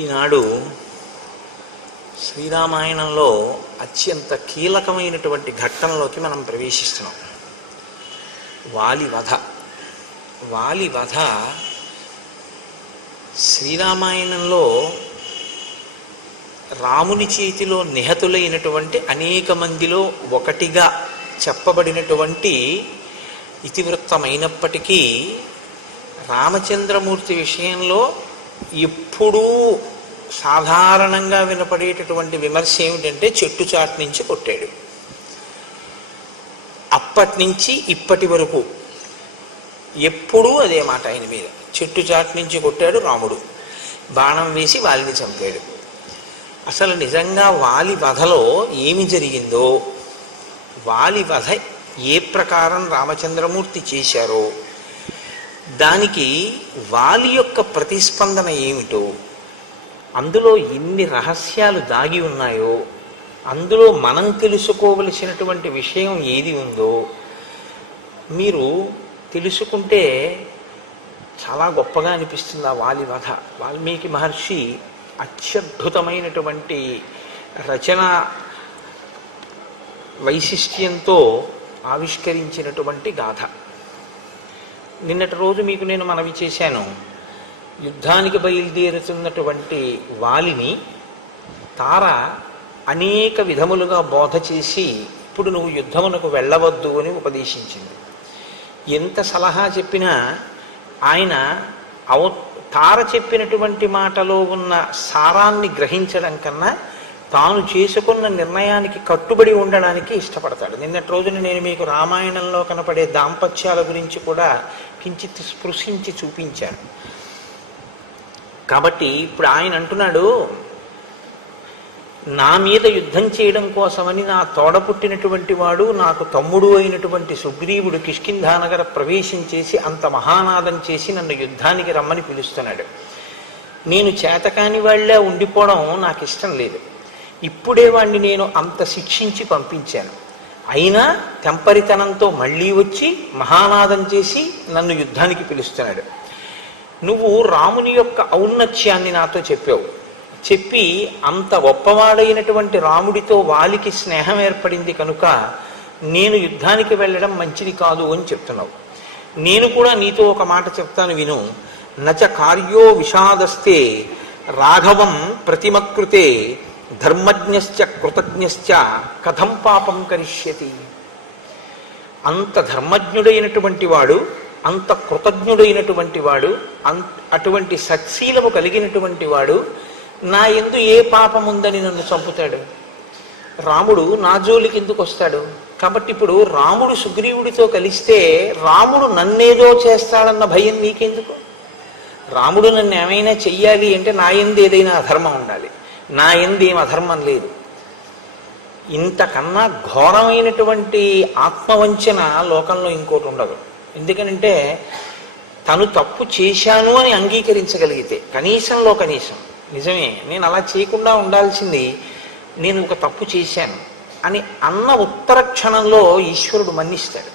ఈనాడు శ్రీరామాయణంలో అత్యంత కీలకమైనటువంటి ఘట్టంలోకి మనం ప్రవేశిస్తున్నాం. వాలి వధ శ్రీరామాయణంలో రాముని చేతిలో నిహతులైనటువంటి అనేక మందిలో ఒకటిగా చెప్పబడినటువంటి ఇతివృత్తమైనప్పటికీ రామచంద్రమూర్తి విషయంలో ఎప్పుడూ సాధారణంగా వినపడేటటువంటి విమర్శ ఏమిటంటే చెట్టు చాటు నుంచి కొట్టాడు. అప్పటి నుంచి ఇప్పటి వరకు ఎప్పుడూ అదే మాట ఆయన మీద. చెట్టు చాటు నుంచి కొట్టాడు రాముడు, బాణం వేసి వాలిని చంపాడు. అసలు నిజంగా వాలి వధలో ఏమి జరిగిందో, వాలి వధ ఏ ప్రకారం రామచంద్రమూర్తి చేశారో, దానికి వాలి యొక్క ప్రతిస్పందన ఏమిటో, అందులో ఎన్ని రహస్యాలు దాగి ఉన్నాయో, అందులో మనం తెలుసుకోవలసినటువంటి విషయం ఏది ఉందో మీరు తెలుసుకుంటే చాలా గొప్పగా అనిపిస్తుంది. ఆ వాలి వధ వాల్మీకి మహర్షి అత్యద్భుతమైనటువంటి రచన వైశిష్ట్యంతో ఆవిష్కరించినటువంటి గాథ. నిన్నటి రోజు మీకు నేను మనవి చేశాను, యుద్ధానికి బయలుదేరుతున్నటువంటి వాలిని తార అనేక విధములుగా బోధ చేసి ఇప్పుడు నువ్వు యుద్ధమునకు వెళ్ళవద్దు అని ఉపదేశించింది. ఎంత సలహా చెప్పినా ఆయన తార చెప్పినటువంటి మాటలో ఉన్న సారాన్ని గ్రహించడం కన్నా తాను చేసుకున్న నిర్ణయానికి కట్టుబడి ఉండడానికి ఇష్టపడతాడు. నిన్నటి రోజున నేను మీకు రామాయణంలో కనపడే దాంపత్యాల గురించి కూడా కించిత్ స్పృశించి చూపించాను. కాబట్టి ఇప్పుడు ఆయన అంటున్నాడు, నా మీద యుద్ధం చేయడం కోసమని నా తోడ పుట్టినటువంటి వాడు, నాకు తమ్ముడు అయినటువంటి సుగ్రీవుడు కిష్కింధానగర ప్రవేశం చేసి అంత మహానాదం చేసి నన్ను యుద్ధానికి రమ్మని పిలుస్తున్నాడు. నేను చేతకాని వాళ్ళే ఉండిపోవడం నాకు ఇష్టం లేదు. ఇప్పుడే వాణ్ణి నేను అంత శిక్షించి పంపించాను, అయినా తెంపరితనంతో మళ్ళీ వచ్చి మహానాదం చేసి నన్ను యుద్ధానికి పిలుస్తున్నాడు. నువ్వు రాముని యొక్క ఔన్నత్యాన్ని నాతో చెప్పావు, చెప్పి అంత గొప్పవాడైనటువంటి రాముడితో వాలికి స్నేహం ఏర్పడింది కనుక నేను యుద్ధానికి వెళ్ళడం మంచిది కాదు అని చెప్తున్నావు. నేను కూడా నీతో ఒక మాట చెప్తాను విను. నచ కార్యో విషాదస్తే రాఘవం ప్రతిమకృతే ధర్మజ్ఞశ్చ కృతజ్ఞశ్చ కథం పాపం కరిష్యతి. అంత ధర్మజ్ఞుడైనటువంటి వాడు, అంత కృతజ్ఞుడైనటువంటి వాడు, అటువంటి సత్శీలము కలిగినటువంటి వాడు నా యందు ఏ పాపం ఉందని నన్ను చంపుతాడు? రాముడు నా జోలికి ఎందుకు వస్తాడు? కాబట్టి ఇప్పుడు రాముడు సుగ్రీవుడితో కలిస్తే రాముడు నన్నేదో చేస్తాడన్న భయం నీకెందుకు? రాముడు నన్ను ఏమైనా చెయ్యాలి అంటే నా యందు ఏదైనా అధర్మం ఉండాలి, నా యందు ఏం అధర్మం లేదు. ఇంతకన్నా ఘోరమైనటువంటి ఆత్మవంచన లోకంలో ఇంకోటి ఉండదు. ఎందుకనంటే తను తప్పు చేశాను అని అంగీకరించగలిగితే కనీసంలో కనీసం నిజమే నేను అలా చేయకుండా ఉండాల్సింది, నేను ఒక తప్పు చేశాను అని అన్న ఉత్తర క్షణంలో ఈశ్వరుడు మన్నిస్తాడు.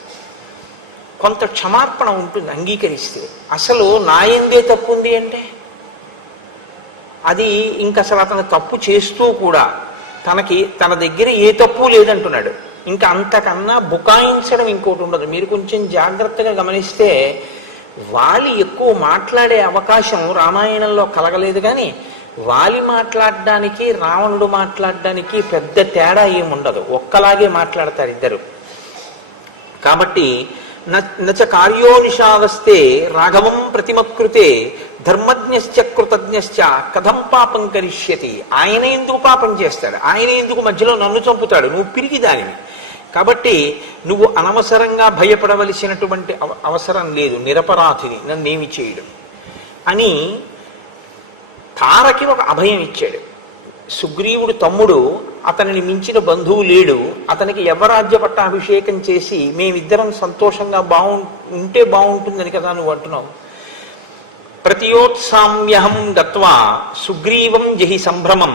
కొంత క్షమార్పణ ఉంటుంది అంగీకరిస్తే. అసలు నా యందే తప్పు ఉంది అంటే అది ఇంక అసలు అతను తప్పు చేస్తూ కూడా తన దగ్గర ఏ తప్పు లేదంటున్నాడు. ఇంకా అంతకన్నా బుకాయించడం ఇంకోటి ఉండదు. మీరు కొంచెం జాగ్రత్తగా గమనిస్తే వాలి ఎక్కువ మాట్లాడే అవకాశం రామాయణంలో కలగలేదు, కానీ వాలి మాట్లాడడానికి రావణుడు మాట్లాడడానికి పెద్ద తేడా ఏముండదు, ఒక్కలాగే మాట్లాడతారు ఇద్దరు. కాబట్టి నచ కార్యో నిషాదస్తే రాఘవం ప్రతిమకృతే ధర్మజ్ఞశ్చ కృతజ్ఞశ్చ కథం పాపం కరిష్యతి. ఆయన ఎందుకు పాపం చేస్తాడు? ఆయన ఎందుకు మధ్యలో నన్ను చంపుతాడు? నువ్వు పిరిగి దానివి. కాబట్టి నువ్వు అనవసరంగా భయపడవలసినటువంటి అవసరం లేదు, నిరపరాధిని, నన్నేమి చేయడం అని తారకి ఒక అభయం ఇచ్చాడు. సుగ్రీవుడు తమ్ముడు, అతనిని మించిన బంధువు లేడు, అతనికి యవ్వరాజ్య పట్టాభిషేకం చేసి మేమిద్దరం సంతోషంగా ఉంటే బాగుంటుందని కదా నువ్వు అంటున్నావు. ప్రతియోత్సామ్యహం గత్వా సుగ్రీవం జహి సంభ్రమం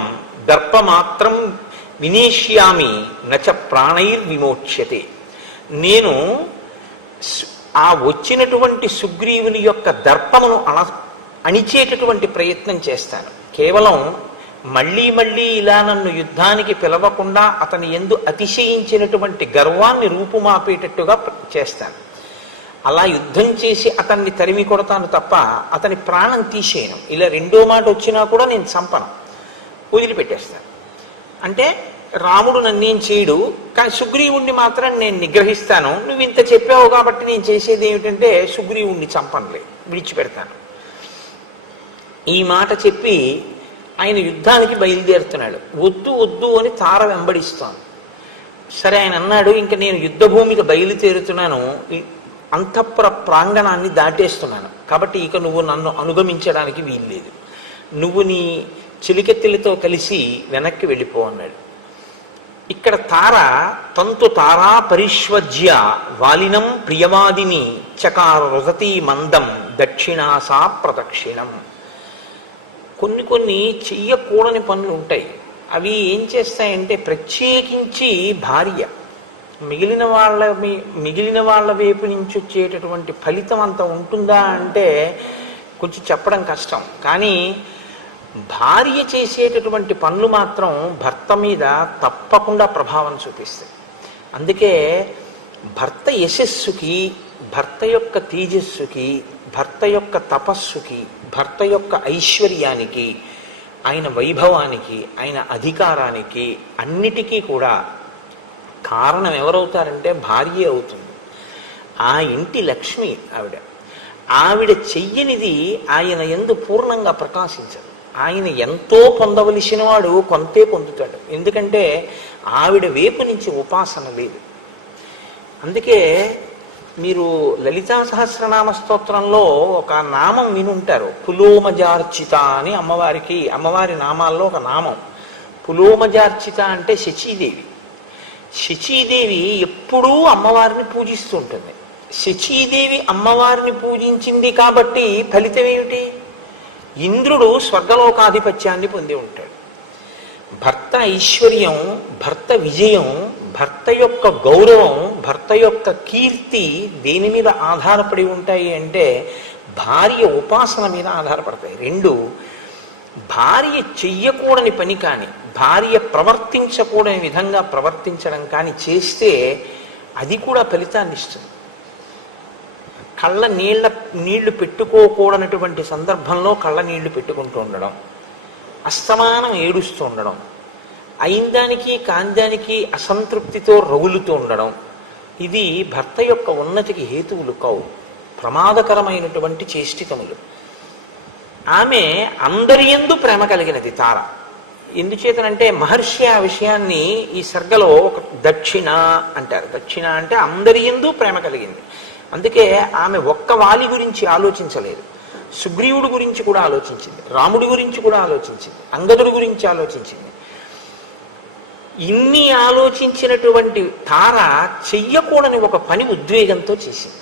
దర్పమాత్రం వినేష్యామి నచ ప్రాణైర్విమోచ్యతే. నేను ఆ వచ్చినటువంటి సుగ్రీవుని యొక్క దర్పమును అణిచేటటువంటి ప్రయత్నం చేస్తాను. కేవలం మళ్ళీ మళ్ళీ ఇలా నన్ను యుద్ధానికి పిలవకుండా అతని యందు అతిశయించినటువంటి గర్వాన్ని రూపుమాపేటట్టుగా చేస్తాను. అలా యుద్ధం చేసి అతన్ని తరిమి కొడతాను తప్ప అతని ప్రాణం తీసేయను. ఇలా రెండో మాట వచ్చినా కూడా నేను చంపను, వదిలిపెట్టేస్తాను. అంటే రాముడు నన్నేం చేయడు, కానీ సుగ్రీవుణ్ణి మాత్రం నేను నిగ్రహిస్తాను. నువ్వు ఇంత చెప్పావు కాబట్టి నేను చేసేది ఏమిటంటే సుగ్రీవుణ్ణి చంపనులే, విడిచిపెడతాను. ఈ మాట చెప్పి ఆయన యుద్ధానికి బయలుదేరుతున్నాడు. వద్దు వద్దు అని తార వెంబడిస్తాను. సరే ఆయన అన్నాడు, ఇంకా నేను యుద్ధ భూమికి బయలుదేరుతున్నాను, అంతఃపుర ప్రాంగణాన్ని దాటేస్తున్నాను, కాబట్టి ఇక నువ్వు నన్ను అనుగమించడానికి వీల్లేదు, నువ్వు నీ చిలికెత్తిలతో కలిసి వెనక్కి వెళ్ళిపో అన్నాడు. ఇక్కడ తార తంతు తారా పరిష్వజ్య వాలినం ప్రియవాదిని చకార రుదతీ మందం దక్షిణాసా ప్రదక్షిణం. కొన్ని చెయ్యకూడని పనులు ఉంటాయి. అవి ఏం చేస్తాయంటే ప్రత్యేకించి భార్య మిగిలిన వాళ్ళ వైపు నుంచి వచ్చేటటువంటి ఫలితం అంత ఉంటుందా అంటే కొంచెం చెప్పడం కష్టం. కానీ భార్య చేసేటటువంటి పనులు మాత్రం భర్త మీద తప్పకుండా ప్రభావం చూపిస్తాయి. అందుకే భర్త యశస్సుకి, భర్త యొక్క తేజస్సుకి, భర్త యొక్క తపస్సుకి, భర్త యొక్క ఐశ్వర్యానికి, ఆయన వైభవానికి, ఆయన అధికారానికి అన్నిటికీ కూడా కారణం ఎవరవుతారంటే భార్య అవుతుంది. ఆ ఇంటి లక్ష్మి ఆవిడ చెయ్యనిది ఆయన యందు పూర్ణంగా ప్రకాశించదు. ఆయన ఎంతో పొందవలసిన వాడు కొంతే పొందుతాడు, ఎందుకంటే ఆవిడ వైపు నుంచి ఉపాసన లేదు. అందుకే మీరు లలితా సహస్రనామ స్తోత్రంలో ఒక నామం వినుంటారు, పులోమజార్చిత అని. అమ్మవారి నామాల్లో ఒక నామం పులోమజార్చిత అంటే శచీదేవి. శచీదేవి ఎప్పుడూ అమ్మవారిని పూజిస్తూ ఉంటుంది. శచీదేవి అమ్మవారిని పూజించింది కాబట్టి ఫలితం ఏమిటి? ఇంద్రుడు స్వర్గలోకాధిపత్యాన్ని పొంది ఉంటాడు. భర్త ఐశ్వర్యం, భర్త విజయం, భర్త యొక్క గౌరవం, భర్త యొక్క కీర్తి దేని మీద ఆధారపడి ఉంటాయి అంటే భార్య ఉపాసన మీద ఆధారపడతాయి. రెండు, భార్య చెయ్యకూడని పని కానీ, భార్య ప్రవర్తించకూడని విధంగా ప్రవర్తించడం కానీ చేస్తే అది కూడా ఫలితాన్ని ఇస్తుంది. కళ్ళ నీళ్లు పెట్టుకోకూడనటువంటి సందర్భంలో కళ్ళ నీళ్లు పెట్టుకుంటూ ఉండడం, అస్తమానం ఏడుస్తూ ఉండడం, అయిందానికి కాందానికి అసంతృప్తితో రగులుతూ ఉండడం, ఇది భర్త యొక్క ఉన్నతికి హేతువులు కావు, ప్రమాదకరమైనటువంటి చేష్టితములు. ఆమె అందరి యందు ప్రేమ కలిగినది తార. ఎందుచేతనంటే మహర్షి ఆ విషయాన్ని ఈ సర్గలో ఒక దక్షిణ అంటారు. దక్షిణ అంటే అందరి యందు ప్రేమ కలిగింది. అందుకే ఆమె ఒక్క వాలి గురించి ఆలోచించలేదు, సుగ్రీవుడి గురించి కూడా ఆలోచించింది, రాముడి గురించి కూడా ఆలోచించింది, అంగదుడి గురించి ఆలోచించింది. ఇన్ని ఆలోచించినటువంటి తార చెయ్యకూడని ఒక పని ఉద్వేగంతో చేసింది.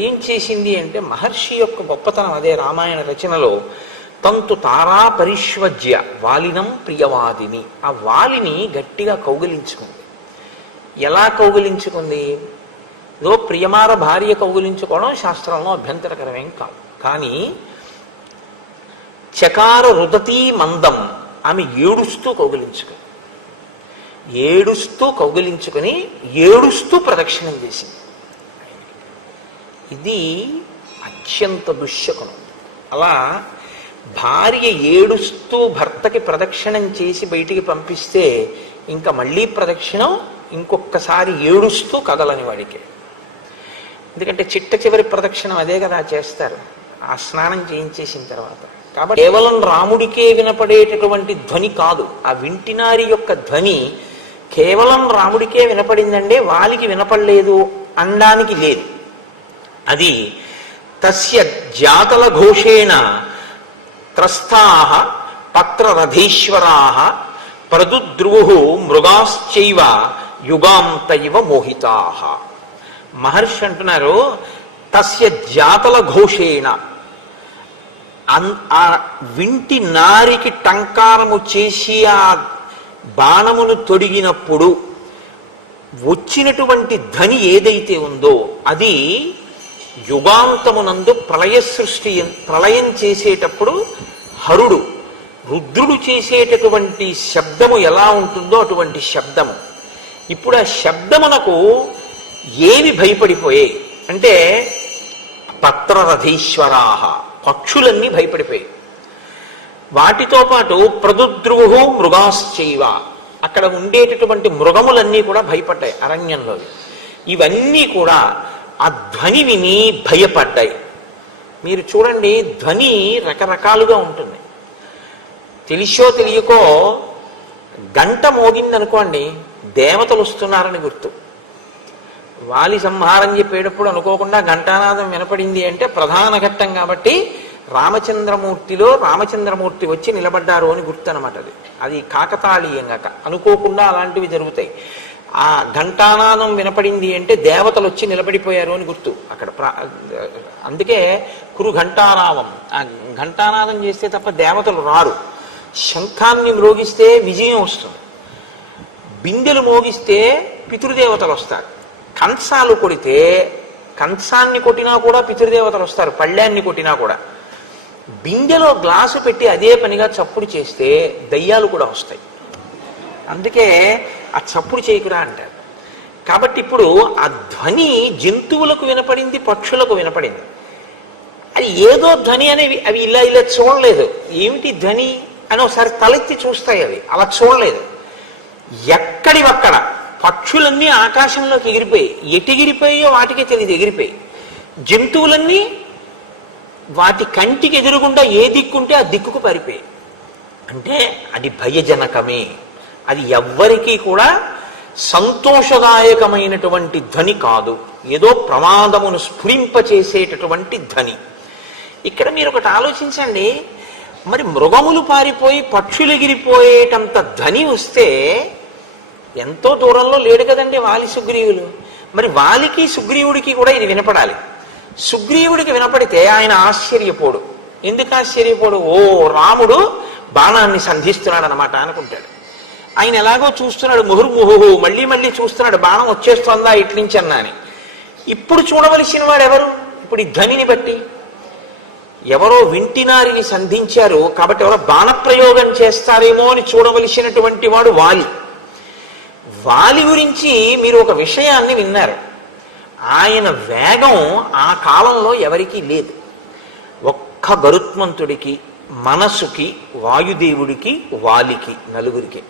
ఏం చేసింది అంటే మహర్షి యొక్క గొప్పతనం అదే. రామాయణ రచనలో తంతు తారా పరిష్వజ్య వాలినం ప్రియవాదిని, ఆ వాలిని గట్టిగా కౌగిలించుకుంది. ఎలా కౌగిలించుకుంది? ఏదో ప్రియమార భార్య కౌగిలించుకోవడం శాస్త్రంలో అభ్యంతరకరమేం కాదు. కానీ చకార రుదతీ మందం, ఆమె ఏడుస్తూ కౌగిలించుకుంది. కౌగిలించుకొని ఏడుస్తూ ప్రదక్షిణం చేసింది. ఇది అత్యంత దుశ్శకునం. అలా భార్య ఏడుస్తూ భర్తకి ప్రదక్షిణం చేసి బయటికి పంపిస్తే ఇంకా మళ్ళీ ప్రదక్షిణం ఇంకొకసారి ఏడుస్తూ కదలని వాడికి. ఎందుకంటే చిట్ట చివరి ప్రదక్షిణం అదే కదా చేస్తారు, ఆ స్నానం చేయించేసిన తర్వాత. కాబట్టి కేవలం రాముడికే వినపడేటటువంటి ధ్వని కాదు, ఆ వింటినారి యొక్క ధ్వని కేవలం రాముడికే వినపడిందంటే వాలికి వినపడలేదు అనడానికి లేదు. అది తస్య జాతల ఘోషేణ త్రస్తాః పత్రరథీశ్వరాః ప్రదుద్రువు మృగాశ్చైవ యుగాంత ఇవ మోహితాః. మహర్షి అంటున్నారు, తస్య జాతల ఘోషేణ, ఆ వింటి నారికి టంకారము చేసి ఆ బాణమును తొడిగినప్పుడు వచ్చినటువంటి ధ్వని ఏదైతే ఉందో అది యుగాంతమునందు ప్రళయం చేసేటప్పుడు హరుడు రుద్రుడు చేసేటటువంటి శబ్దము ఎలా ఉంటుందో అటువంటి శబ్దము. ఇప్పుడు ఆ శబ్దమునకు ఏవి భయపడిపోయాయి అంటే పత్రరథీశ్వరాహ, పక్షులన్నీ భయపడిపోయాయి. వాటితో పాటు ప్రదుద్రువు మృగాశ్చైవ, అక్కడ ఉండేటటువంటి మృగములన్నీ కూడా భయపడ్డాయి అరణ్యంలో. ఇవన్నీ కూడా ఆ ధ్వని విని భయపడ్డాయి. మీరు చూడండి, ధ్వని రకరకాలుగా ఉంటుంది. తెలిసో తెలియకో గంట మోగిందనుకోండి, దేవతలు వస్తున్నారని గుర్తు. వాలి సంహారం చెప్పేటప్పుడు అనుకోకుండా ఘంటానాదం వినపడింది అంటే ప్రధాన ఘట్టం కాబట్టి రామచంద్రమూర్తి వచ్చి నిలబడ్డారు అని గుర్తు అనమాట. అది కాకతాళీయంగా అనుకోకుండా అలాంటివి జరుగుతాయి. ఆ ఘంటానాదం వినపడింది అంటే దేవతలు వచ్చి నిలబడిపోయారు అని గుర్తు అక్కడ. అందుకే కురు ఘంటానాదం, ఆ ఘంటానాదం చేస్తే తప్ప దేవతలు రారు. శంఖాన్ని మ్రోగిస్తే విజయం వస్తుంది, బిందెలు మోగిస్తే పితృదేవతలు వస్తారు. కంసాలు కొడితే, కంసాన్ని కొట్టినా కూడా పితృదేవతలు వస్తారు, పళ్ళాన్ని కొట్టినా కూడా. బిందెలో గ్లాసు పెట్టి అదే పనిగా చప్పుడు చేస్తే దయ్యాలు కూడా వస్తాయి. అందుకే ఆ చప్పుడు చేయకురా అంటారు. కాబట్టి ఇప్పుడు ఆ ధ్వని జంతువులకు వినపడింది, పక్షులకు వినపడింది. అది ఏదో ధ్వని అనేవి అవి ఇలా ఇలా చూడలేదు. ఏమిటి ధ్వని అని ఒకసారి తలెత్తి చూస్తాయి. అవి అలా చూడలేదు. ఎక్కడివక్కడ పక్షులన్నీ ఆకాశంలోకి ఎగిరిపోయి, ఎగిరిపోయో వాటికే తెలియదు ఎగిరిపోయి. జంతువులన్నీ వాటి కంటికి ఎదురుగుండా ఏ దిక్కుంటే ఆ దిక్కుకు పారిపోయి. అంటే అది భయజనకమే. అది ఎవ్వరికీ కూడా సంతోషదాయకమైనటువంటి ధ్వని కాదు, ఏదో ప్రమాదమును స్ఫురింపచేసేటటువంటి ధ్వని. ఇక్కడ మీరు ఒకటి ఆలోచించండి, మరి మృగములు పారిపోయి పక్షులు ఎగిరిపోయేటంత ధ్వని వస్తే ఎంతో దూరంలో లేడు కదండి వాలి సుగ్రీవులు. మరి వాలికి సుగ్రీవుడికి కూడా ఇది వినపడాలి. సుగ్రీవుడికి వినపడితే ఆయన ఆశ్చర్యపోడు. ఎందుకు ఆశ్చర్యపోడు? ఓ, రాముడు బాణాన్ని సంధిస్తున్నాడు అనమాట అనుకుంటాడు. ఆయన ఎలాగో చూస్తున్నాడు, ముహుర్ముహు మళ్ళీ మళ్ళీ చూస్తున్నాడు, బాణం వచ్చేస్తోందా ఇట్లించి అన్నా అని. ఇప్పుడు చూడవలసిన వాడు ఎవరు? ఇప్పుడు ఈ ధ్వనిని బట్టి ఎవరో వింటినారిని సంధించారు కాబట్టి ఎవరో బాణప్రయోగం చేస్తారేమో అని చూడవలసినటువంటి వాడు వాలి. వాలి గురించి మీరు ఒక విషయాన్ని విన్నారు. ఆయన వేగం ఆ కాలంలో ఎవరికీ లేదు. ఒక్క గరుత్మంతుడికి, మనసుకి, వాయుదేవుడికి, వాలికి, నలుగురికి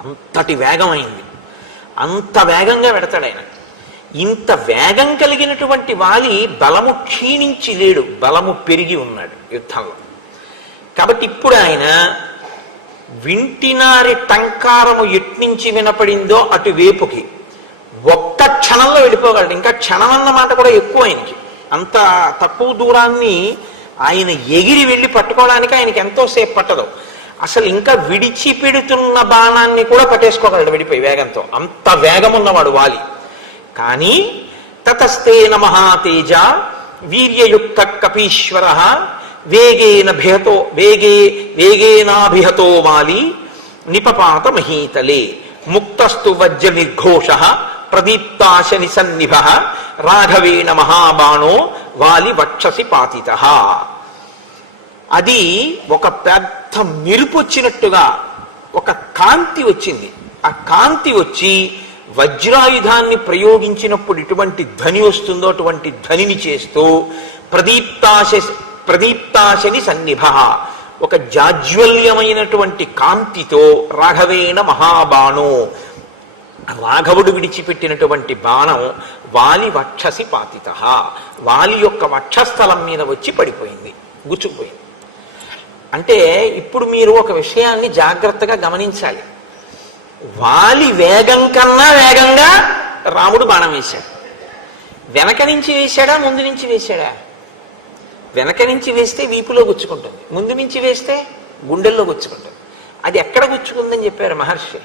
అంతటి వేగం అయింది. అంత వేగంగా పెడతాడు ఆయన. ఇంత వేగం కలిగినటువంటి వాలి బలము క్షీణించి లేడు, బలము పెరిగి ఉన్నాడు యుద్ధంలో. కాబట్టి ఇప్పుడు ఆయన వింటినారి టంకారము ఎట్నుంచి వినపడిందో అటువైపుకి ఒక్క క్షణంలో వెళ్ళిపోగలడు. ఇంకా క్షణం అన్నమాట కూడా ఎక్కువ ఆయనకి. అంత తక్కువ దూరాన్ని ఆయన ఎగిరి వెళ్ళి పట్టుకోవడానికి ఆయనకి ఎంతోసేపు పట్టదు. అసలు ఇంకా విడిచిపెడుతున్న బాణాన్ని కూడా పట్టేసుకోగలడు విడిపోయి వేగంతో. అంత వేగం ఉన్నవాడు వాలి. కానీ తతస్తేన మహాతేజ వీర్యయుక్త కపీశ్వర వేగేనాభిహతో వాలి నిపపాత మహీతలే ముక్తస్తు వజ్ర నిర్ఘోష ప్రదీప్తాశని సన్నిభ రాఘవేణ మహాబాణో వాలి వక్షసి పాతిత. అది ఒక పెద్ద మెరుపు వచ్చినట్టుగా ఒక కాంతి వచ్చింది. ఆ కాంతి వచ్చి వజ్రాయుధాన్ని ప్రయోగించినప్పుడు ఎటువంటి ధ్వని వస్తుందో అటువంటి ధ్వనిని చేస్తూ ప్రదీప్తాశని సన్నిభ, ఒక జాజ్వల్యమైనటువంటి కాంతితో రాఘవేణ మహాబాణో, రాఘవుడు విడిచిపెట్టినటువంటి బాణం వాలి వక్షసి పాతిత, వాలి యొక్క వక్షస్థలం మీద వచ్చి పడిపోయింది, గుచ్చుకుపోయింది. అంటే ఇప్పుడు మీరు ఒక విషయాన్ని జాగ్రత్తగా గమనించాలి. వాలి వేగం కన్నా వేగంగా రాముడు బాణం వేశాడు. వెనక నుంచి వేశాడా, ముందు నుంచి వేశాడా? వెనక నుంచి వేస్తే వీపులో గుచ్చుకుంటుంది, ముందు నుంచి వేస్తే గుండెల్లో గుచ్చుకుంటుంది. అది ఎక్కడ గుచ్చుకుందని చెప్పారు మహర్షి.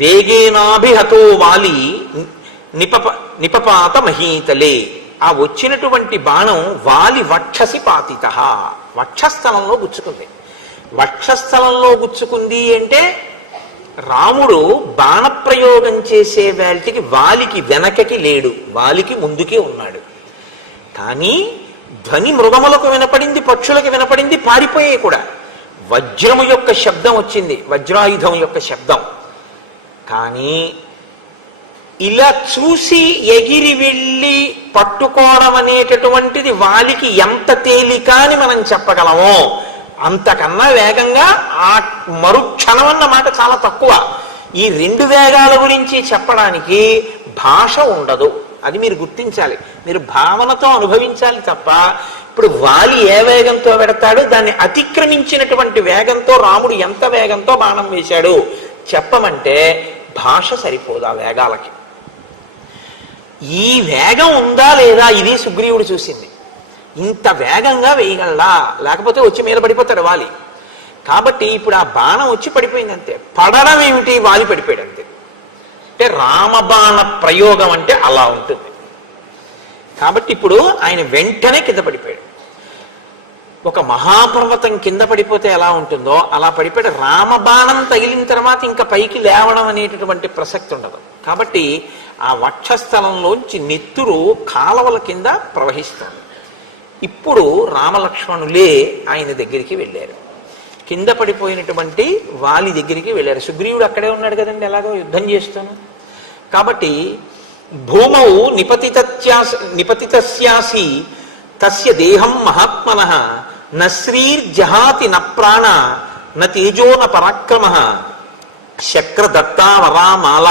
వేగేనాభిహతో వాలి నిపపాత మహీతలే, ఆ వచ్చినటువంటి బాణం వాలి వక్షసి పాతిత, వక్షస్థలంలో గుచ్చుకుంది. వక్షస్థలంలో గుచ్చుకుంది అంటే రాముడు బాణప్రయోగం చేసే వేళటికి వాలికి వెనకకి లేడు, వాలికి ముందుకే ఉన్నాడు. కానీ ధ్వని మృగములకు వినపడింది, పక్షులకు వినపడింది, పారిపోయే కూడా. వజ్రము యొక్క శబ్దం వచ్చింది, వజ్రాయుధం యొక్క శబ్దం. కానీ ఇలా చూసి ఎగిరి వెళ్ళి పట్టుకోవడం అనేటటువంటిది వాలికి ఎంత తేలిక అని మనం చెప్పగలమో అంతకన్నా వేగంగా ఆ మరుక్షణం అన్నమాట చాలా తక్కువ. ఈ రెండు వేగాల గురించి చెప్పడానికి భాష ఉండదు, అది మీరు గుర్తించాలి. మీరు భావనతో అనుభవించాలి తప్ప ఇప్పుడు వాలి ఏ వేగంతో పెడతాడు, దాన్ని అతిక్రమించినటువంటి వేగంతో రాముడు ఎంత వేగంతో బాణం వేశాడు చెప్పమంటే భాష సరిపోదు ఆ వేగాలకి. ఈ వేగం ఉందా లేదా ఇది సుగ్రీవుడు చూసింది. ఇంత వేగంగా వేయగలడా, లేకపోతే వచ్చి మీద పడిపోతాడు వాలి. కాబట్టి ఇప్పుడు ఆ బాణం వచ్చి పడిపోయింది అంతే. పడడం ఏమిటి, వాలి పడిపోయాడు అంతే. అంటే రామబాణ ప్రయోగం అంటే అలా ఉంటుంది. కాబట్టి ఇప్పుడు ఆయన వెంటనే కింద పడిపోయాడు. ఒక మహాపర్వతం కింద పడిపోతే ఎలా ఉంటుందో అలా పడిపోయాడు. రామబాణం తగిలిన తర్వాత ఇంకా పైకి లేవడం అనేటటువంటి ప్రసక్తి ఉండదు. కాబట్టి ఆ వక్షస్థలంలోంచి నెత్తురు కాలవల కింద ప్రవహిస్తుంది. ఇప్పుడు రామలక్ష్మణులే ఆయన దగ్గరికి వెళ్ళారు, కింద పడిపోయినటువంటి వాలి దగ్గరికి వెళ్ళారు. సుగ్రీవుడు అక్కడే ఉన్నాడు కదండి, ఎలాగో యుద్ధం చేస్తాను. కాబట్టి భూమౌ నిపతితస్యాసి తస్య దేహం మహాత్మనః న శ్రీర్జహాతి న ప్రాణ న తేజో న పరాక్రమ శక్రదత్తా వరామాల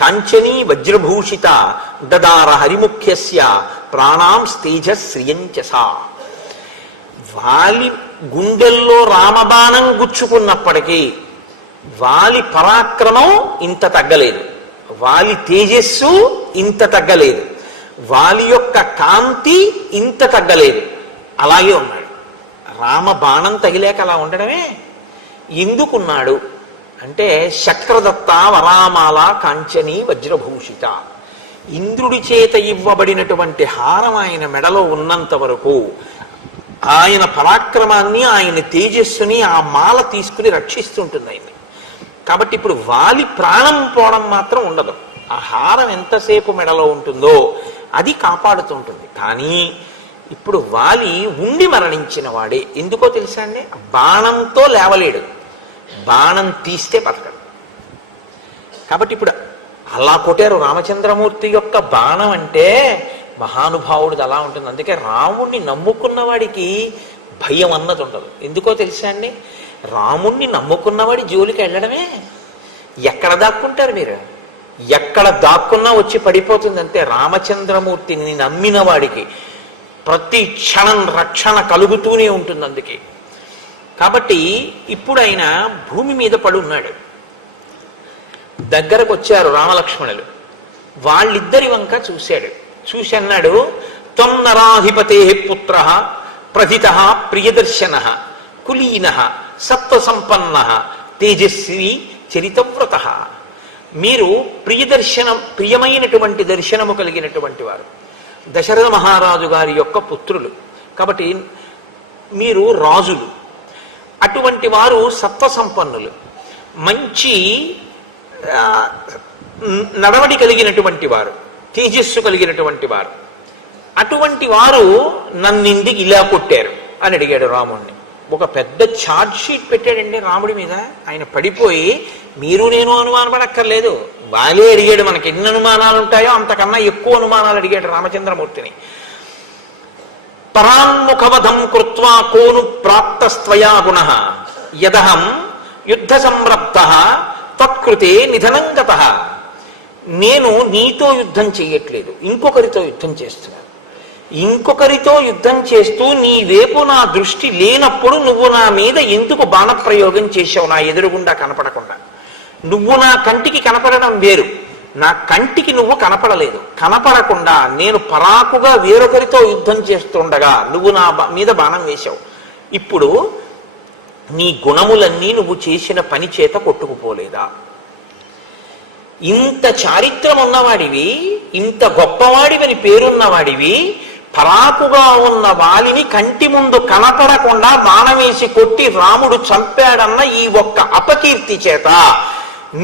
కాంచనీ వజ్రభూషిత దదార హరిముఖ్యస్య ప్రాణాం స్తేజ శ్రియంచసా. వాలి గుండెల్లో రామబాణం గుచ్చుకున్నప్పటికీ వాలి పరాక్రమం ఇంత తగ్గలేదు, వాలి తేజస్సు ఇంత తగ్గలేదు, వాలి యొక్క కాంతి ఇంత తగ్గలేదు, అలాగే ఉన్నాడు. రామబాణం తగిలేక అలా ఉండడమే. ఎందుకున్నాడు అంటే శక్రదత్త వరామాల కాంచనీ వజ్రభూషిత, ఇంద్రుడి చేత ఇవ్వబడినటువంటి హారం ఆయన మెడలో ఉన్నంత వరకు ఆయన పరాక్రమాన్ని, ఆయన తేజస్సుని ఆ మాల తీసుకుని రక్షిస్తుంటుంది ఆయన్ని. కాబట్టి ఇప్పుడు వాలి ప్రాణం పోవడం మాత్రం ఉండదు. ఆ హారం ఎంతసేపు మెడలో ఉంటుందో అది కాపాడుతుంటుంది. కానీ ఇప్పుడు వాలి ఉండి మరణించిన వాడే. ఎందుకో తెలుసా అండి, బాణంతో లేవలేడు, బాణం తీస్తే బతకడు. కాబట్టి ఇప్పుడు అలా కొట్టారు. రామచంద్రమూర్తి యొక్క బాణం అంటే మహానుభావుడిది అలా ఉంటుంది. అందుకే రాముణ్ణి నమ్ముకున్న వాడికి భయం అన్నది ఉండదు. ఎందుకో తెలుసా అండి, రాముణ్ణి నమ్ముకున్నవాడి జోలికి వెళ్ళడమే. ఎక్కడ దాక్కుంటారు మీరు, ఎక్కడ దాక్కున్నా వచ్చి పడిపోతుంది అంతే. రామచంద్రమూర్తిని నమ్మిన వాడికి ప్రతి క్షణం రక్షణ కలుగుతూనే ఉంటుంది. అందుకే కాబట్టి ఇప్పుడు ఆయన భూమి మీద పడి ఉన్నాడు. దగ్గరకు వచ్చారు రామలక్ష్మణులు. వాళ్ళిద్దరి వంక చూశాడు. చూసి అన్నాడు, త్వం నరాధిపతే పుత్ర ప్రథిత ప్రియదర్శన కులీన సత్వసంపన్న తేజస్వి చరితవ్రత. మీరు ప్రియమైనటువంటి దర్శనము కలిగినటువంటి వారు, దశరథ మహారాజు గారి యొక్క పుత్రులు. కాబట్టి మీరు రాజులు. అటువంటి వారు సత్వసంపన్నులు, మంచి నడవడి కలిగినటువంటి వారు, తేజస్సు కలిగినటువంటి వారు. అటువంటి వారు నన్నింటికి ఇలా కొట్టారు అని అడిగాడు రాముణ్ణి. ఒక పెద్ద ఛార్జ్ షీట్ పెట్టాడండి రాముడి మీద. ఆయన పడిపోయి మీరు నేను అనుమానపడక్కర్లేదు, వాలే అడిగాడు. మనకి ఎన్ని అనుమానాలు ఉంటాయో అంతకన్నా ఎక్కువ అనుమానాలు అడిగాడు రామచంద్రమూర్తిని. పరాన్ముఖవధం కృత్వా కోను ప్రాప్తస్త్వయా గుణః యదహం యుద్ధ సంరబ్ధ తత్కృతే నిధనం గతః. నేను నీతో యుద్ధం చెయ్యట్లేదు, ఇంకొకరితో యుద్ధం చేస్తున్నాను. ఇంకొకరితో యుద్ధం చేస్తూ నీ వైపు నా దృష్టి లేనప్పుడు నువ్వు నా మీద ఎందుకు బాణప్రయోగం చేశావు? నా ఎదురుగుండా కనపడకుండా. నువ్వు నా కంటికి కనపడడం వేరు, నా కంటికి నువ్వు కనపడలేదు. కనపడకుండా నేను పరాకుగా వేరొకరితో యుద్ధం చేస్తుండగా నువ్వు నా మీద బాణం వేశావు. ఇప్పుడు నీ గుణములన్నీ నువ్వు చేసిన పని చేత కొట్టుకుపోలేదా? ఇంత చారిత్రం ఉన్నవాడివి, ఇంత గొప్పవాడివని పేరున్నవాడివి, పరాకుగా ఉన్న వాలిని కంటి ముందు కనపడకుండా బాణమేసి కొట్టి రాముడు చంపాడన్న ఈ ఒక్క అపకీర్తి చేత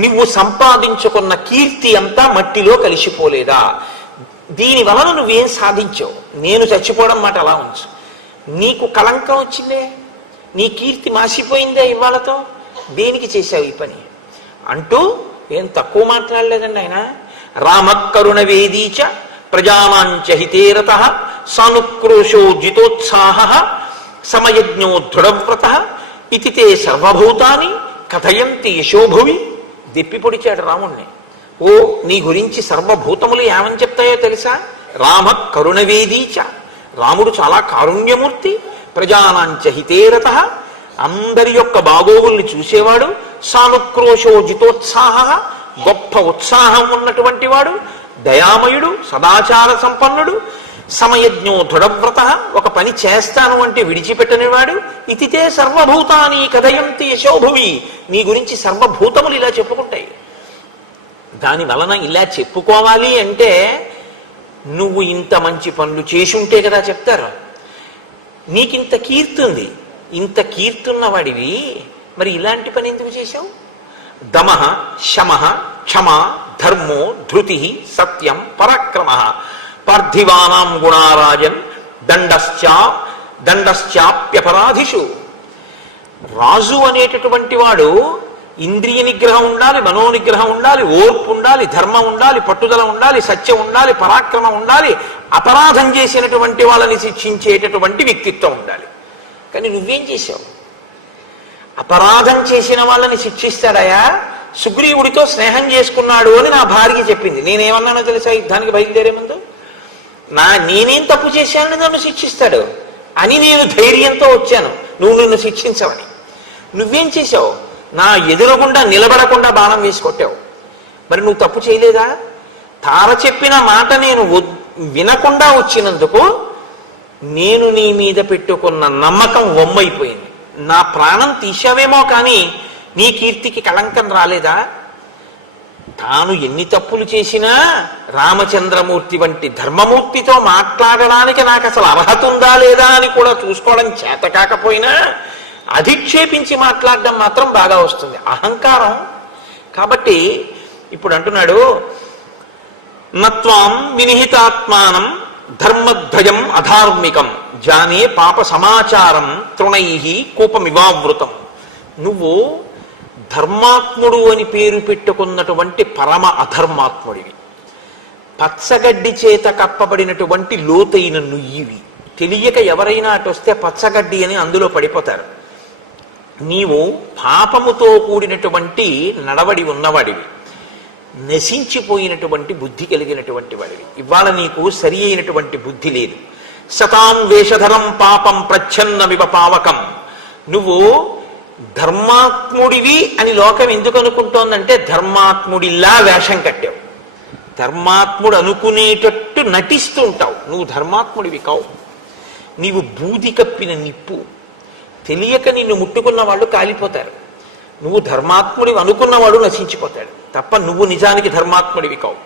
నువ్వు సంపాదించుకున్న కీర్తి అంతా మట్టిలో కలిసిపోలేదా? దీని వలన నువ్వేం సాధించావు? నేను చచ్చిపోవడం మాట అలా ఉంచు, నీకు కళంకం వచ్చిందే. నీ కీర్తి మాసిపోయిందా ఇవాళతో? దేనికి చేశావు ఈ పని అంటూ ఏం తక్కువ మాట్లాడలేదండి ఆయన. రామకరుణ వేదీచ ప్రజానాంచ హితేరత సానుక్రోశో జితోత్సాహ సమయజ్ఞో దృఢవ్రత ఇతి తే సర్వభూతాని కథయంతి యశోభువి. దెప్పి పొడిచాడు రాముణ్ణి. ఓ, నీ గురించి సర్వభూతములు ఏమని చెప్తాయో తెలుసా? రామ కరుణవేదీచ, రాముడు చాలా కారుణ్యమూర్తి. ప్రజానాంచ హితేరత, అందరి యొక్క బాగోగుల్ని చూసేవాడు. సానుక్రోశో జితోత్సాహ, గొప్ప ఉత్సాహం ఉన్నటువంటి వాడు. దయామయుడు, సదాచార సంపన్నుడు. సమయజ్ఞో దృఢవ్రత, ఒక పని చేస్తాను అంటే విడిచిపెట్టనివాడు. ఇతితే సర్వభూతాని కథయంతి యశోభువి, నీ గురించి సర్వభూతములు ఇలా చెప్పుకుంటాయి. దాని వలన ఇలా చెప్పుకోవాలి అంటే నువ్వు ఇంత మంచి పనులు చేసి ఉంటే కదా చెప్తారు. నీకింత కీర్తుంది, ఇంత కీర్తున్నవాడివి, మరి ఇలాంటి పని ఎందుకు చేశావు? దమః శమః క్షమా ధర్మో ధృతి సత్యం పరాక్రమ పార్థివానాం గుణారాజన్ దండశ్చాప్యపరాధిషు. రాజు అనేటటువంటి వాడు ఇంద్రియ నిగ్రహం ఉండాలి, మనోనిగ్రహం ఉండాలి, ఓర్పు ఉండాలి, ధర్మం ఉండాలి, పట్టుదల ఉండాలి, సత్యం ఉండాలి, పరాక్రమం ఉండాలి, అపరాధం చేసినటువంటి వాళ్ళని శిక్షించేటటువంటి వ్యక్తిత్వం ఉండాలి. కానీ నువ్వేం చేశావు? అపరాధం చేసిన వాళ్ళని శిక్షిస్తాడయా? సుగ్రీవుడితో స్నేహం చేసుకున్నాడు అని నా భార్య చెప్పింది. నేనేమన్నానో తెలుసా? యుద్ధానికి బయలుదేరే ముందు, నేనేం తప్పు చేశానని నన్ను శిక్షిస్తాడు అని నేను ధైర్యంతో వచ్చాను, నువ్వు నిన్ను శిక్షించవని. నువ్వేం చేశావు? నా ఎదురుగుండా నిలబడకుండా బాణం వేసి కొట్టావు. మరి నువ్వు తప్పు చేయలేదా? తార చెప్పిన మాట నేను వినకుండా వచ్చినందుకు నేను నీ మీద పెట్టుకున్న నమ్మకం వమ్మైపోయింది. నా ప్రాణం తీశావేమో కానీ నీ కీర్తికి కళంకం రాలేదా? తాను ఎన్ని తప్పులు చేసినా రామచంద్రమూర్తి వంటి ధర్మమూర్తితో మాట్లాడడానికి నాకు అసలు అర్హత ఉందా లేదా అని కూడా చూసుకోవడం చేత కాకపోయినా అధిక్షేపించి మాట్లాడడం మాత్రం బాగా వస్తుంది, అహంకారం. కాబట్టి ఇప్పుడు అంటున్నాడు, నత్వాం వినిహితాత్మానం ధర్మధ్వజం అధార్మికం జానే పాప సమాచారం తృణై కూపమివావృతం. నువ్వు ధర్మాత్ముడు అని పేరు పెట్టుకున్నటువంటి పరమ అధర్మాత్ముడివి. పచ్చగడ్డి చేత కప్పబడినటువంటి లోతైన నుయ్యివి. తెలియక ఎవరైనా అటు వస్తే పచ్చగడ్డి అని అందులో పడిపోతారు. నీవు పాపముతో కూడినటువంటి నడవడి ఉన్నవాడివి, నశించిపోయినటువంటి బుద్ధి కలిగినటువంటి వాడివి. ఇవాళ నీకు సరి అయినటువంటి బుద్ధి లేదు. శతాం వేషధరం పాపం ప్రచ్ఛన్నమివ పావకం. నువ్వు ధర్మాత్ముడివి అని లోకం ఎందుకు అనుకుంటోందంటే ధర్మాత్ముడిలా వేషం కట్టావు, ధర్మాత్ముడు అనుకునేటట్టు నటిస్తూ ఉంటావు. నువ్వు ధర్మాత్ముడివి కావు, నీవు బూది కప్పిన నిప్పు. తెలియక నిన్ను ముట్టుకున్న వాళ్ళు కాలిపోతారు. నువ్వు ధర్మాత్ముడివి అనుకున్నవాడు నశించిపోతాడు తప్ప నువ్వు నిజానికి ధర్మాత్ముడివి కావు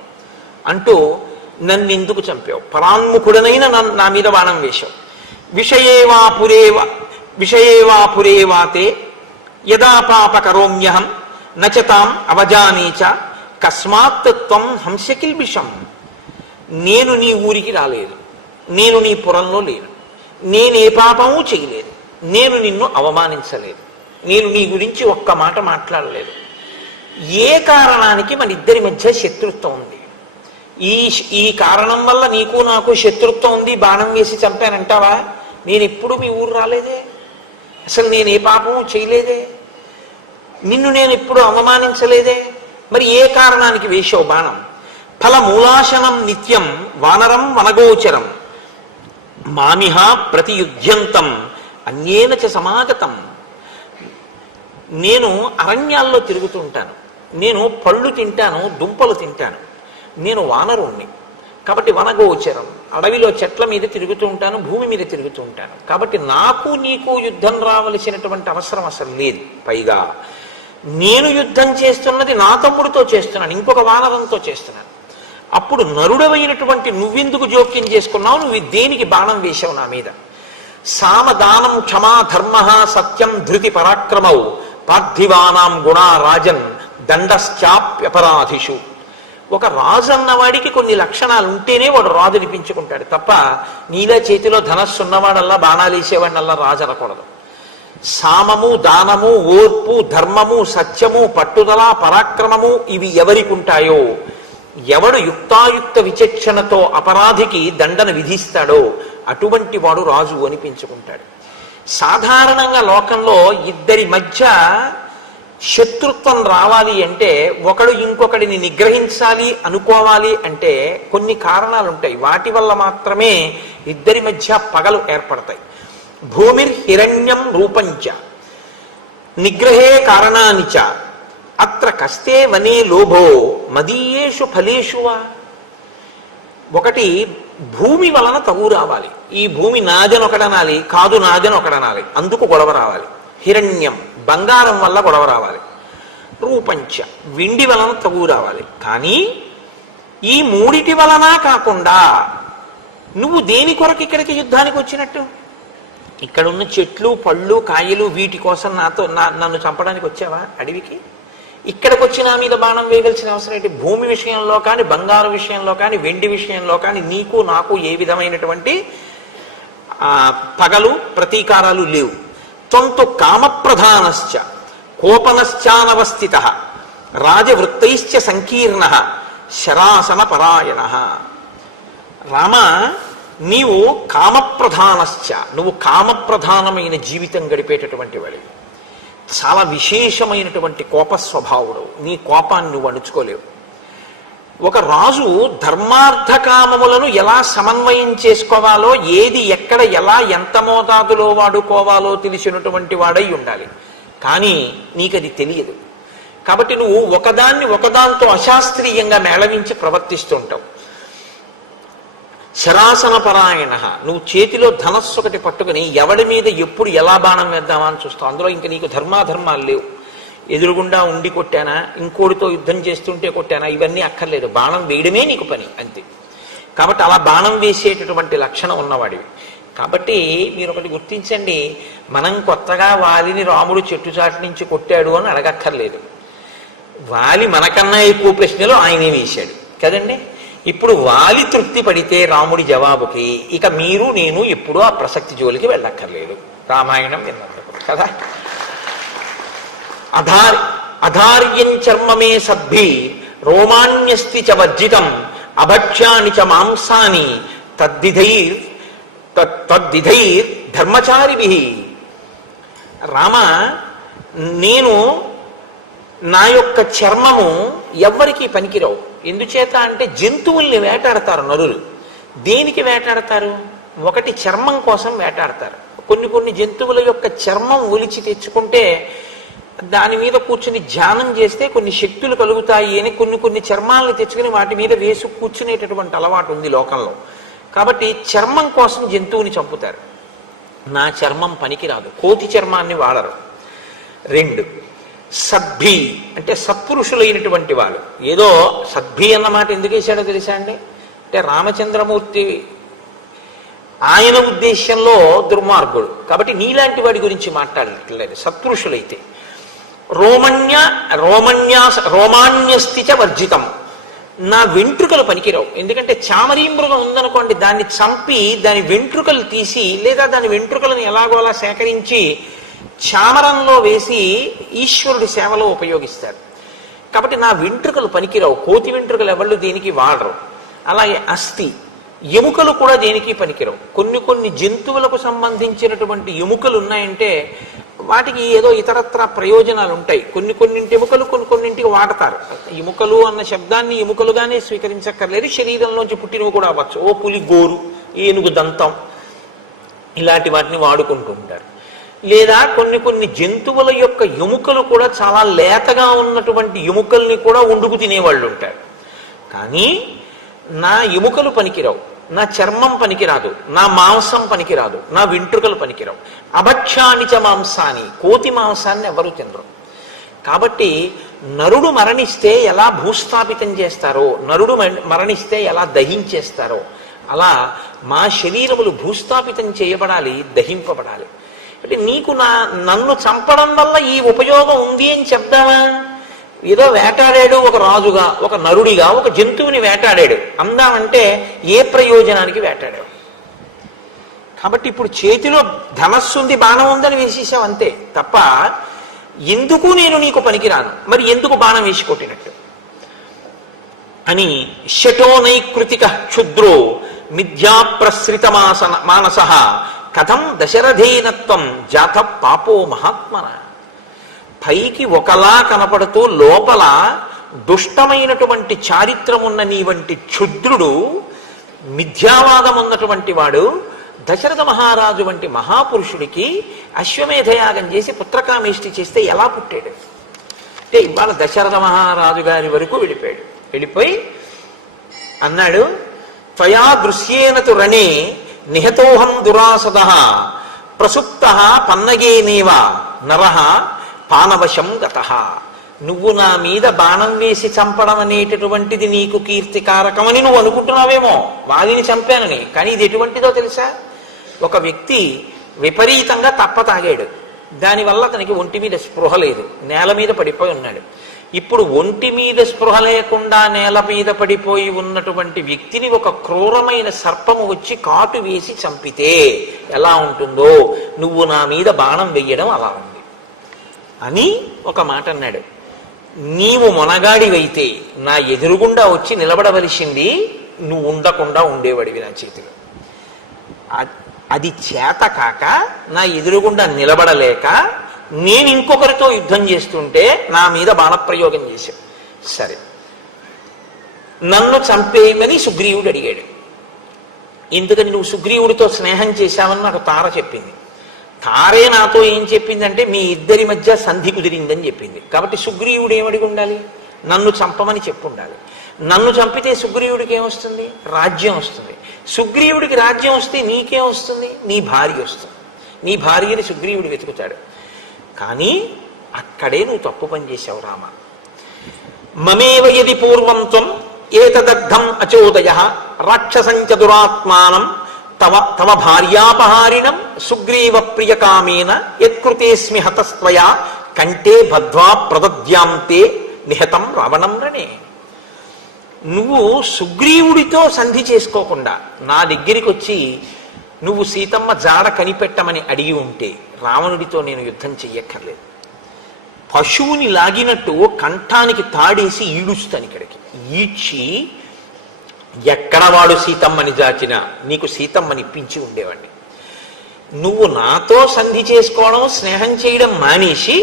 అంటూ నన్ను ఎందుకు చంపావు? పరాన్ముఖుడనైన నా మీద బాణం వేశావు. విషయేవాపురేవాతే యదా పాప కరోమ్యహం నచతాం అవజానీచ కస్మాత్ త్వం హంసకిల్బిషం. నేను నీ ఊరికి రాలేదు, నేను నీ పురంలో లేను, నేనే పాపము చేయలేదు, నేను నిన్ను అవమానించలేదు, నేను నీ గురించి ఒక్క మాట మాట్లాడలేదు. ఏ కారణానికి మన ఇద్దరి మధ్య శత్రుత్వం ఉంది? ఈ కారణం వల్ల నీకు నాకు శత్రుత్వం ఉంది, బాణం వేసి చంపానంటావా? నేను ఎప్పుడు మీ ఊరు రాలేదే, అసలు నేను ఏ పాపము చేయలేదే, నిన్ను నేను ఎప్పుడు అవమానించలేదే. మరి ఏ కారణానికి వేశావు బాణం? ఫలమూలాశనం నిత్యం వానరం వనగోచరం మామిహ ప్రతియుధ్యంతం అన్యేన చ సమాగతం. నేను అరణ్యాల్లో తిరుగుతూ ఉంటాను, నేను పళ్ళు తింటాను, దుంపలు తింటాను, నేను వానరుణ్ణి కాబట్టి వనగోచరం, అడవిలో చెట్ల మీద తిరుగుతూ ఉంటాను, భూమి మీద తిరుగుతూ ఉంటాను. కాబట్టి నాకు నీకు యుద్ధం రావలసినటువంటి అవసరం అసలు లేదు. పైగా నేను యుద్ధం చేస్తున్నది నా తమ్ముడితో చేస్తున్నాను, ఇంకొక వానరంతో చేస్తున్నాను. అప్పుడు నరుడవైనటువంటి నువ్వెందుకు జోక్యం చేసుకున్నావు? నువ్వు దేనికి బాణం వేశావు నా మీద? సామదానం క్షమా ధర్మ సత్యం ధృతి పరాక్రమౌ పార్థివానాం గుణా రాజన్ దండశ్చాప్యపరాధిషు. ఒక రాజు అన్నవాడికి కొన్ని లక్షణాలు ఉంటేనే వాడు రాజు అనిపించుకుంటాడు తప్ప నీలా చేతిలో ధనస్సు ఉన్నవాడల్లా బాణాలు వేసేవాడినల్లా రాజు అనకూడదు. సామము, దానము, ఓర్పు, ధర్మము, సత్యము, పట్టుదల, పరాక్రమము ఇవి ఎవరికి ఉంటాయో, ఎవడు యుక్తాయుక్త విచక్షణతో అపరాధికి దండన విధిస్తాడో అటువంటి వాడు రాజు అనిపించుకుంటాడు. సాధారణంగా లోకంలో ఇద్దరి మధ్య శత్రుత్వం రావాలి అంటే, ఒకడు ఇంకొకడిని నిగ్రహించాలి అనుకోవాలి అంటే కొన్ని కారణాలు ఉంటాయి. వాటి వల్ల మాత్రమే ఇద్దరి మధ్య పగలు ఏర్పడతాయి. భూమిర్హిరణ్యం రూపంచ నిగ్రహే కారణానిచ అత్ర కస్తే వనే లోభో మదీయేషు ఫలేషువా. ఒకటి భూమి వలన తగు రావాలి. ఈ భూమి నాదని ఒకడనాలి, కాదు నాదని ఒకడనాలి, అందుకు గొడవ రావాలి. హిరణ్యం బంగారం వల్ల గొడవ రావాలి. రూపంచ వెండి వలన తగు రావాలి. కానీ ఈ మూడిటి వలన కాకుండా నువ్వు దేని కొరకు ఇక్కడికి యుద్ధానికి వచ్చినట్టు? ఇక్కడ ఉన్న చెట్లు, పళ్ళు, కాయలు వీటి కోసం నన్ను చంపడానికి వచ్చావా అడవికి? ఇక్కడికి వచ్చి నా మీద బాణం వేయవలసిన అవసరం ఏంటి? భూమి విషయంలో కానీ, బంగారు విషయంలో కానీ, వెండి విషయంలో కానీ నీకు నాకు ఏ విధమైనటువంటి పగలు ప్రతీకారాలు లేవు. త్వంతు కామప్రధానశ్చ కోపనశ్చానవస్థిత రాజవృత్తైశ్చ సంకీర్ణ శరాసన పరాయణ. రామ, నీవు కామప్రధానశ్చ, నువ్వు కామప్రధానమైన జీవితం గడిపేటటువంటి వాడివి. చాలా విశేషమైనటువంటి కోప స్వభావుడు. నీ కోపాన్ని నువ్వు అణుచుకోలేవు. ఒక రాజు ధర్మార్థ కామములను ఎలా సమన్వయం చేసుకోవాలో, ఏది ఎక్కడ ఎలా ఎంత మోతాదులో వాడుకోవాలో తెలిసినటువంటి వాడై ఉండాలి. కానీ నీకది తెలియదు. కాబట్టి నువ్వు ఒకదాన్ని ఒకదాంతో అశాస్త్రీయంగా మేళవించి ప్రవర్తిస్తుంటావు. శరాసన పరాయణ, నువ్వు చేతిలో ధనస్సు ఒకటి పట్టుకుని ఎవడి మీద ఎప్పుడు ఎలా బాణం వేద్దామా అని చూస్తావు. అందులో ఇంక నీకు ధర్మాధర్మాలు లేవు. ఎదురుగుండా ఉండి కొట్టానా, ఇంకోటితో యుద్ధం చేస్తుంటే కొట్టానా, ఇవన్నీ అక్కర్లేదు. బాణం వేయడమే నీకు పని, అంతే. కాబట్టి అలా బాణం వేసేటటువంటి లక్షణం ఉన్నవాడివి. కాబట్టి మీరు ఒకటి గుర్తించండి, మనం కొత్తగా వాలిని రాముడు చెట్టు చాటు నుంచి కొట్టాడు అని అడగక్కర్లేదు. వాలి మనకన్నా ఎక్కువ ప్రశ్నలు ఆయనే వేశాడు కదండి. ఇప్పుడు వాలి తృప్తి పడితే రాముడి జవాబుకి ఇక మీరు నేను ఎప్పుడూ ఆ ప్రసక్తి జోలికి వెళ్ళక్కర్లేదు. రామాయణం విన్నందుకు కదా. అధార్యం చర్మమే సద్భి రోమాన్యస్తి చ వర్జితం అభక్ష్యాని చ మాంసాని తద్దిధైర్ ధర్మచారిభిః. రామ, నేను నా యొక్క చర్మము ఎవ్వరికీ పనికిరావు. ఎందుచేత అంటే జంతువుల్ని వేటాడతారు నరులు. దేనికి వేటాడతారు? ఒకటి చర్మం కోసం వేటాడతారు. కొన్ని జంతువుల యొక్క చర్మం ఒలిచి తెచ్చుకుంటే దాని మీద కూర్చుని ధ్యానం చేస్తే కొన్ని శక్తులు కలుగుతాయి అని కొన్ని చర్మాలను తెచ్చుకుని వాటి మీద వేసి కూర్చునేటటువంటి అలవాటు ఉంది లోకంలో. కాబట్టి చర్మం కోసం జంతువుని చంపుతారు. నా చర్మం పనికిరాదు, కోతి చర్మాన్ని వాడరు. 2, సద్భి అంటే సత్పురుషులైనటువంటి వాళ్ళు. ఏదో సద్భి అన్నమాట ఎందుకు వేశాడో తెలుసా అండి? అంటే రామచంద్రమూర్తి ఆయన ఉద్దేశ్యంలో దుర్మార్గుడు కాబట్టి నీలాంటి వాడి గురించి మాట్లాడట్లేదు. సత్పురుషులైతే రోమాన్యస్థిత వర్జితం, నా వెంట్రుకలు పనికిరావు. ఎందుకంటే చామరీ మృగం ఉందనుకోండి, దాన్ని చంపి దాని వెంట్రుకలు తీసి లేదా దాని వెంట్రుకలను ఎలాగోలా సేకరించి చామరంలో వేసి ఈశ్వరుడి సేవలో ఉపయోగిస్తారు. కాబట్టి నా వెంట్రుకలు పనికిరావు. కోతి వెంట్రుకలు ఎవళ్ళు దేనికి వాడరు. అలాగే అస్థి, ఎముకలు కూడా దేనికి పనికిరావు. కొన్ని జంతువులకు సంబంధించినటువంటి ఎముకలు ఉన్నాయంటే వాటికి ఏదో ఇతరత్ర ప్రయోజనాలు ఉంటాయి. కొన్నింటి ఎముకలు కొన్నింటికి వాడతారు. ఎముకలు అన్న శబ్దాన్ని ఎముకలుగానే స్వీకరించక్కర్లేదు, శరీరంలోంచి పుట్టినవి కూడా అవ్వచ్చు. ఓ పులి గోరు, ఏనుగు దంతం, ఇలాంటి వాటిని వాడుకుంటూ ఉంటారు. లేదా కొన్ని జంతువుల యొక్క ఎముకలు కూడా చాలా లేతగా ఉన్నటువంటి ఎముకల్ని కూడా వండుకు తినేవాళ్ళు ఉంటారు. కానీ నా ఎముకలు పనికిరావు, నా చర్మం పనికిరాదు, నా మాంసం పనికిరాదు, నా వెంట్రుకలు పనికిరావు. అభక్ష్యానిచ మాంసాన్ని, కోతి మాంసాన్ని ఎవరు తినరు. కాబట్టి నరుడు మరణిస్తే ఎలా భూస్థాపితం చేస్తారో, నరుడు మరణిస్తే ఎలా దహించేస్తారో, అలా మా శరీరములు భూస్థాపితం చేయబడాలి, దహింపబడాలి. అంటే నీకు నన్ను చంపడం వల్ల ఈ ఉపయోగం ఉంది అని చెప్దామా? ఏదో వేటాడాడు ఒక రాజుగా, ఒక నరుడిగా ఒక జంతువుని వేటాడాడు అందామంటే ఏ ప్రయోజనానికి వేటాడాడు? కాబట్టి ఇప్పుడు చేతిలో ధనస్సు ఉంది, బాణం ఉందని వేసేసావు అంతే తప్ప ఎందుకు నేను నీకు పనికిరాను, మరి ఎందుకు బాణం వేసి కొట్టినట్టు అని. శటో నైకృతిక క్షుద్రో మిథ్యా ప్రసృత మానస కథం దశరథేనత్వం జాత పాపో మహాత్మన. పైకి ఒకలా కనపడుతూ లోపల దుష్టమైనటువంటి చారిత్రమున్న నీ వంటి క్షుద్రుడు, మిథ్యావాదం ఉన్నటువంటి వాడు దశరథ మహారాజు వంటి మహాపురుషుడికి అశ్వమేధయాగం చేసి పుత్రకామేష్టి చేస్తే ఎలా పుట్టాడు అంటే ఇవాళ దశరథ మహారాజు గారి వరకు వెళ్ళిపోయాడు. వెళ్ళిపోయి అన్నాడు, త్వయా దృశ్యేనతు రణే నిహతోహం దురాసద ప్రసుప్త పన్నగేనేవ నరః పానవశం గతః. నువ్వు నా మీద బాణం వేసి చంపడం అనేటటువంటిది నీకు కీర్తికారకమని నువ్వు అనుకుంటున్నావేమో, వాలిని చంపానని. కానీ ఇది ఎటువంటిదో తెలుసా? ఒక వ్యక్తి విపరీతంగా తప్ప తాగాడు, దానివల్ల అతనికి ఒంటి మీద స్పృహ లేదు, నేల మీద పడిపోయి ఉన్నాడు. ఇప్పుడు ఒంటి మీద స్పృహ లేకుండా నేల మీద పడిపోయి ఉన్నటువంటి వ్యక్తిని ఒక క్రూరమైన సర్పము వచ్చి కాటు వేసి చంపితే ఎలా ఉంటుందో నువ్వు నా మీద బాణం వెయ్యడం అలా ఉంది అని ఒక మాట అన్నాడు. నీవు మొనగాడివైతే నా ఎదురుగుండా వచ్చి నిలబడవలసింది, నువ్వు ఉండకుండా ఉండేవాడివి నా చేతిలో. అది చేత కాక నా ఎదురుగుండా నిలబడలేక నేను ఇంకొకరితో యుద్ధం చేస్తుంటే నా మీద బాణప్రయోగం చేశావు. సరే, నన్ను చంపేయమని సుగ్రీవుడు అడిగాడు. ఎందుకని నువ్వు సుగ్రీవుడితో స్నేహం చేశావని నాకు తార చెప్పింది. తారే నాతో ఏం చెప్పిందంటే మీ ఇద్దరి మధ్య సంధి కుదిరిందని చెప్పింది. కాబట్టి సుగ్రీవుడు ఏమడిగి ఉండాలి? నన్ను చంపమని చెప్పుండాలి. నన్ను చంపితే సుగ్రీవుడికి ఏమొస్తుంది? రాజ్యం వస్తుంది. సుగ్రీవుడికి రాజ్యం వస్తే నీకేం వస్తుంది? నీ భార్య వస్తుంది. నీ భార్యని సుగ్రీవుడు వెతుకుతాడు. కానీ అక్కడే నువ్వు తప్పు పని చేశావు రామ. మమేవ యది పూర్వం త్వం ఏతదగ్ధం అచోదయ రాక్షసంచ దురాత్మానం తవ తవ భార్యాపహారిణం సుగ్రీవ ప్రియకామేన యత్కృతేస్మి హతస్త్వయా కంటే బద్ధ్వా ప్రదద్యాంతే నిహతం రావణం రణే. నువ్వు సుగ్రీవుడితో సంధి చేసుకోకుండా నా దగ్గరికి వచ్చి నువ్వు సీతమ్మ జాడ కనిపెట్టమని అడిగి ఉంటే రావణుడితో నేను యుద్ధం చెయ్యక్కర్లేదు. పశువుని లాగినట్టు కంఠానికి తాడేసి ఈడుస్తాను ఇక్కడికి. ఈడ్చి ఎక్కడ వాడు సీతమ్మని జాచినా నీకు సీతమ్మని ఇప్పించి ఉండేవాడిని. నువ్వు నాతో సంధి చేసుకోవడం, స్నేహం చేయడం మానేసి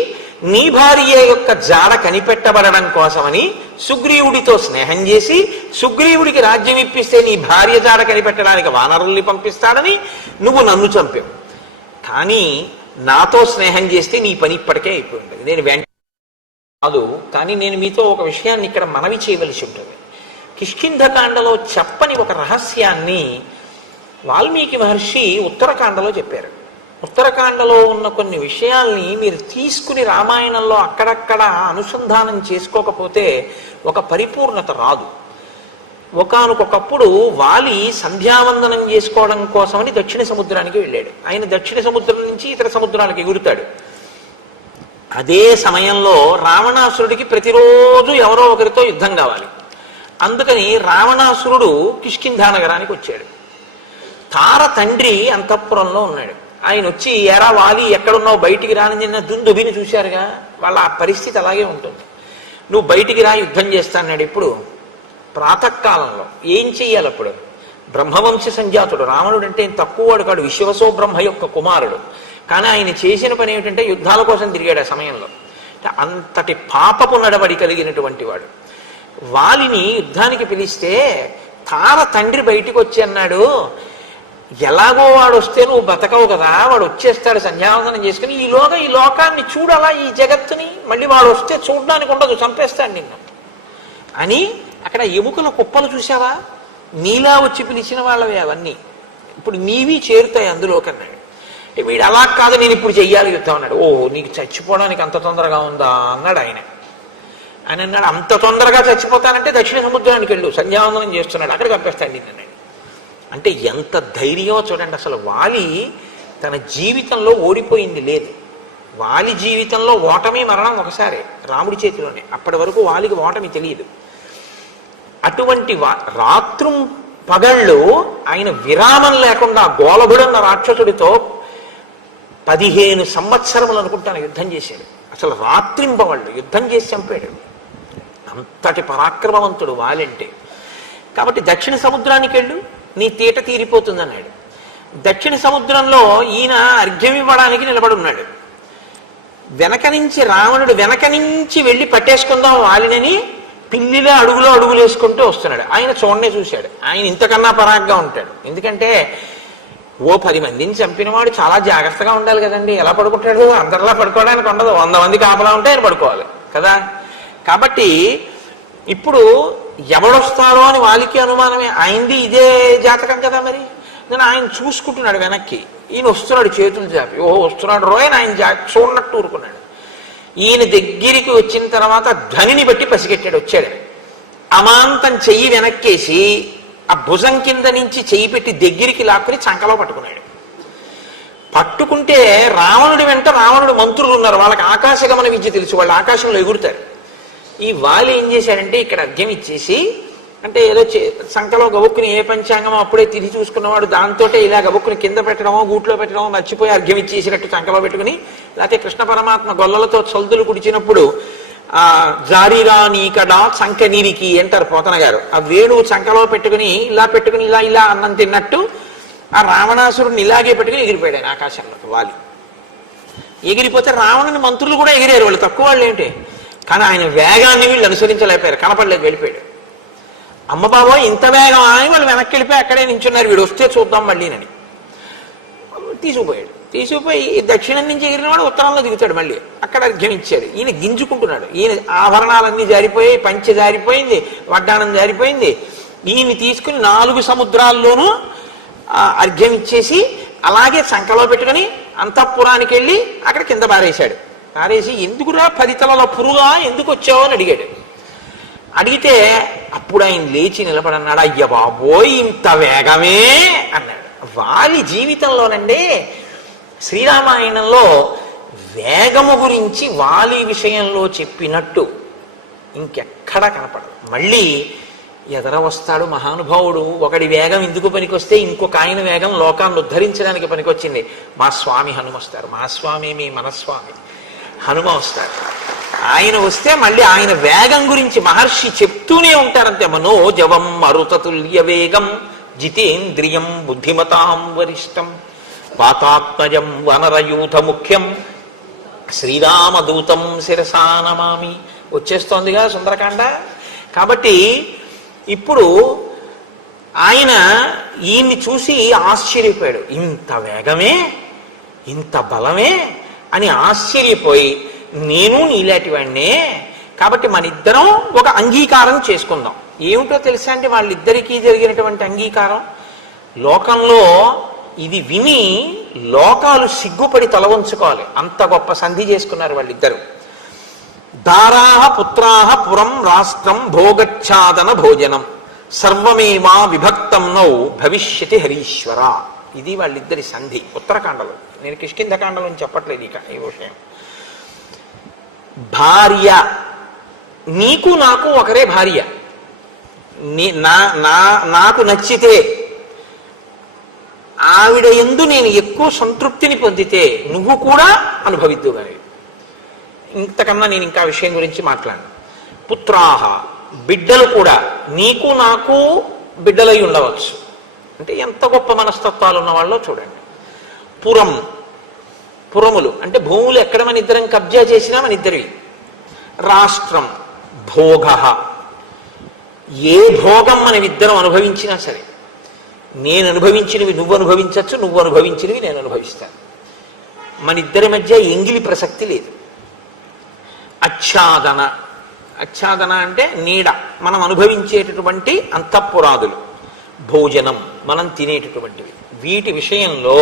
నీ భార్య యొక్క జాడ కనిపెట్టబడడం కోసమని సుగ్రీవుడితో స్నేహం చేసి సుగ్రీవుడికి రాజ్యం ఇప్పిస్తే నీ భార్య జాడ కనిపెట్టడానికి వానరుల్ని పంపిస్తాడని నువ్వు నన్ను చంపావు. కానీ నాతో స్నేహం చేస్తే నీ పని ఇప్పటికే అయిపోయి ఉంటుంది. నేను వెంట కాదు, కానీ నేను మీతో ఒక విషయాన్ని ఇక్కడ మనవి చేయవలసి ఉంటుంది. కిష్కింధకాండలో చెప్పని ఒక రహస్యాన్ని వాల్మీకి మహర్షి ఉత్తరకాండలో చెప్పారు. ఉత్తరకాండలో ఉన్న కొన్ని విషయాల్ని మీరు తీసుకుని రామాయణంలో అక్కడక్కడ అనుసంధానం చేసుకోకపోతే ఒక పరిపూర్ణత రాదు. ఒకానొకప్పుడు వాలి సంధ్యావందనం చేసుకోవడం కోసమని దక్షిణ సముద్రానికి వెళ్ళాడు. ఆయన దక్షిణ సముద్రం నుంచి ఇతర సముద్రాలకు ఎగురుతాడు. అదే సమయంలో రావణాసురుడికి ప్రతిరోజు ఎవరో ఒకరితో యుద్ధం కావాలి. అందుకని రావణాసురుడు కిష్కింధా నగరానికి వచ్చాడు. తార తండ్రి అంతఃపురంలో ఉన్నాడు. ఆయన వచ్చి ఎరా వాలి ఎక్కడున్నావు, బయటికి రాని, నిన్న దుందుబిని చూశారుగా, వాళ్ళ ఆ పరిస్థితి అలాగే ఉంటుంది. నువ్వు బయటికి రా, యుద్ధం చేస్తాన్నాడు. ఇప్పుడు ప్రాతకాలంలో ఏం చెయ్యాలి? అప్పుడు బ్రహ్మవంశ సంజాతుడు రావణుడు అంటే తక్కువ వాడు కాడు, విశ్వసో బ్రహ్మ యొక్క కుమారుడు. కానీ ఆయన చేసిన పని ఏమిటంటే యుద్ధాల కోసం తిరిగాడు ఆ సమయంలో. అంతటి పాపపు నడవడి కలిగినటువంటి వాడు. వాలిని యుద్ధానికి పిలిస్తే తార తండ్రి బయటికి వచ్చి అన్నాడు, ఎలాగో వాడు వస్తే నువ్వు బతకవు కదా, వాడు వచ్చేస్తాడు సంధ్యావందనం చేసుకుని, ఈలోగా ఈ లోకాన్ని చూడాలా, ఈ జగత్తుని, మళ్ళీ వాడు వస్తే చూడడానికి ఉండదు, చంపేస్తాడు నిన్ను అని. అక్కడ ఎముకల కుప్పలు చూసావా, నీలా వచ్చి పిలిచిన వాళ్ళవి అవన్నీ, ఇప్పుడు నీవి చేరుతాయి అందులోకన్నాడు. వీడు అలా కాదు, నేను ఇప్పుడు చెయ్యాలి యుద్ధం అన్నాడు. ఓ, నీకు చచ్చిపోవడానికి అంత తొందరగా ఉందా అన్నాడు ఆయన. ఆయన అన్నాడు, అంత తొందరగా చచ్చిపోతానంటే దక్షిణ సముద్రానికి వెళ్ళు, సంధ్యావందనం చేస్తున్నాడు, అక్కడ చంపేస్తాడు నిన్న. అంటే ఎంత ధైర్యమో చూడండి. అసలు వాలి తన జీవితంలో ఓడిపోయింది లేదు. వాలి జీవితంలో ఓటమి మరణం ఒకసారి రాముడి చేతిలోనే. అప్పటి వరకు వాలికి ఓటమి తెలియదు. అటువంటి రాత్రుం పగళ్ళు ఆయన విరామం లేకుండా గోలభుడన్న రాక్షసుడితో 15 సంవత్సరములు అనుకుంటాను యుద్ధం చేశాడు. అసలు రాత్రింబవళ్ళు యుద్ధం చేసి చంపాడు. అంతటి పరాక్రమవంతుడు వాలంటే. కాబట్టి దక్షిణ సముద్రానికి వెళ్ళు, నీ తీట తీరిపోతుందన్నాడు. దక్షిణ సముద్రంలో ఈయన అర్ఘ్యం ఇవ్వడానికి నిలబడున్నాడు. వెనక నుంచి రావణుడు వెనక నుంచి వెళ్ళి పట్టేసుకుందాం వాలినని పిల్లిలో అడుగులు వేసుకుంటూ వస్తున్నాడు. ఆయన చూడనే చూశాడు. ఆయన ఇంతకన్నా పరాగ్గా ఉంటాడు. ఎందుకంటే ఓ 10 మందిని చంపినవాడు చాలా జాగ్రత్తగా ఉండాలి కదండి. ఎలా పడుకుంటాడు? అందరిలా పడుకోవడానికి ఉండదు. 100 మంది కాపలా ఉంటే ఆయన పడుకోవాలి కదా. కాబట్టి ఇప్పుడు ఎవడొస్తారో అని వాలికి అనుమానమే. ఆయనది ఇదే జాతకం కదా. మరి నేను ఆయన చూసుకుంటున్నాడు వెనక్కి. ఈయన వస్తున్నాడు చేతులు చాపి. ఓహో వస్తున్నాడు రోయ్ ఆయన చూడనట్టు ఊరుకున్నాడు. ఈయన దగ్గరికి వచ్చిన తర్వాత ధ్వనిని బట్టి పసిగట్టాడు. వచ్చాడు అమాంతం చెయ్యి వెనక్కేసి ఆ భుజం కింద నుంచి చెయ్యి పెట్టి దగ్గరికి లాక్కుని చంకలో పట్టుకున్నాడు. పట్టుకుంటే రావణుడి వెంట రావణుడు మంత్రులు ఉన్నారు. వాళ్ళకి ఆకాశగమన విద్య తెలుసు. వాళ్ళు ఆకాశంలో ఎగురుతారు. ఈ వాలి ఏం చేశాడంటే ఇక్కడ అర్ఘ్యం ఇచ్చేసి, అంటే ఏదో సంకలో గబుక్కుని ఏ పంచాంగమో అప్పుడే తిరిగి చూసుకున్నవాడు దాంతో ఇలా గబుక్కుని కింద పెట్టడమో గూట్లో పెట్టడమో మర్చిపోయి అర్ఘ్యం ఇచ్చేసినట్టు సంకలో పెట్టుకుని, లేకపోతే కృష్ణ పరమాత్మ గొల్లలతో చల్దులు కుడిచినప్పుడు జారీరా నీకడా చంక నీరికి అంటారు పోతన గారు. ఆ వేణువు చంకలో పెట్టుకుని ఇలా అన్నం తిన్నట్టు ఆ రావణాసురుడిని ఇలాగే పెట్టుకుని ఎగిరిపోయాడు ఆయన ఆకాశంలోకి. వాలి ఎగిరిపోతే రావణుని మంత్రులు కూడా ఎగిరారు. వాళ్ళు తక్కువ వాళ్ళు ఏంటి, కానీ ఆయన వేగాన్ని వీళ్ళు అనుసరించలేకపోయారు. కనపడలేదు, వెళ్ళిపోయాడు. అమ్మ బాబో ఇంత వేగం అని వాళ్ళు వెనక్కి వెళ్ళిపోయి అక్కడే నించున్నారు. వీడు వస్తే చూద్దాం మళ్ళీనని తీసుకుపోయాడు. తీసుకుపోయి దక్షిణం నుంచి ఎగిరిన వాడు ఉత్తరంలో దిగుతాడు. మళ్ళీ అక్కడ అర్ఘ్యం ఇచ్చాడు. ఈయన గింజుకుంటున్నాడు. ఈయన ఆభరణాలన్నీ జారిపోయాయి, పంచె జారిపోయింది, వడ్డాణం జారిపోయింది. ఈయన్ని తీసుకుని 4 సముద్రాల్లోనూ అర్ఘ్యం ఇచ్చేసి అలాగే సంకలో పెట్టుకుని అంతఃపురానికి వెళ్ళి అక్కడ కింద పారేశాడు. పారేసి ఎందుకురా 10 తలల పురుగా ఎందుకు వచ్చావు అని అడిగాడు. అడిగితే అప్పుడు ఆయన లేచి నిలబడన్నాడు. అయ్య బాబోయ్ ఇంత వేగమే అన్నాడు. వాలి జీవితంలోనండి శ్రీరామాయణంలో వేగము గురించి వాలి విషయంలో చెప్పినట్టు ఇంకెక్కడా కనపడదు. మళ్ళీ ఎదర వస్తాడు మహానుభావుడు. ఒకడి వేగం ఎందుకు పనికొస్తే ఇంకొక ఆయన వేగం లోకాన్ని ఉద్ధరించడానికి పనికొచ్చింది. మా స్వామి హనుమ వస్తారు. మా స్వామి మీ మనస్వామి హనుమ వస్తారు. ఆయన వస్తే మళ్ళీ ఆయన వేగం గురించి మహర్షి చెప్తూనే ఉంటారంతే. మనోజవం మరుతతుల్య వేగం జితేంద్రియం బుద్ధిమతాం వరిష్టం వాతాత్మజం వనరయూథ ముఖ్యం శ్రీరామదూతం శిరసా నమామి. వచ్చేస్తోందిగా సుందరకాండ. కాబట్టి ఇప్పుడు ఆయన ఈయన్ని చూసి ఆశ్చర్యపోయాడు. ఇంత వేగమే, ఇంత బలమే అని ఆశ్చర్యపోయి, నేను నీలాంటి వాడినే, కాబట్టి మన ఇద్దరం ఒక అంగీకారం చేసుకుందాం. ఏమిటో తెలుసా అంటే వాళ్ళిద్దరికీ జరిగినటువంటి అంగీకారం, లోకంలో ఇది విని లోకాలు సిగ్గుపడి తల వంచుకోవాలి. అంత గొప్ప సంధి చేసుకున్నారు వాళ్ళిద్దరు. దారాహ పుత్రాహ పురం రాష్ట్రం భోగచ్ఛాదన భోజనం సర్వమేమా విభక్తం నౌ భవిష్యతి హరీశ్వర. ఇది వాళ్ళిద్దరి సంధి ఉత్తరకాండలో. నేను కిష్కింధకాండలో చెప్పట్లేదు ఇక ఈ విషయం. భార్య, నీకు నాకు ఒకరే భార్య. నాకు నచ్చితే ఆవిడ యందు నేను ఎక్కువ సంతృప్తిని పొందితే నువ్వు కూడా అనుభవిద్దు. కానీ ఇంతకన్నా నేను ఇంకా విషయం గురించి మాట్లాడను. పుత్రాహ, బిడ్డలు కూడా నీకు నాకు బిడ్డలై ఉండవచ్చు. అంటే ఎంత గొప్ప మనస్తత్వాలు ఉన్న వాళ్ళో చూడండి. పురం, పురములు అంటే భూములు ఎక్కడ మన ఇద్దరం కబ్జా చేసినా మన ఇద్దరివి. రాష్ట్రం, భోగ, ఏ భోగం మనం ఇద్దరం అనుభవించినా సరే, నేను అనుభవించినవి నువ్వు అనుభవించవచ్చు, నువ్వు అనుభవించినవి నేను అనుభవిస్తాను. మన ఇద్దరి మధ్య ఎంగిలి ప్రసక్తి లేదు. ఆచ్ఛాదన, ఆచ్ఛాదన అంటే నీడ, మనం అనుభవించేటటువంటి అంతఃపురాదులు. భోజనం, మనం తినేటటువంటివి. వీటి విషయంలో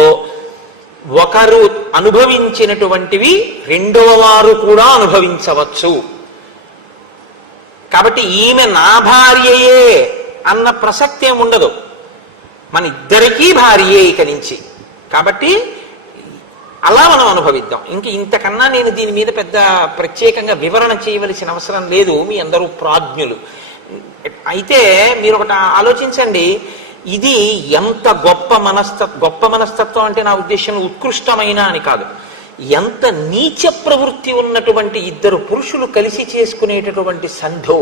ఒకరు అనుభవించినటువంటివి రెండవ వారు కూడా అనుభవించవచ్చు. కాబట్టి ఈమె నా భార్యయే అన్న ప్రసక్తి ఏమి ఉండదు. మన ఇద్దరికీ భార్యే ఇక నుంచి. కాబట్టి అలా మనం అనుభవిద్దాం. ఇంతకన్నా నేను దీని మీద పెద్ద ప్రత్యేకంగా వివరణ చేయవలసిన అవసరం లేదు. మీ అందరూ ప్రాజ్ఞులు. అయితే మీరు ఒకటి ఆలోచించండి, ఇది ఎంత గొప్ప మనస్తత్వం అంటే నా ఉద్దేశం ఉత్కృష్టమైన అని కాదు, ఎంత నీచ ప్రవృత్తి ఉన్నటువంటి ఇద్దరు పురుషులు కలిసి చేసుకునేటటువంటి సంధో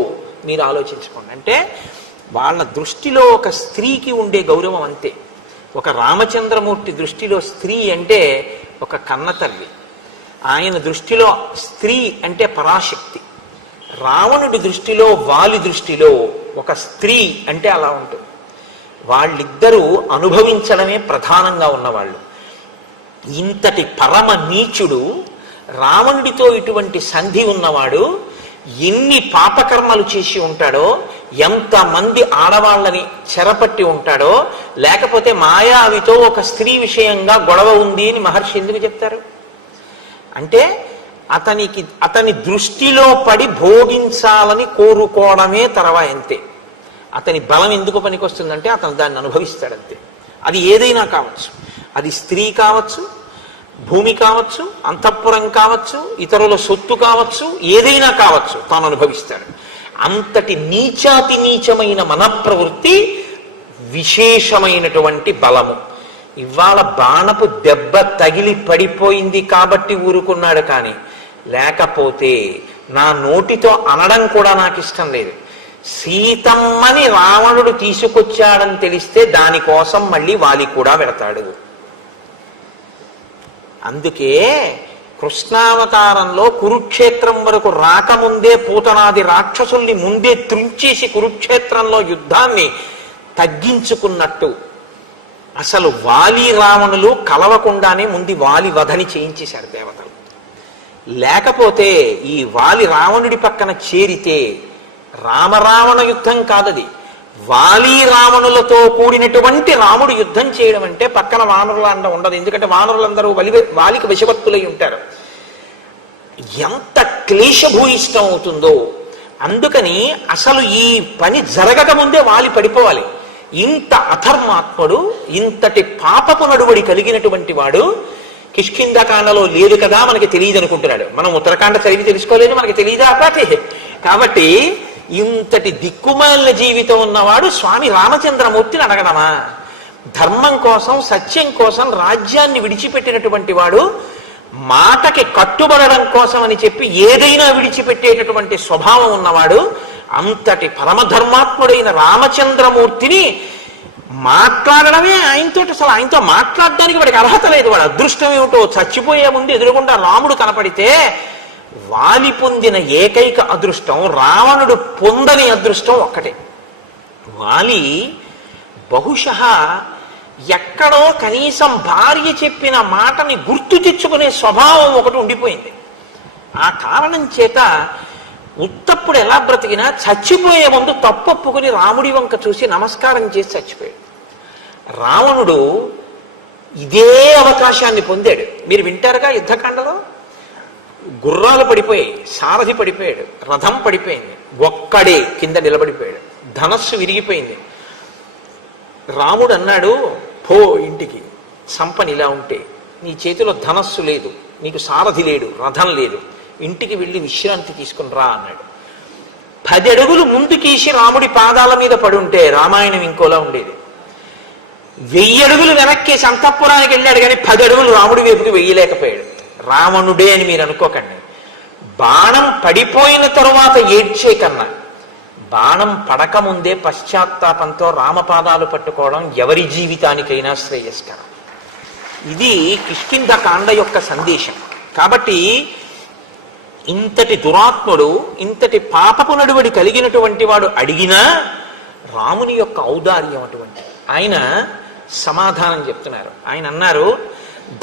మీరు ఆలోచించుకోండి. అంటే వాళ్ళ దృష్టిలో ఒక స్త్రీకి ఉండే గౌరవం అంతే. ఒక రామచంద్రమూర్తి దృష్టిలో స్త్రీ అంటే ఒక కన్నతల్లి, ఆయన దృష్టిలో స్త్రీ అంటే పరాశక్తి. రావణుడి దృష్టిలో, వాలి దృష్టిలో ఒక స్త్రీ అంటే అలా ఉంటుంది. వాళ్ళిద్దరూ అనుభవించడమే ప్రధానంగా ఉన్నవాళ్ళు. ఇంతటి పరమ నీచుడు రావణుడితో ఇటువంటి సంధి ఉన్నవాడు ఎన్ని పాపకర్మలు చేసి ఉంటాడో, ఎంతమంది ఆడవాళ్ళని చెరపట్టి ఉంటాడో, లేకపోతే మాయావితో ఒక స్త్రీ విషయంగా గొడవ ఉంది అని మహర్షి ఎందుకు చెప్తారు అంటే అతని దృష్టిలో పడి భోగించాలని కోరుకోవడమే అంతే. అతని బలం ఎందుకు పనికొస్తుందంటే అతను దాన్ని అనుభవిస్తాడంతే. అది ఏదైనా కావచ్చు, అది స్త్రీ కావచ్చు, భూమి కావచ్చు, అంతఃపురం కావచ్చు, ఇతరుల సొత్తు కావచ్చు, ఏదైనా కావచ్చు, తాను అనుభవిస్తాడు. అంతటి నీచాతి నీచమైన మనఃప్రవృత్తి విశేషమైనటువంటి బలము. ఇవాళ బాణపు దెబ్బ తగిలి పడిపోయింది కాబట్టి ఊరుకున్నాడు, కానీ లేకపోతే నా నోటితో అనడం కూడా నాకు ఇష్టం లేదు. సీతమ్మని రావణుడు తీసుకొచ్చాడని తెలిస్తే దానికోసం మళ్ళీ వాలి కూడా వెడతాడు. అందుకే కృష్ణావతారంలో కురుక్షేత్రం వరకు రాకముందే పూతనాది రాక్షసుల్ని ముందే త్రుంచేసి కురుక్షేత్రంలో యుద్ధాన్ని తగ్గించుకున్నట్టు అసలు వాలి రావణులు కలవకుండానే ముందు వాలి వధని చేయించేశారు దేవతలు. లేకపోతే ఈ వాలి రావణుడి పక్కన చేరితే రామరావణ యుద్ధం కాదది, వాలి రావణులతో కూడినటువంటి రాముడు యుద్ధం చేయడం అంటే పక్కన వానరుల అండ ఉండదు. ఎందుకంటే వానరులందరూ వాలికి వశవర్తులై ఉంటారు. ఎంత క్లేశభూయిష్టం అవుతుందో. అందుకని అసలు ఈ పని జరగక ముందే వాలి పడిపోవాలి. ఇంత అధర్మాత్ముడు, ఇంతటి పాపపు నడువడి కలిగినటువంటి వాడు కిష్కింధకాండలో లేదు కదా, మనకి తెలియదు అనుకుంటున్నాడు. మనం ఉత్తరాఖండ చదివి తెలుసుకోలేదు, మనకి తెలియదా అపాటి. కాబట్టి ఇంతటి దిక్కుమాలిన జీవితం ఉన్నవాడు స్వామి రామచంద్రమూర్తిని అడగడమా? ధర్మం కోసం, సత్యం కోసం రాజ్యాన్ని విడిచిపెట్టినటువంటి వాడు మాటకి కట్టుబడడం కోసం అని చెప్పి ఏదైనా విడిచిపెట్టేటటువంటి స్వభావం ఉన్నవాడు అంతటి పరమధర్మాత్ముడైన రామచంద్రమూర్తిని మాట్లాడడమే ఆయనతో, అసలు ఆయనతో మాట్లాడడానికి వాడికి అర్హత లేదు. వాడు అదృష్టం ఏమిటో, చచ్చిపోయే ముందు ఎదురుగుండా రాముడు కనపడితే వాలి పొందిన ఏకైక అదృష్టం, రావణుడు పొందని అదృష్టం ఒక్కటే. వాలి బహుశః ఎక్కడో కనీసం భార్య చెప్పిన మాటని గుర్తు తెచ్చుకునే స్వభావం ఒకటి ఉండిపోయింది. ఆ కారణం చేత ఉత్తప్పుడు ఎలా బ్రతికినా చచ్చిపోయే ముందు తప్పొప్పుకుని రాముడి వంక చూసి నమస్కారం చేసి చచ్చిపోయాడు. రావణుడు ఇదే అవకాశాన్ని పొందాడు. మీరు వింటారుగా యుద్ధకాండలో గుర్రాలు పడిపోయాయి, సారథి పడిపోయాడు, రథం పడిపోయింది, ఒక్కడే కింద నిలబడిపోయాడు, ధనస్సు విరిగిపోయింది. రాముడు అన్నాడు, పో ఇంటికి, సంపని ఇలా ఉంటే నీ చేతిలో ధనస్సు లేదు, నీకు సారథి లేడు, రథం లేదు, ఇంటికి వెళ్ళి విశ్రాంతి తీసుకుని రా అన్నాడు. 10 అడుగులు ముందుకేసి రాముడి పాదాల మీద పడుంటే రామాయణం ఇంకోలా ఉండేది. 1000 అడుగులు వెనక్కేసి అంతఃపురానికి వెళ్ళాడు, కానీ 10 అడుగులు రాముడి వైపుకి వెయ్యలేకపోయాడు. రావణుడే అని మీరు అనుకోకండి. బాణం పడిపోయిన తరువాత ఏడ్చే కన్నా బాణం పడకముందే పశ్చాత్తాపంతో రామపాదాలు పట్టుకోవడం ఎవరి జీవితానికైనా శ్రేయస్కరం. ఇది కిష్కింధకాండ యొక్క సందేశం. కాబట్టి ఇంతటి దురాత్ముడు, ఇంతటి పాపపు నడువడి కలిగినటువంటి వాడు అడిగినా రాముని యొక్క ఔదార్యం అటువంటి. ఆయన సమాధానం చెప్తున్నారు. ఆయన అన్నారు,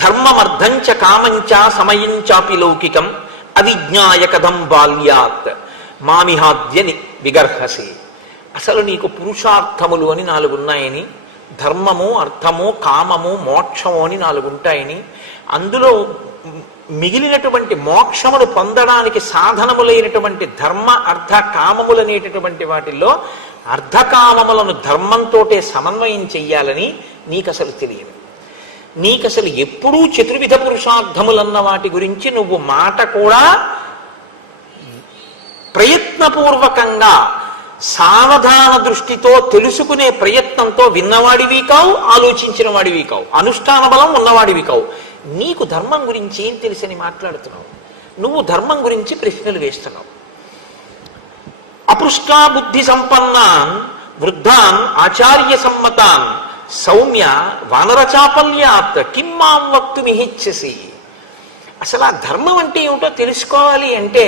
ధర్మమర్థంచ కామంచ సమయంచాపి లౌకికం అవిజ్ఞాయ కథం బాల్యాత్ మామిహాద్య విగర్హసి. అసలు నీకు పురుషార్థములు అని 4 ఉన్నాయని, ధర్మము, అర్థము, కామము, మోక్షము అని 4 ఉంటాయని, అందులో మిగిలినటువంటి మోక్షమును పొందడానికి సాధనములైనటువంటి ధర్మ, అర్థ, కామములనేటటువంటి వాటిల్లో అర్ధకామములను ధర్మంతోటే సమన్వయం చెయ్యాలని నీకు అసలు తెలియదు. నీకు అసలు ఎప్పుడూ చతుర్విధ పురుషార్థములన్న వాటి గురించి నువ్వు మాట కూడా ప్రయత్నపూర్వకంగా సావధాన దృష్టితో తెలుసుకునే ప్రయత్నంతో విన్నవాడివి కావు, ఆలోచించిన వాడివి కావు, అనుష్ఠాన బలం ఉన్నవాడివి కావు. నీకు ధర్మం గురించి ఏం తెలిసని మాట్లాడుతున్నావు? నువ్వు ధర్మం గురించి ప్రశ్నలు వేస్తున్నావు. అపృష్టా బుద్ధి సంపన్నాన్ వృద్ధాన్ ఆచార్య సమ్మతాన్ సౌమ్య వానరచాపల్యాత్ కిం మాం వక్తుమిహిచ్చసి. అసలు ఆ ధర్మం అంటే ఏమిటో తెలుసుకోవాలి అంటే,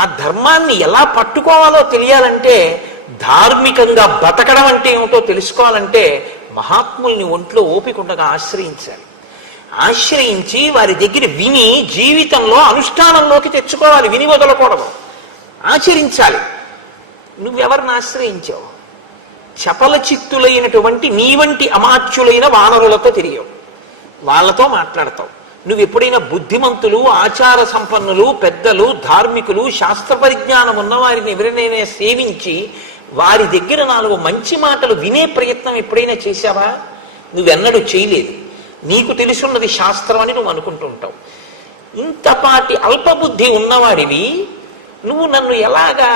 ఆ ధర్మాన్ని ఎలా పట్టుకోవాలో తెలియాలంటే, ధార్మికంగా బతకడం అంటే ఏమిటో తెలుసుకోవాలంటే మహాత్ముల్ని ఒంట్లో ఓపికండగా ఆశ్రయించాలి. ఆశ్రయించి వారి దగ్గర విని జీవితంలో అనుష్ఠానంలోకి తెచ్చుకోవాలి. విని వదలకూడదు, ఆచరించాలి. నువ్వెవరిని ఆశ్రయించావు? చపల చిత్తులైనటువంటి నీ వంటి అమాత్యులైన వానరులతో తిరిగావు, వాళ్ళతో మాట్లాడతావు. నువ్వు ఎప్పుడైనా బుద్ధిమంతులు, ఆచార సంపన్నులు, పెద్దలు, ధార్మికులు, శాస్త్ర పరిజ్ఞానం ఉన్న వారిని ఎవరినైనా సేవించి వారి దగ్గర 4 మంచి మాటలు వినే ప్రయత్నం ఎప్పుడైనా చేశావా? నువ్వెన్నడూ చేయలేదు. నీకు తెలుసున్నది శాస్త్రం అని నువ్వు అనుకుంటూ ఉంటావు. ఇంతపాటి అల్పబుద్ధి ఉన్నవాడివి నువ్వు నన్ను ఎలాగా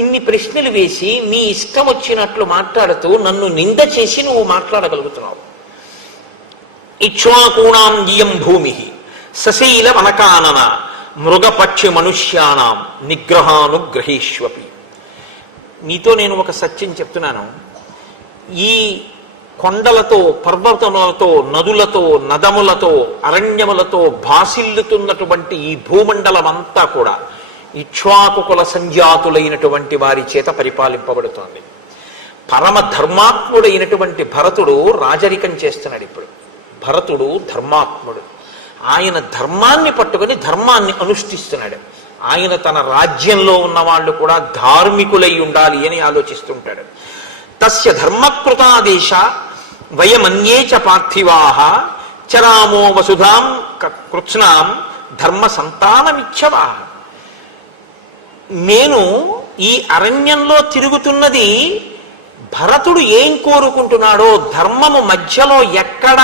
ఇన్ని ప్రశ్నలు వేసి నీ ఇష్టం వచ్చినట్లు మాట్లాడుతూ నన్ను నింద చేసి నువ్వు మాట్లాడగలుగుతున్నావు? ఇక్ష్వాకూణాం ఇయం భూమి సశైల వనకానన మృగపక్షి మనుష్యానాం నిగ్రహానుగ్రహీష్వపి. నీతో నేను ఒక సత్యం చెప్తున్నాను. ఈ కొండలతో, పర్వతములతో, నదులతో, నదములతో, అరణ్యములతో భాసిల్లుతున్నటువంటి ఈ భూమండలం అంతా కూడా ఇక్ష్వాకుకుల సంజాతులైనటువంటి వారి చేత పరిపాలింపబడుతోంది. పరమ ధర్మాత్ముడైనటువంటి భరతుడు రాజరికం చేస్తున్నాడు. ఇప్పుడు భరతుడు ధర్మాత్ముడు. ఆయన ధర్మాన్ని పట్టుకొని ధర్మాన్ని అనుష్ఠిస్తున్నాడు. ఆయన తన రాజ్యంలో ఉన్న వాళ్ళు కూడా ధార్మికులై ఉండాలి అని ఆలోచిస్తుంటాడు. తస్య ధర్మకృతాదేశ వయమన్యే చ పార్థివాః చరామో వసుధాం కృత్స్నాం ధర్మ సంతానమిచ్చవా. నేను ఈ అరణ్యంలో తిరుగుతున్నది భరతుడు ఏం కోరుకుంటున్నాడో, ధర్మము మధ్యలో ఎక్కడ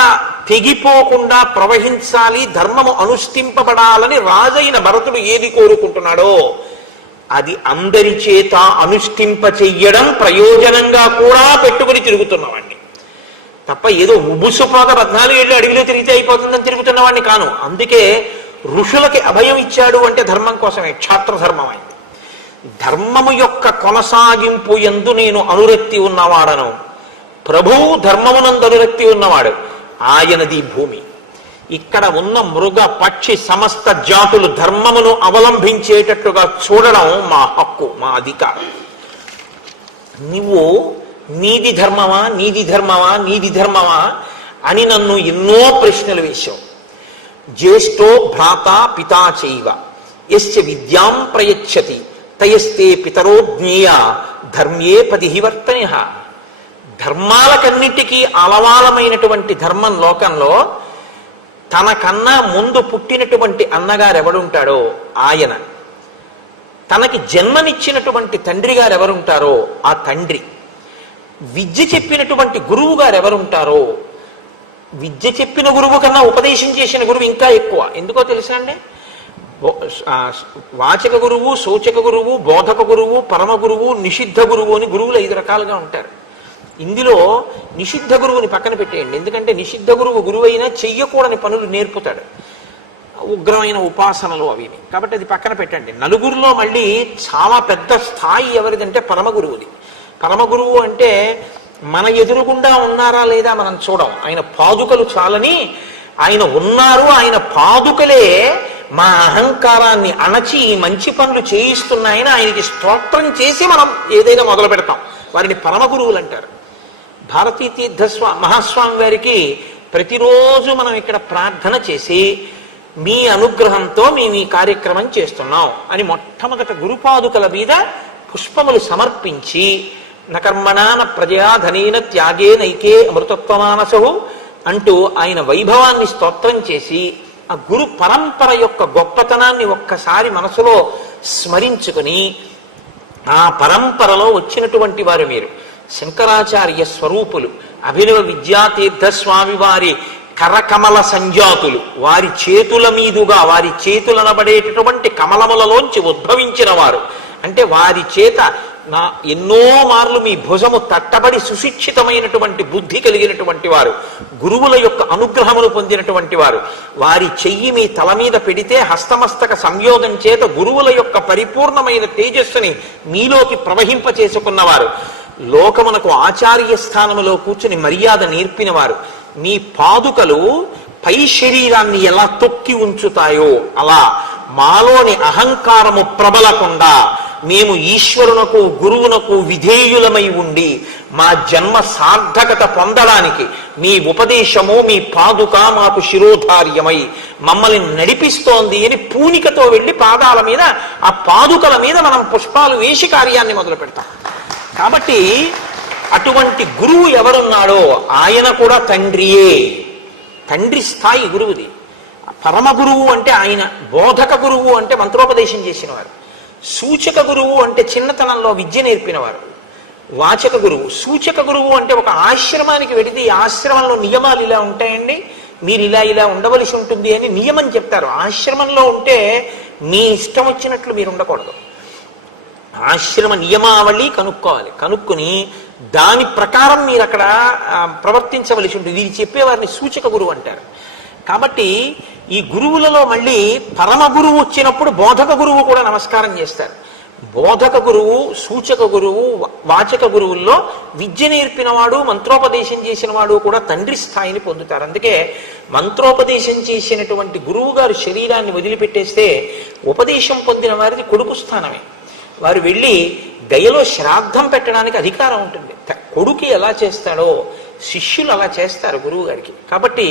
తెగిపోకుండా ప్రవహించాలి, ధర్మము అనుష్ఠింపబడాలని రాజైన భరతుడు ఏది కోరుకుంటున్నాడో అది అందరి చేత అనుష్ఠింప చెయ్యడం ప్రయోజనంగా కూడా పెట్టుకుని తిరుగుతున్నవాడిని తప్ప ఏదో ఉబుసుపాద 14 ఏళ్ళు అడవిలో తిరిగితే అయిపోతుందని తిరుగుతున్నవాడిని కాను. అందుకే ఋషులకి అభయం ఇచ్చాడు అంటే ధర్మం కోసమే. క్షాత్ర ధర్మం అయింది. ధర్మము యొక్క కొనసాగింపు యందు నేను అనురక్తి ఉన్నవాడను. ప్రభువు ధర్మమునందు అనురక్తి ఉన్నవాడు. ఆయనది భూమి. ఇక్కడ ఉన్న మృగ పక్షి సమస్త జాతులు ధర్మమును అవలంబించేటట్టుగా చూడడం మా హక్కు, మా అధికారం. నువ్వు నీది ధర్మమా, నీది ధర్మమా, నీది ధర్మమా అని నన్ను ఎన్నో ప్రశ్నలు వేశావు. జ్యేష్ఠో భ్రాత పితా చైవ యశ్చ విద్యాం ప్రయచ్చతి తయస్తే పితరో జ్ఞేయ ధర్మ్యే పదిహివర్తనిహ. ధర్మాలకన్నిటికీ అలవాలమైనటువంటి ధర్మం లోకంలో తనకన్నా ముందు పుట్టినటువంటి అన్నగారు ఎవడుంటాడో ఆయన, తనకి జన్మనిచ్చినటువంటి తండ్రి గారు ఎవరుంటారో ఆ తండ్రి, విద్య చెప్పినటువంటి గురువు గారు ఎవరుంటారో, విద్య చెప్పిన గురువు కన్నా ఉపదేశం చేసిన గురువు ఇంకా ఎక్కువ. ఎందుకో తెలుసా అండి? వాచక గురువు, సూచక గురువు, బోధక గురువు, పరమ గురువు, నిషిద్ధ గురువు అని గురువులు 5 రకాలుగా ఉంటారు. ఇందులో నిషిద్ధ గురువుని పక్కన పెట్టేయండి. ఎందుకంటే నిషిద్ధ గురువు అయినా చెయ్యకూడని పనులు నేర్పుతాడు, ఉగ్రమైన ఉపాసనలు అవిని. కాబట్టి అది పక్కన పెట్టండి. నలుగురిలో మళ్ళీ చాలా పెద్ద స్థాయి ఎవరిదంటే పరమ గురువుది. పరమ గురువు అంటే మన ఎదురుగుండా ఉన్నారా లేదా మనం చూడం. ఆయన పాదుకలు చాలని ఆయన ఉన్నారు. ఆయన పాదుకలే మా అహంకారాన్ని అణచి ఈ మంచి పనులు చేయిస్తున్నాయని ఆయనకి స్తోత్రం చేసి మనం ఏదైనా మొదలు పెడతాం. వారిని పరమ గురువులు అంటారు. భారతీ తీర్థ మహాస్వామి వారికి ప్రతిరోజు మనం ఇక్కడ ప్రార్థన చేసి మీ అనుగ్రహంతో మేము ఈ కార్యక్రమం చేస్తున్నాం అని మొట్టమొదట గురుపాదుకల మీద పుష్పములు సమర్పించి నకర్మణాన ప్రజయా ధనేన త్యాగే నైకే అమృతత్వమానసవు అంటూ ఆయన వైభవాన్ని స్తోత్రం చేసి ఆ గురు పరంపర యొక్క గొప్పతనాన్ని ఒక్కసారి మనసులో స్మరించుకుని ఆ పరంపరలో వచ్చినటువంటి వారు మీరు శంకరాచార్య స్వరూపులు, అభినవ విద్యాతీర్థ స్వామి వారి కరకమల సంజాతులు, వారి చేతుల మీదుగా వారి చేతులనబడేటటువంటి కమలములలోంచి ఉద్భవించిన వారు. అంటే వారి చేత ఎన్నో మార్లు మీ భుజము తట్టబడి సుశిక్షితమైనటువంటి బుద్ధి కలిగినటువంటి వారు, గురువుల యొక్క అనుగ్రహములు పొందినటువంటి వారు, వారి చెయ్యి మీ తల మీద పెడితే హస్తమస్తక సంయోగం చేత గురువుల యొక్క పరిపూర్ణమైన తేజస్సుని మీలోకి ప్రవహింప చేసుకున్నవారు, లోకమునకు ఆచార్య స్థానములో కూర్చుని మర్యాద నేర్పినవారు, మీ పాదుకలు పై శరీరాన్ని ఎలా తొక్కి ఉంచుతాయో అలా మాలోని అహంకారము ప్రబలకుండా మేము ఈశ్వరునకు గురువునకు విధేయులమై ఉండి మా జన్మ సార్థకత పొందడానికి మీ ఉపదేశము మీ పాదుక మాకు శిరోధార్యమై మమ్మల్ని నడిపిస్తోంది అని పూనికతో వెళ్ళి పాదాల మీద ఆ పాదుకల మీద మనం పుష్పాలు వేసి కార్యాన్ని మొదలు పెడతాం. కాబట్టి అటువంటి గురువు ఎవరున్నాడో ఆయన కూడా తండ్రియే. తండ్రి స్థాయి గురువుది. పరమ గురువు అంటే ఆయన, బోధక గురువు అంటే మంత్రోపదేశం చేసినవారు, సూచక గురువు అంటే చిన్నతనంలో విద్య నేర్పినవారు, వాచక గురువు. సూచక గురువు అంటే ఒక ఆశ్రమానికి వెడితే ఈ ఆశ్రమంలో నియమాలు ఇలా ఉంటాయండి, మీరు ఇలా ఉండవలసి ఉంటుంది అని నియమం చెప్తారు. ఆశ్రమంలో ఉంటే మీ ఇష్టం వచ్చినట్లు మీరు ఉండకూడదు. ఆశ్రమ నియమావళి కనుక్కోవాలి. కనుక్కుని దాని ప్రకారం మీరు అక్కడ ప్రవర్తించవలసి ఉంటుంది. ఇది చెప్పేవారిని సూచక గురువు అంటారు. కాబట్టి ఈ గురువులలో మళ్ళీ పరమ గురువు వచ్చినప్పుడు బోధక గురువు కూడా నమస్కారం చేస్తారు. బోధక గురువు, సూచక గురువు, వాచక గురువుల్లో విద్య నేర్పినవాడు, మంత్రోపదేశం చేసిన వాడు కూడా తండ్రి స్థాయిని పొందుతారు. అందుకే మంత్రోపదేశం చేసినటువంటి గురువు గారు శరీరాన్ని వదిలిపెట్టేస్తే ఉపదేశం పొందిన వారిది కొడుకు స్థానమే. వారు వెళ్ళి గయలో శ్రాద్ధం పెట్టడానికి అధికారం ఉంటుంది. కొడుకు ఎలా చేస్తాడో శిష్యులు అలా చేస్తారు గురువు గారికి. కాబట్టి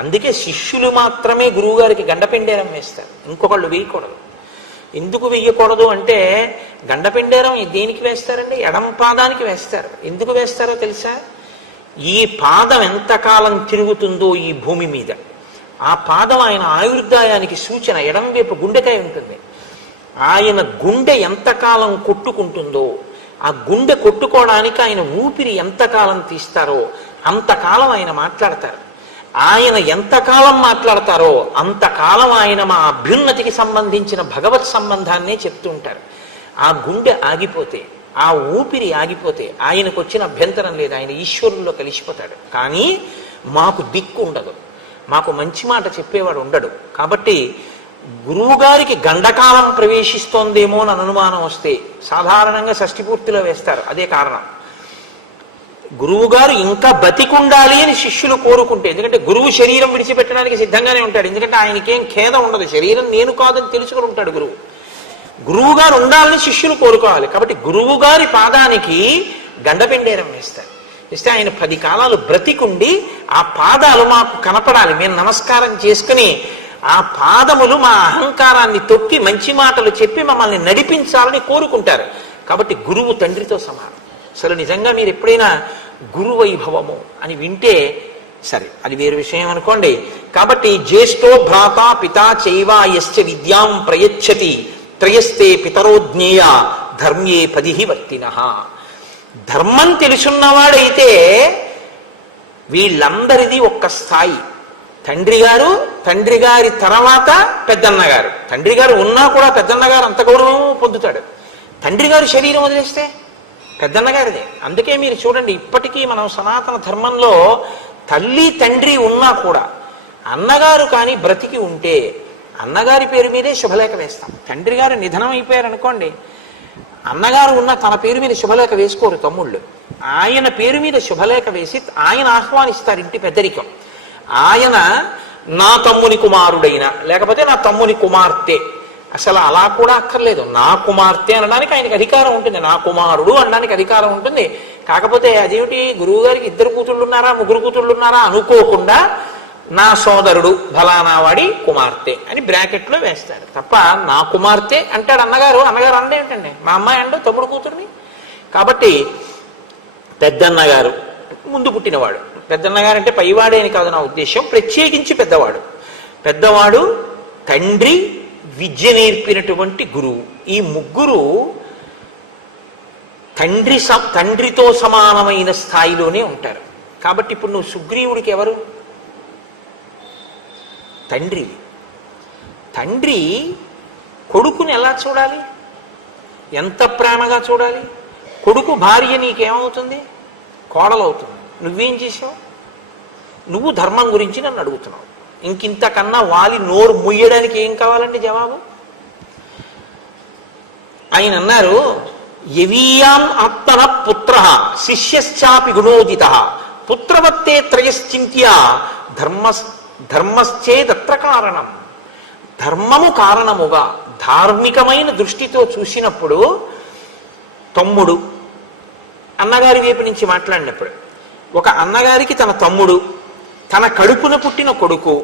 అందుకే శిష్యులు మాత్రమే గురువు గారికి గండపెండేరం వేస్తారు, ఇంకొకళ్ళు వేయకూడదు. ఎందుకు వెయ్యకూడదు అంటే గండపెండేరం దేనికి వేస్తారండి? ఎడం పాదానికి వేస్తారు. ఎందుకు వేస్తారో తెలుసా? ఈ పాదం ఎంతకాలం తిరుగుతుందో ఈ భూమి మీద ఆ పాదం ఆయన ఆయుర్దాయానికి సూచన. ఎడం వైపు గుండెకాయ ఉంటుంది. ఆయన గుండె ఎంతకాలం కొట్టుకుంటుందో, ఆ గుండె కొట్టుకోవడానికి ఆయన ఊపిరి ఎంతకాలం తీస్తారో అంతకాలం ఆయన మాట్లాడతారు. ఆయన ఎంతకాలం మాట్లాడతారో అంతకాలం ఆయన మా అభ్యున్నతికి సంబంధించిన భగవత్ సంబంధాన్నే చెప్తూ ఉంటారు. ఆ గుండె ఆగిపోతే, ఆ ఊపిరి ఆగిపోతే ఆయనకు వచ్చిన అభ్యంతరం లేదు, ఆయన ఈశ్వరుల్లో కలిసిపోతాడు. కానీ మాకు దిక్కు ఉండదు, మాకు మంచి మాట చెప్పేవాడు ఉండడు. కాబట్టి గురువుగారికి గండకాలం ప్రవేశిస్తోందేమో అని అనుమానం వస్తే సాధారణంగా షష్ఠిపూర్తిలో వేస్తారు. అదే కారణం. గురువుగారు ఇంకా బతికుండాలి అని శిష్యులు కోరుకుంటే, ఎందుకంటే గురువు శరీరం విడిచిపెట్టడానికి సిద్ధంగానే ఉంటాడు. ఎందుకంటే ఆయనకేం ఖేదం ఉండదు, శరీరం నేను కాదని తెలుసుకుని ఉంటాడు గురువు. గురువు గారు ఉండాలని శిష్యులు కోరుకోవాలి. కాబట్టి గురువు గారి పాదానికి గండపెండేరం వేస్తారు. ఇస్తే ఆయన 10 కాలాలు బ్రతికుండి ఆ పాదాలు మాకు కనపడాలి, మేము నమస్కారం చేసుకుని ఆ పాదములు మా అహంకారాన్ని తొక్కి మంచి మాటలు చెప్పి మమ్మల్ని నడిపించాలని కోరుకుంటారు. కాబట్టి గురువు తండ్రితో సమానం. అసలు నిజంగా మీరు ఎప్పుడైనా గురు వైభవము అని వింటే సరే, అది వేరు విషయం అనుకోండి. కాబట్టి జ్యేష్ఠో భ్రాత పితా చైవ యశ్చ విద్యాం ప్రయచ్చతి త్రయస్తే పితరోజ్ఞేయ ధర్మ్యే పదిహి వర్తినః. ధర్మం తెలుసున్నవాడైతే వీళ్ళందరిది ఒక్క స్థాయి. తండ్రి గారు, తండ్రి గారి తర్వాత పెద్దన్నగారు. తండ్రి గారు ఉన్నా కూడా పెద్దన్నగారు అంత గౌరవం పొందుతాడు. తండ్రి గారు శరీరం వదిలేస్తే పెద్దన్నగారిదే. అందుకే మీరు చూడండి, ఇప్పటికీ మనం సనాతన ధర్మంలో తల్లి తండ్రి ఉన్నా కూడా అన్నగారు కానీ బ్రతికి ఉంటే అన్నగారి పేరు మీదే శుభలేఖ వేస్తాం. తండ్రి గారు నిధనం అయిపోయారనుకోండి, అన్నగారు ఉన్న తన పేరు మీద శుభలేఖ వేసుకోరు తమ్ముళ్ళు. ఆయన పేరు మీద శుభలేఖ వేసి ఆయన ఆహ్వానిస్తారు ఇంటి పెద్దరికం. ఆయన నా తమ్ముని కుమారుడైన, లేకపోతే నా తమ్ముని కుమార్తె, అసలు అలా కూడా అక్కర్లేదు. నా కుమార్తె అనడానికి ఆయనకి అధికారం ఉంటుంది, నా కుమారుడు అనడానికి అధికారం ఉంటుంది. కాకపోతే అదేమిటి, గురువు గారికి 2 కూతుళ్ళు ఉన్నారా 3 కూతుళ్ళు ఉన్నారా అనుకోకుండా నా సోదరుడు ఫలానా వాడి కుమార్తె అని బ్రాకెట్లో వేస్తాడు తప్ప నా కుమార్తె అంటాడు అన్నగారు. అన్నగారు అంటే ఏంటండి, మా అమ్మాయి అండు తమ్ముడు కూతుర్ని. కాబట్టి పెద్దన్నగారు ముందు పుట్టినవాడు. పెద్దన్నగారు అంటే పైవాడే అని కాదు నా ఉద్దేశం, ప్రత్యేకించి పెద్దవాడు. పెద్దవాడు, తండ్రి, విద్య నేర్పినటువంటి గురువు. ఈ ముగ్గురు తండ్రితో సమానమైన స్థాయిలోనే ఉంటారు. కాబట్టి ఇప్పుడు నువ్వు సుగ్రీవుడికి ఎవరు? తండ్రి. తండ్రి కొడుకుని ఎలా చూడాలి, ఎంత ప్రేమగా చూడాలి. కొడుకు భార్య నీకేమవుతుంది? కోడలవుతుంది. నువ్వేం చేసావు? నువ్వు ధర్మం గురించి నన్ను అడుగుతున్నావు. ఇంకింతకన్నా వాలి నోరు ముయ్యడానికి ఏం కావాలండి జవాబు? ఆయన అన్నారు, యవీయాన్ ఆత్మన పుత్ర శిష్యశ్చాపి గుణోదిత పుత్రవత్తే త్రయశ్చింత్య ధర్మశ్చేదత్ర కారణం. ధర్మము కారణముగా ధార్మికమైన దృష్టితో చూసినప్పుడు తమ్ముడు, అన్నగారి వైపు నుంచి మాట్లాడినప్పుడు ఒక అన్నగారికి తన తమ్ముడు, తన కడుపున పుట్టిన కొడుకు,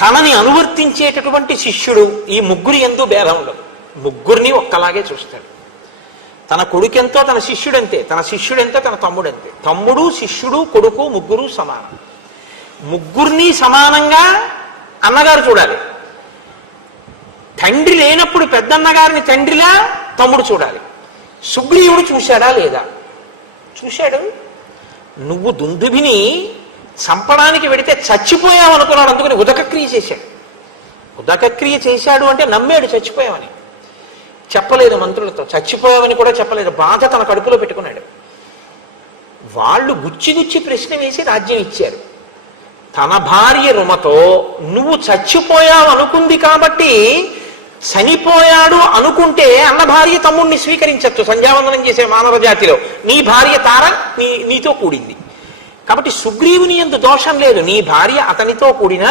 తనని అనువర్తించేటటువంటి శిష్యుడు, ఈ ముగ్గురు ఎందు భేదం ఉండదు. ముగ్గురిని ఒక్కలాగే చూస్తాడు. తన కొడుకెంతో తన శిష్యుడంతే, తన శిష్యుడెంతో తన తమ్ముడంతే. తమ్ముడు, శిష్యుడు, కొడుకు ముగ్గురు సమానం. ముగ్గురిని సమానంగా అన్నగారు చూడాలి. తండ్రి లేనప్పుడు పెద్దన్నగారిని తండ్రిలా తమ్ముడు చూడాలి. సుగ్రీవుడు చూశాడా లేదా? చూశాడు. నువ్వు దుందుభిని చంపడానికి వెడితే చచ్చిపోయావు అనుకున్నాడు, అందుకని ఉదకక్రియ చేశాడు. ఉదకక్రియ చేశాడు అంటే నమ్మాడు చచ్చిపోయావని. చెప్పలేదు మంత్రులతో, చచ్చిపోయావని కూడా చెప్పలేదు. బాధ తన కడుపులో పెట్టుకున్నాడు. వాళ్ళు గుచ్చి గుచ్చి ప్రశ్న వేసి రాజ్యం ఇచ్చారు. తన భార్య రుమతో నువ్వు చచ్చిపోయావు అనుకుంది కాబట్టి చనిపోయాడు అనుకుంటే అన్న భార్య తమ్ముడిని స్వీకరించచ్చు. సంధ్యావందనం చేసే మానవ జాతిలో నీ భార్య తార నీతో కూడింది కాబట్టి సుగ్రీవుని యందు దోషం లేదు. నీ భార్య అతనితో కూడిన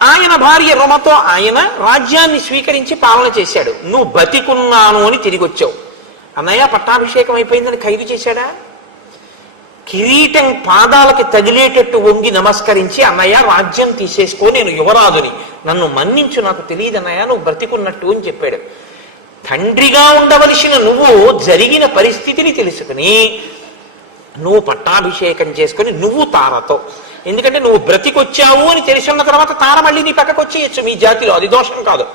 ఆయన భార్య రుమతో ఆయన రాజ్యాన్ని స్వీకరించి పాలన చేశాడు. నువ్వు బతికున్నాను అని తిరిగి వచ్చావు. అన్నయ్య పట్టాభిషేకం అయిపోయిందని ఖైదు చేశాడా? కిరీటం పాదాలకి తగిలేటట్టు వంగి నమస్కరించి, అన్నయ్య రాజ్యం తీసేసుకో, నేను యువరాజుని, నన్ను మన్నించు, నాకు తెలియదు అన్నయ్య నువ్వు బ్రతికున్నట్టు అని చెప్పాడు. తండ్రిగా ఉండవలసిన నువ్వు జరిగిన పరిస్థితిని తెలుసుకుని నువ్వు పట్టాభిషేకం చేసుకుని నువ్వు తారతో, ఎందుకంటే నువ్వు బ్రతికొచ్చావు అని తెలిసిన తర్వాత తార మళ్ళీ నీ పక్కకు వచ్చేయచ్చు. మీ జాతిలో అది దోషం కాదు.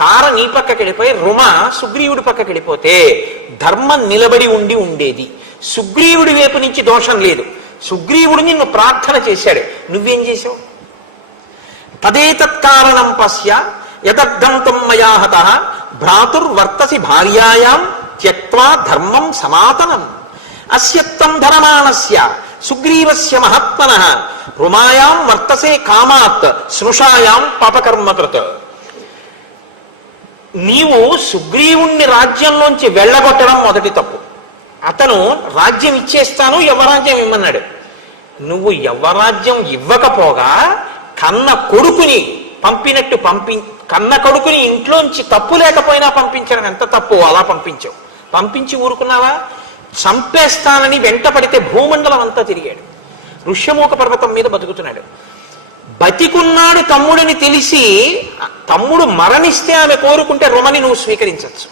తార నీ పక్కకి వెళ్ళిపోయి రుమ సుగ్రీవుడి పక్కకి వెళ్ళిపోతే ధర్మం నిలబడి ఉండేది. సుగ్రీవుడి వైపు నుంచి దోషం లేదు. సుగ్రీవుడు నిన్ను ప్రార్థన చేశాడు, నువ్వేం చేశావు? తదేతత్కారణం పశ్య యదర్థం మయా హతః భ్రాతుర్వర్తసి భార్యాయాం త్యక్త్వా ధర్మం సనాతనం అస్యత్తం ధరమాణస్య సుగ్రీవస్య మహాత్మనః రుమాయాం వర్తసే కామాత్ స్నుషాయాం పాపకర్మకృత్. నీవు సుగ్రీవుణ్ణి రాజ్యంలోంచి వెళ్ళగొట్టడం మొదటి తప్పు. అతను రాజ్యం ఇచ్చేస్తాను, యవ్వరాజ్యం ఇమ్మన్నాడు. నువ్వు యవ్వరాజ్యం ఇవ్వకపోగా కన్న కొడుకుని పంపినట్టు కన్న కొడుకుని ఇంట్లోంచి తప్పు లేకపోయినా పంపించడం ఎంత తప్పు, అలా పంపించావు. పంపించి ఊరుకున్నావా? చంపేస్తానని వెంట పడితే భూమండలం అంతా తిరిగాడు. ఋష్యమూక పర్వతం మీద బతుకుతున్నాడు. బతికున్నాడు తమ్ముడిని తెలిసి, తమ్ముడు మరణిస్తే ఆమె కోరుకుంటే రుమని నువ్వు స్వీకరించవచ్చు.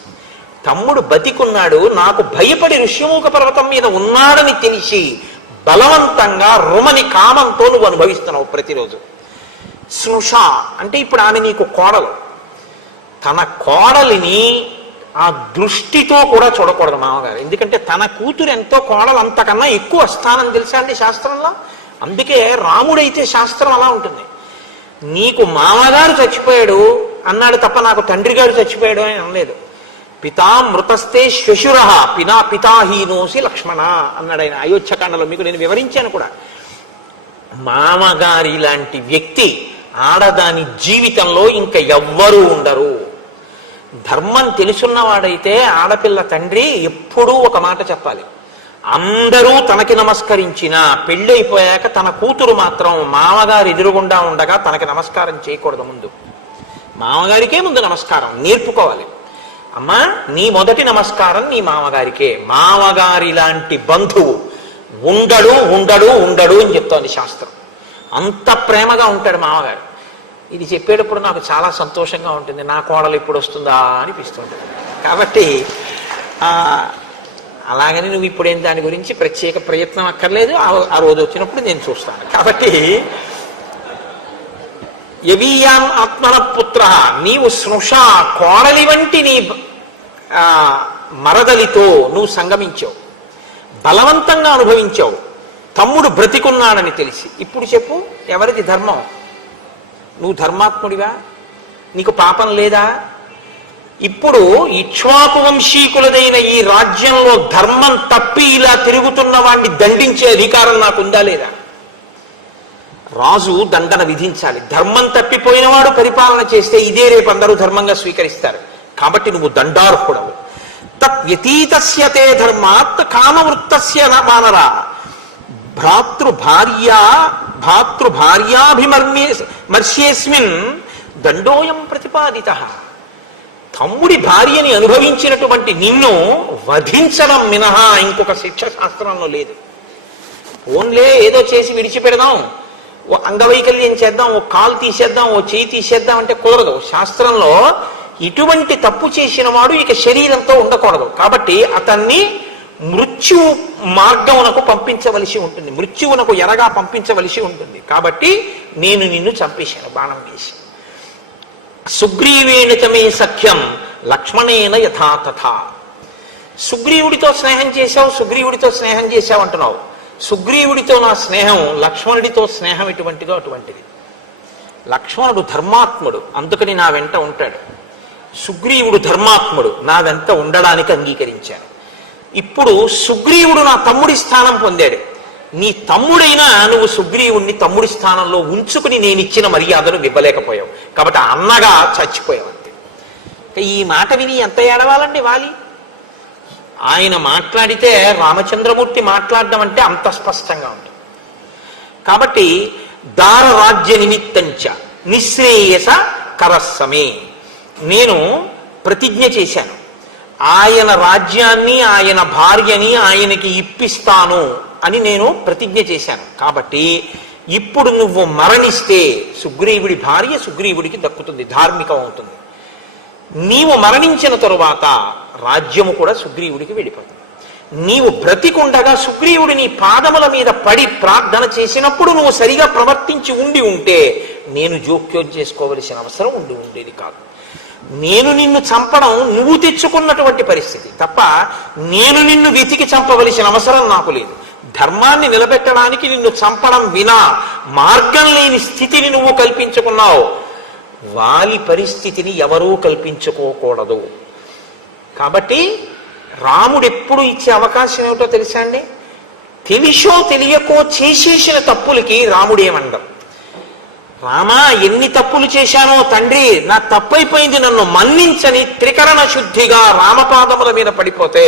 తమ్ముడు బతికున్నాడు, నాకు భయపడి ఋష్యమూక పర్వతం మీద ఉన్నాడని తెలిసి బలవంతంగా రుమని కామంతో నువ్వు అనుభవిస్తున్నావు ప్రతిరోజు. స్నుష అంటే ఇప్పుడు ఆమె నీకు కోడలు. తన కోడలిని ఆ దృష్టితో కూడా చూడకూడదు మామగారు. ఎందుకంటే తన కూతురు ఎంతో కోడలు అంతకన్నా ఎక్కువ స్థానం తెలుసా అండి శాస్త్రంలో. అందుకే రాముడైతే శాస్త్రం అలా ఉంటుంది. నీకు మామగారు చచ్చిపోయాడు అన్నాడు తప్ప నాకు తండ్రి గారు చచ్చిపోయాడు అని అనలేదు. పితా మృతస్తే శ్వశుర పితాహీనోసి లక్ష్మణ అన్నాడు ఆయన అయోధ్యకాండలో. మీకు నేను వివరించాను కూడా. మామగారి లాంటి వ్యక్తి ఆడదాని జీవితంలో ఇంకా ఎవ్వరూ ఉండరు. ధర్మం తెలుసున్నవాడైతే ఆడపిల్ల తండ్రి ఎప్పుడూ ఒక మాట చెప్పాలి. అందరూ తనకి నమస్కరించినా పెళ్ళైపోయాక తన కూతురు మాత్రం మామగారు ఎదురుగుండా ఉండగా తనకి నమస్కారం చేయకూడదు. ముందు మామగారికే ముందు నమస్కారం నేర్పుకోవాలి. అమ్మా నీ మొదటి నమస్కారం నీ మామగారికే. మామగారి లాంటి బంధువు ఉండడు ఉండడు ఉండడు అని చెప్తోంది శాస్త్రం. అంత ప్రేమగా ఉంటాడు మామగారు. ఇది చెప్పేటప్పుడు నాకు చాలా సంతోషంగా ఉంటుంది. నా కోడలు ఇప్పుడు వస్తుందా అనిపిస్తుంటుంది. కాబట్టి అలాగని నువ్వు ఇప్పుడేం దాని గురించి ప్రత్యేక ప్రయత్నం అక్కర్లేదు. ఆ రోజు వచ్చినప్పుడు నేను చూస్తాను. కాబట్టి యవీయాం ఆత్మన పుత్ర, నీవు స్నుష కోడలి వంటి నీ మరదలితో నువ్వు సంగమించావు, బలవంతంగా అనుభవించావు. తమ్ముడు బ్రతికున్నాడని తెలిసి. ఇప్పుడు చెప్పు, ఎవరిది ధర్మం? నువ్వు ధర్మాత్ముడివా? నీకు పాపం లేదా? ఇప్పుడు ఇక్ష్వాకు వంశీకులదైన ఈ రాజ్యంలో ధర్మం తప్పి ఇలా తిరుగుతున్న వాడిని దండించే అధికారం నాకుందా లేదా? రాజు దండన విధించాలి. ధర్మం తప్పిపోయిన వాడు పరిపాలన చేస్తే ఇదే రేపు అందరూ ధర్మంగా స్వీకరిస్తారు. కాబట్టి నువ్వు దండార్హుడవు. తత్ వ్యతీతస్య తే ధర్మాత్ కామవృత్తస్య మానరా భ్రాతృభార్యాభిమర్శ్యేస్మిన్ దండోయం ప్రతిపాదితః. తమ్ముడి భార్యని అనుభవించినటువంటి నిన్ను వధించడం మినహా ఇంకొక శిక్ష శాస్త్రంలో లేదు. ఓన్లే ఏదో చేసి విడిచిపెడదాం, ఓ అంగవైకల్యం చేద్దాం, ఓ కాలు తీసేద్దాం, ఓ చేయి తీసేద్దాం అంటే కుదరదు. శాస్త్రంలో ఇటువంటి తప్పు చేసిన వాడు ఇక శరీరంతో ఉండకూడదు. కాబట్టి అతన్ని మృత్యువు మార్గమునకు పంపించవలసి ఉంటుంది, మృత్యువునకు ఎరగా పంపించవలసి ఉంటుంది. కాబట్టి నేను నిన్ను చంపేశాను బాణం వేసి. సుగ్రీవేణ చమే సఖ్యం లక్ష్మణేన యథా తథా. సుగ్రీవుడితో స్నేహం చేశావు, సుగ్రీవుడితో స్నేహం చేశావు అంటున్నావు. సుగ్రీవుడితో నా స్నేహం, లక్ష్మణుడితో స్నేహం ఎటువంటిదో అటువంటిది. లక్ష్మణుడు ధర్మాత్ముడు, అందుకని నా వెంట ఉంటాడు. సుగ్రీవుడు ధర్మాత్ముడు, నా వెంట ఉండడానికి అంగీకరించాను. ఇప్పుడు సుగ్రీవుడు నా తమ్ముడి స్థానం పొందాడు. నీ తమ్ముడైనా నువ్వు సుగ్రీవుణ్ణి తమ్ముడి స్థానంలో ఉంచుకుని నేను ఇచ్చిన మర్యాదను ఇవ్వలేకపోయావు. కాబట్టి అన్నగా చచ్చిపోయావు అంతే. ఈ మాట విని ఎంత ఏడవాలండి వాలి? ఆయన మాట్లాడితే రామచంద్రమూర్తి మాట్లాడడం అంటే అంత స్పష్టంగా ఉంటుంది. కాబట్టి దారరాజ్య నిమిత్తంచ నిశ్రేయస కరస్సమే, నేను ప్రతిజ్ఞ చేశాను, ఆయన రాజ్యాన్ని ఆయన భార్యని ఆయనకి ఇప్పిస్తాను అని నేను ప్రతిజ్ఞ చేశాను. కాబట్టి ఇప్పుడు నువ్వు మరణిస్తే సుగ్రీవుడి భార్య సుగ్రీవుడికి దక్కుతుంది, ధార్మికం అవుతుంది. నీవు మరణించిన తరువాత రాజ్యము కూడా సుగ్రీవుడికి వెళ్ళిపోతుంది. నీవు బ్రతికుండగా సుగ్రీవుడి నీ పాదముల మీద పడి ప్రార్థన చేసినప్పుడు నువ్వు సరిగా ప్రవర్తించి ఉంటే నేను జోక్యం చేసుకోవలసిన అవసరం ఉండేది కాదు. నేను నిన్ను చంపడం నువ్వు తెచ్చుకున్నటువంటి పరిస్థితి తప్ప నేను నిన్ను వెతికి చంపవలసిన అవసరం నాకు లేదు. ధర్మాన్ని నిలబెట్టడానికి నిన్ను చంపడం వినా మార్గం లేని స్థితిని నువ్వు కల్పించుకున్నావు. వాలి పరిస్థితిని ఎవరూ కల్పించుకోకూడదు. కాబట్టి రాముడు ఎప్పుడు ఇచ్చే అవకాశం ఏమిటో తెలుసా అండి? తెలిసో తెలియకో చేసేసిన తప్పులకి రాముడేమండం, రామా ఎన్ని తప్పులు చేశానో తండ్రి, నా తప్పైపోయింది, నన్ను మన్నించని త్రికరణ శుద్ధిగా రామపాదముల మీద పడిపోతే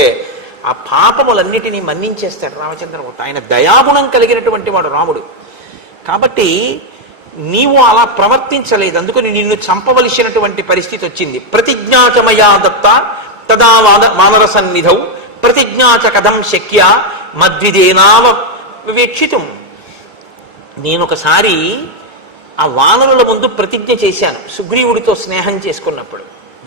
ఆ పాపములన్నిటినీ మన్నించేస్తాడు రామచంద్రమూర్తి. ఆయన దయాగుణం కలిగినటువంటి వాడు రాముడు. కాబట్టి నీవు అలా ప్రవర్తించలేదు, అందుకని నిన్ను చంపవలసినటువంటి పరిస్థితి వచ్చింది. ప్రతిజ్ఞాచమయా దత్త తదా వానర సన్నిధౌ ప్రతిజ్ఞాచ కథం శక్య మద్విదేనావ వివేక్షితం. నేను ఒకసారి ఆ వానరుల ముందు ప్రతిజ్ఞ చేశాను, సుగ్రీవుడితో స్నేహం చేసుకున్నప్పుడు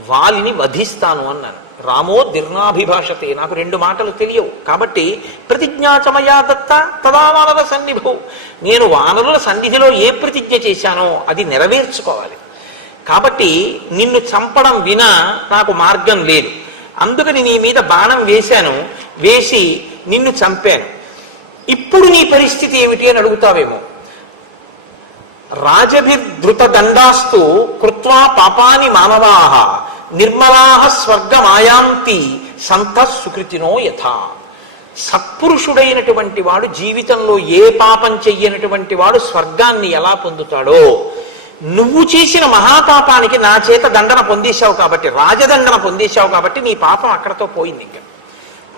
వాలిని వధిస్తాను అన్నాను. రామో దీర్ణాభిభాషతే, నాకు రెండు మాటలు తెలియవు. కాబట్టి ప్రతిజ్ఞాచమయా దత్త తదా వానర సన్నిధౌ, నేను వానరుల సన్నిధిలో ఏ ప్రతిజ్ఞ చేశానో అది నెరవేర్చుకోవాలి. కాబట్టి నిన్ను చంపడం వినా నాకు మార్గం లేదు. అందుకని నీ మీద బాణం వేశాను, వేసి నిన్ను చంపాను. ఇప్పుడు నీ పరిస్థితి ఏమిటి అని అడుగుతావేమో. రాజభిర్ధృత దండాస్తు కృత్వా పాపాని మానవాః నిర్మలాః స్వర్గమాయాంతి సంతః సుకృతినో యథా. సత్పురుషుడైనటువంటి వాడు జీవితంలో ఏ పాపం చెయ్యనటువంటి వాడు స్వర్గాన్ని ఎలా పొందుతాడో, నువ్వు చేసిన మహాపాపానికి నా చేత దండన పొందేశావు కాబట్టి, రాజదండన పొందేశావు కాబట్టి నీ పాపం అక్కడతో పోయింది. ఇంకా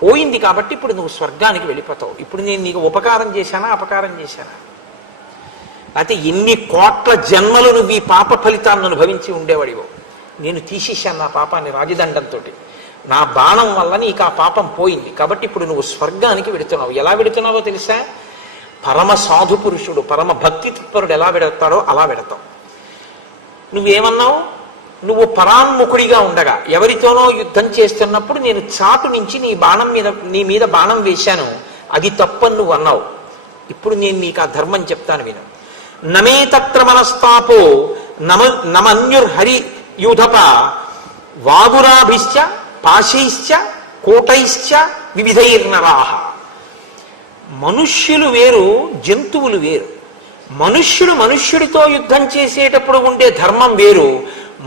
పోయింది కాబట్టి ఇప్పుడు నువ్వు స్వర్గానికి వెళ్ళిపోతావు. ఇప్పుడు నేను నీకు ఉపకారం చేశానా అపకారం చేశానా? అయితే ఎన్ని కోట్ల జన్మలు నువ్వు ఈ పాప ఫలితాన్ని అనుభవించి ఉండేవాడివో. నేను తీసేశాను నా పాపాన్ని రాజదండంతో. నా బాణం వల్ల నీకు ఆ పాపం పోయింది కాబట్టి ఇప్పుడు నువ్వు స్వర్గానికి వెడుతున్నావు. ఎలా వెడుతున్నావో తెలుసా? పరమ సాధు పురుషుడు, పరమ భక్తి తత్పరుడు ఎలా వెడతాడో అలా వెడతావు. నువ్వేమన్నావు? నువ్వు పరాన్ముఖుడిగా ఉండగా ఎవరితోనో యుద్ధం చేస్తున్నప్పుడు నేను చాటు నుంచి నీ మీద బాణం వేశాను, అది తప్పని నువ్వు అన్నావు. ఇప్పుడు నేను నీకు ఆ ధర్మం చెప్తాను విను. నమే తత్ర మనస్తాపో నమన్యుర్హరి యూధప వాగురాభిశ్చ పాశైశ్చ కోటైశ్చ వివిధైర్నరాహ. మనుష్యులు వేరు, జంతువులు వేరు. మనుష్యుడు మనుష్యుడితో యుద్ధం చేసేటప్పుడు ఉండే ధర్మం వేరు,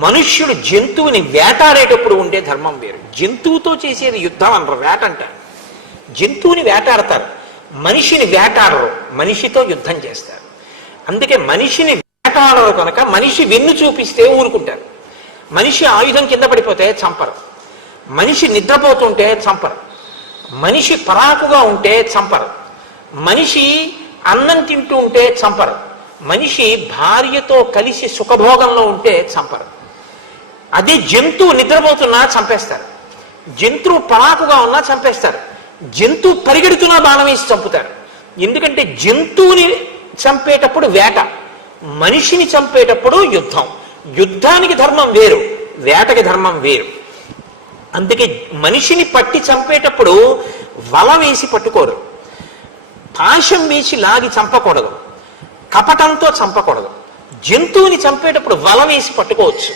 మనుష్యుడు జంతువుని వేటాడేటప్పుడు ఉండే ధర్మం వేరు. జంతువుతో చేసేది యుద్ధం అనరు, వేట అంటారు. జంతువుని వేటాడతారు, మనిషిని వేటాడరు, మనిషితో యుద్ధం చేస్తారు. అందుకే మనిషిని వేటాడరు కనుక మనిషి వెన్ను చూపిస్తే ఊరుకుంటారు. మనిషి ఆయుధం కింద పడిపోతే చంపరు, మనిషి నిద్రపోతుంటే చంపరు, మనిషి పరాకుగా ఉంటే చంపరు, మనిషి అన్నం తింటూ ఉంటే చంపరు, మనిషి భార్యతో కలిసి సుఖభోగంలో ఉంటే చంపరు. అదే జంతువు నిద్రపోతున్నా చంపేస్తారు, జంతువు పరాకుగా ఉన్నా చంపేస్తారు, జంతువు పరిగెడుతున్నా బాణం వేసి చంపుతారు. ఎందుకంటే జంతువుని చంపేటప్పుడు వేట, మనిషిని చంపేటప్పుడు యుద్ధం. యుద్ధానికి ధర్మం వేరు, వేటకి ధర్మం వేరు. అందుకే మనిషిని పట్టి చంపేటప్పుడు వల వేసి పట్టుకోరు, పాశం వేసి లాగి చంపకూడదు, కపటంతో చంపకూడదు. జంతువుని చంపేటప్పుడు వల వేసి పట్టుకోవచ్చు,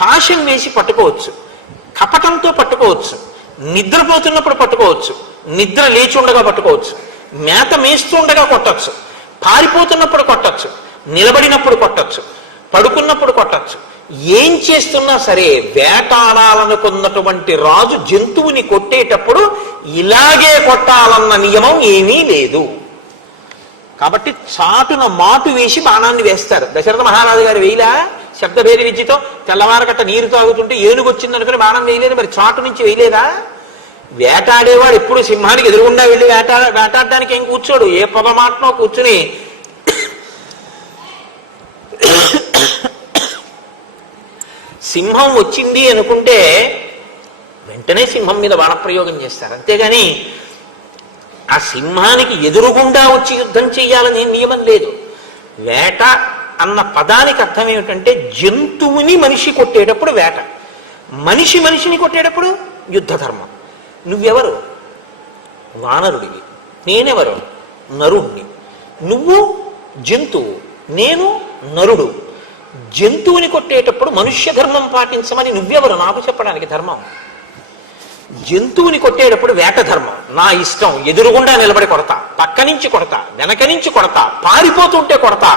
పాశం వేసి పట్టుకోవచ్చు, కపటంతో పట్టుకోవచ్చు, నిద్రపోతున్నప్పుడు పట్టుకోవచ్చు, నిద్ర లేచి ఉండగా పట్టుకోవచ్చు, మేత మేస్తుండగా కొట్టచ్చు, పారిపోతున్నప్పుడు కొట్టచ్చు, నిలబడినప్పుడు కొట్టచ్చు, పడుకున్నప్పుడు కొట్టచ్చు. ఏం చేస్తున్నా సరే వేటాడాలనుకున్నటువంటి రాజు జంతువుని కొట్టేటప్పుడు ఇలాగే కొట్టాలన్న నియమం ఏమీ లేదు. కాబట్టి చాటున మాటు వేసి బాణాన్ని వేస్తారు. దశరథ మహారాజు గారు వేయిలా శబ్దభేరి విద్యతో తెల్లవారకట్ట నీరు తాగుతుంటే ఏనుగు వచ్చింది అనుకుని బాణం వేయలేదు, మరి చాటు నుంచి వేయలేదా? వేటాడేవాడు ఎప్పుడు సింహానికి ఎదురుగుండా వెళ్ళి వేటాడడానికి ఏం కూర్చోడు, ఏ పొగమాటనో కూర్చుని సింహం వచ్చింది అనుకుంటే వెంటనే సింహం మీద బాణప్రయోగం చేస్తారు. అంతేగాని ఆ సింహానికి ఎదురుగుండా వచ్చి యుద్ధం చెయ్యాలని నియమం లేదు. వేట అన్న పదానికి అర్థం ఏమిటంటే జంతువుని మనిషి కొట్టేటప్పుడు వేట, మనిషి మనిషిని కొట్టేటప్పుడు యుద్ధ ధర్మం. నువ్వెవరు? వానరుడివి. నేనెవరు? నరుణ్ణి. నువ్వు జంతువు, నేను నరుడు. జంతువుని కొట్టేటప్పుడు మనుష్య ధర్మం పాటించమని నువ్వెవరు నాకు చెప్పడానికి ధర్మం? జంతువుని కొట్టేటప్పుడు వేట ధర్మం. నా ఇష్టం, ఎదురుగుండా నిలబడి కొడతా, పక్క నుంచి కొడతా, వెనక నుంచి కొడతా, పారిపోతుంటే కొడతా,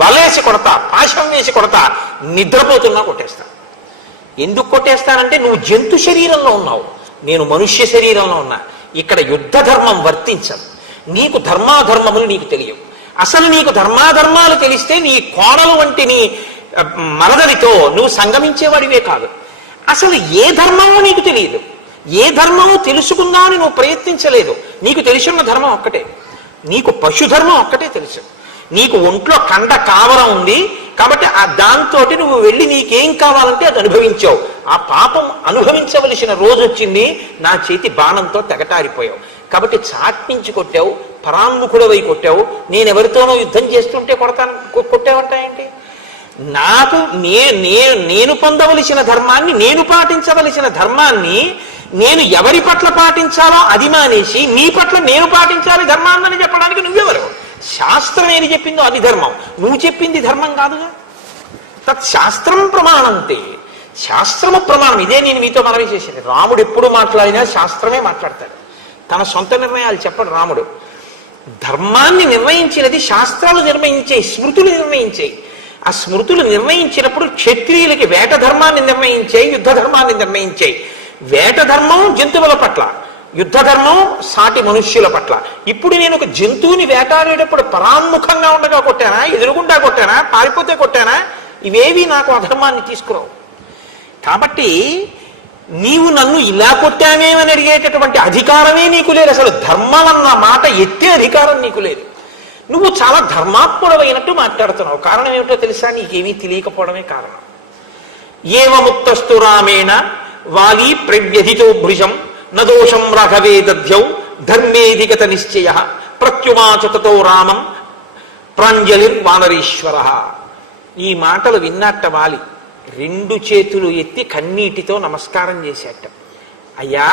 వలేసి కొడతా, పాశం వేసి కొడతా, నిద్రపోతున్నా కొట్టేస్తా. ఎందుకు కొట్టేస్తానంటే నువ్వు జంతు శరీరంలో ఉన్నావు, నేను మనుష్య శరీరంలో ఉన్నా. ఇక్కడ యుద్ధ ధర్మం వర్తించదు. నీకు ధర్మాధర్మములు నీకు తెలియవు. అసలు నీకు ధర్మాధర్మాలు తెలిస్తే నీ కోడలు వంటి నీ మరదలితో నువ్వు సంగమించేవాడివే కాదు. అసలు ఏ ధర్మమో నీకు తెలియదు, ఏ ధర్మమో తెలుసుకుందామని నువ్వు ప్రయత్నించలేదు. నీకు తెలిసిన ధర్మం ఒక్కటే, నీకు పశుధర్మం ఒక్కటే తెలుసు. నీకు ఒంట్లో కండ కావరం ఉంది కాబట్టి ఆ దాంతో నువ్వు వెళ్ళి నీకేం కావాలంటే అది అనుభవించావు. ఆ పాపం అనుభవించవలసిన రోజు వచ్చింది, నా చేతి బాణంతో తెగటారిపోయావు. కాబట్టి చాట్నించి కొట్టావు, పరాన్ముఖుడవై కొట్టావు. నేనెవరితోనో యుద్ధం చేస్తుంటే కొట్టావంటాయంటే నాకు నేను పొందవలసిన ధర్మాన్ని, నేను పాటించవలసిన ధర్మాన్ని నేను ఎవరి పట్ల పాటించాలో అది మానేసి నీ పట్ల నేను పాటించాలి ధర్మాన్ని చెప్పడానికి నువ్వెవరు? శాస్త్రం ఏది చెప్పిందో అది ధర్మం, నువ్వు చెప్పింది ధర్మం కాదుగా. తత్ శాస్త్రం ప్రమాణంతే, శాస్త్రము ప్రమాణం. ఇదే నేను మీతో మనవి చేసింది. రాముడు ఎప్పుడు మాట్లాడినా శాస్త్రమే మాట్లాడతాడు, తన సొంత నిర్ణయాలు చెప్పడు రాముడు. ధర్మాన్ని నిర్ణయించినది శాస్త్రాలు నిర్ణయించాయి, స్మృతులు నిర్ణయించాయి. ఆ స్మృతులు నిర్ణయించినప్పుడు క్షత్రియులకి వేట ధర్మాన్ని నిర్ణయించాయి, యుద్ధ ధర్మాన్ని నిర్ణయించాయి. వేట ధర్మం జంతువుల పట్ల, యుద్ధ ధర్మం సాటి మనుష్యుల పట్ల. ఇప్పుడు నేను ఒక జంతువుని వేటాడేటప్పుడు పరాన్ముఖంగా ఉండగా కొట్టానా, ఎదురుగుండా కొట్టానా, పారిపోతే కొట్టానా? ఇవేవి నాకు అధర్మాన్ని తీసుకురావు. కాబట్టి నీవు నన్ను ఇలా కొట్టానేమని అడిగేటటువంటి అధికారమే నీకు లేదు. అసలు ధర్మం అన్న మాట ఎత్తే అధికారం నీకు లేదు. నువ్వు చాలా ధర్మాత్ముడమైనట్టు మాట్లాడుతున్నావు. కారణం ఏమిటో తెలుసా? నీకేమీ తెలియకపోవడమే కారణం. ఏవముక్తస్తు రామేణ వాలి ప్రవ్యధితో భృజం నదోషం రాఘవే దధ్యౌ ధర్మేధిగత నిశ్చయ ప్రత్యుమాచతతో రామం ప్రాంజలిర్ వానరీశ్వర. ఈ మాటలు విన్నట్ట వాలి రెండు చేతులు ఎత్తి కన్నీటితో నమస్కారం చేసేట. అయ్యా,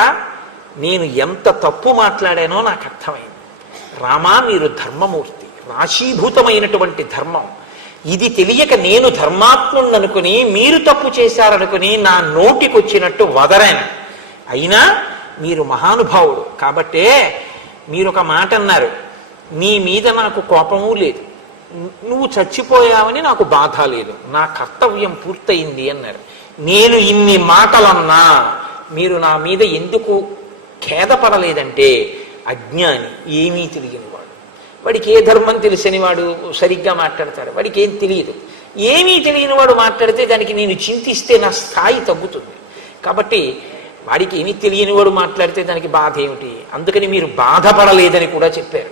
నేను ఎంత తప్పు మాట్లాడానో నాకు అర్థమైంది. రామా, మీరు ధర్మమూర్తి, రాశీభూతమైనటువంటి ధర్మం. ఇది తెలియక నేను ధర్మాత్ముణ్ణనుకుని మీరు తప్పు చేశారనుకుని నా నోటికొచ్చినట్టు వదరాను. అయినా మీరు మహానుభావుడు కాబట్టే మీరు ఒక మాట అన్నారు, నీ మీద నాకు కోపమూ లేదు, నువ్వు చచ్చిపోయావని నాకు బాధ లేదు, నా కర్తవ్యం పూర్తయింది అన్నారు. నేను ఇన్ని మాటలన్నా మీరు నా మీద ఎందుకు ఖేదపడలేదంటే అజ్ఞాని, ఏమీ తెలియనివాడు. వాడికి ఏ ధర్మం తెలిసని వాడు సరిగ్గా మాట్లాడతాడు, వాడికి ఏం తెలియదు. ఏమీ తెలియని వాడు మాట్లాడితే దానికి నేను చింతిస్తే నా స్థాయి తగ్గుతుంది. కాబట్టి వాడికి ఏమీ తెలియని వాడు మాట్లాడితే దానికి బాధ ఏమిటి, అందుకని మీరు బాధపడలేదని కూడా చెప్పారు.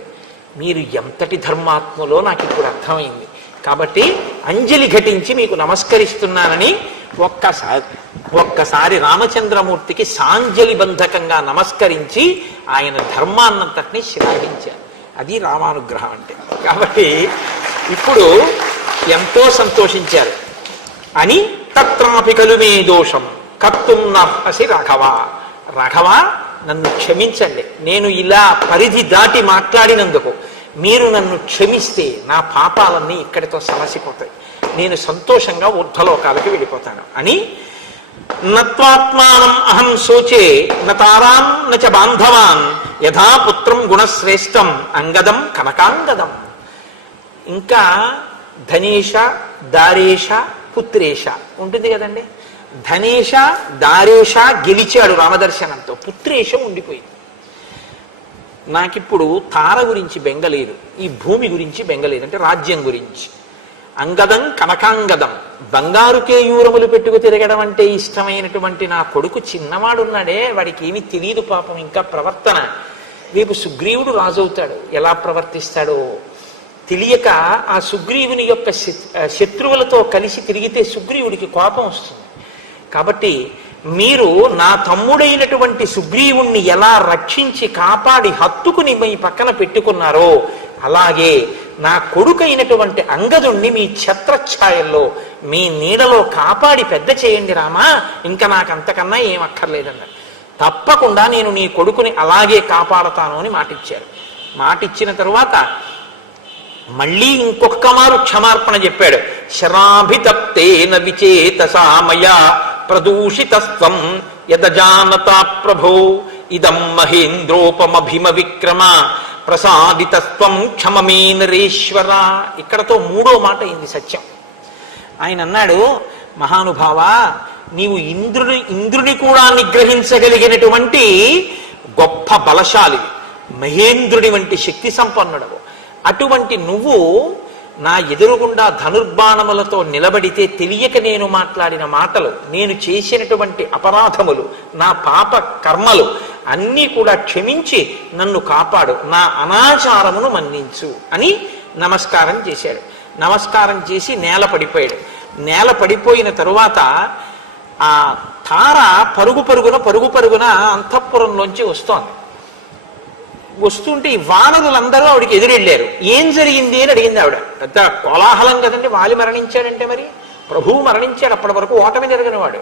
మీరు ఎంతటి ధర్మాత్మలో నాకు ఇప్పుడు అర్థమైంది. కాబట్టి అంజలి ఘటించి మీకు నమస్కరిస్తున్నానని ఒక్కసారి రామచంద్రమూర్తికి సాంజలి బంధకంగా నమస్కరించి ఆయన ధర్మాన్నంతటినీ శ్లాఘించారు. అది రామానుగ్రహం అంటే. కాబట్టి ఇప్పుడు ఎంతో సంతోషించారు. అని తత్రాపి కలుమే దోషం కర్తుం నార్హసి రాఘవ, రాఘవ నన్ను క్షమించండి, నేను ఇలా పరిధి దాటి మాట్లాడినందుకు మీరు నన్ను క్షమిస్తే నా పాపాలన్నీ ఇక్కడితో సమసిపోతాయి, నేను సంతోషంగా ఊర్ధ్వలోకాలకి వెళ్ళిపోతాను అని నత్వాత్మానం అహం శోచే నతారాం నచ బాంధవాన్ యథా పుత్రం గుణశ్రేష్టం అంగదం కనకాంగదం. ఇంకా ధనేష దారేష పుత్రేష ఉంటుంది కదండి. ధనేష దారేష గెలిచాడు రామదర్శనంతో, పుత్రేషం ఉండిపోయింది. నాకిప్పుడు తార గురించి బెంగలేదు, ఈ భూమి గురించి బెంగలేదు, అంటే రాజ్యం గురించి. అంగదం కనకాంగదం, బంగారు కేయూరములు పెట్టుకు తిరగడం అంటే ఇష్టమైనటువంటి నా కొడుకు చిన్నవాడున్నాడే, వాడికి ఏమీ తెలియదు పాపం ఇంకా ప్రవర్తన. రేపు సుగ్రీవుడు రాజవుతాడు, ఎలా ప్రవర్తిస్తాడో తెలియక ఆ సుగ్రీవుని యొక్క శత్రువులతో కలిసి తిరిగితే సుగ్రీవుడికి కోపం వస్తుంది. కాబట్టి మీరు నా తమ్ముడైనటువంటి సుగ్రీవుణ్ణి ఎలా రక్షించి కాపాడి హత్తుకుని మీ పక్కన పెట్టుకున్నారో అలాగే నా కొడుకైనటువంటి అంగదుణ్ణి మీ ఛత్రఛాయల్లో మీ నీడలో కాపాడి పెద్ద చేయండి రామా, ఇంకా నాకు అంతకన్నా ఏం అక్కర్లేదన్నారు. తప్పకుండా నేను నీ కొడుకుని అలాగే కాపాడతాను అని మాటిచ్చారు. మాటిచ్చిన తరువాత మళ్ళీ ఇంకొక మారు క్షమార్పణ చెప్పాడు. శరాభితప్తేన విచేతసామయ ప్రదూషితస్త్వం యదజానతా ప్రభో ఇదం మహేంద్రోపమభిమ విక్రమ ప్రసాదితస్త్వం క్షమమే నరేశ్వర. ఇక్కడతో మూడో మాట అయింది సత్యం. ఆయన అన్నాడు, మహానుభావ నీవు ఇంద్రుని కూడా నిగ్రహించగలిగినటువంటి గొప్ప బలశాలి, మహేంద్రుడి వంటి శక్తి సంపన్నుడవు. అటువంటి నువ్వు నా ఎదురుగుండా ధనుర్బాణములతో నిలబడితే తెలియక నేను మాట్లాడిన మాటలు, నేను చేసినటువంటి అపరాధములు, నా పాప కర్మలు అన్నీ కూడా క్షమించి నన్ను కాపాడు, నా అనాచారమును మన్నించు అని నమస్కారం చేశాడు. నమస్కారం చేసి నేల పడిపోయాడు. నేల పడిపోయిన తరువాత ఆ తార పరుగు పరుగున అంతఃపురంలోంచి వస్తోంది. వస్తుంటే ఈ వానరులందరూ ఆవిడికి ఎదురెళ్ళారు. ఏం జరిగింది అని అడిగింది ఆవిడ. పెద్ద కోలాహలం కదండి, వాలి మరణించాడంటే మరి ప్రభువు మరణించాడు, అప్పటి వరకు ఓటమి జరిగినవాడు.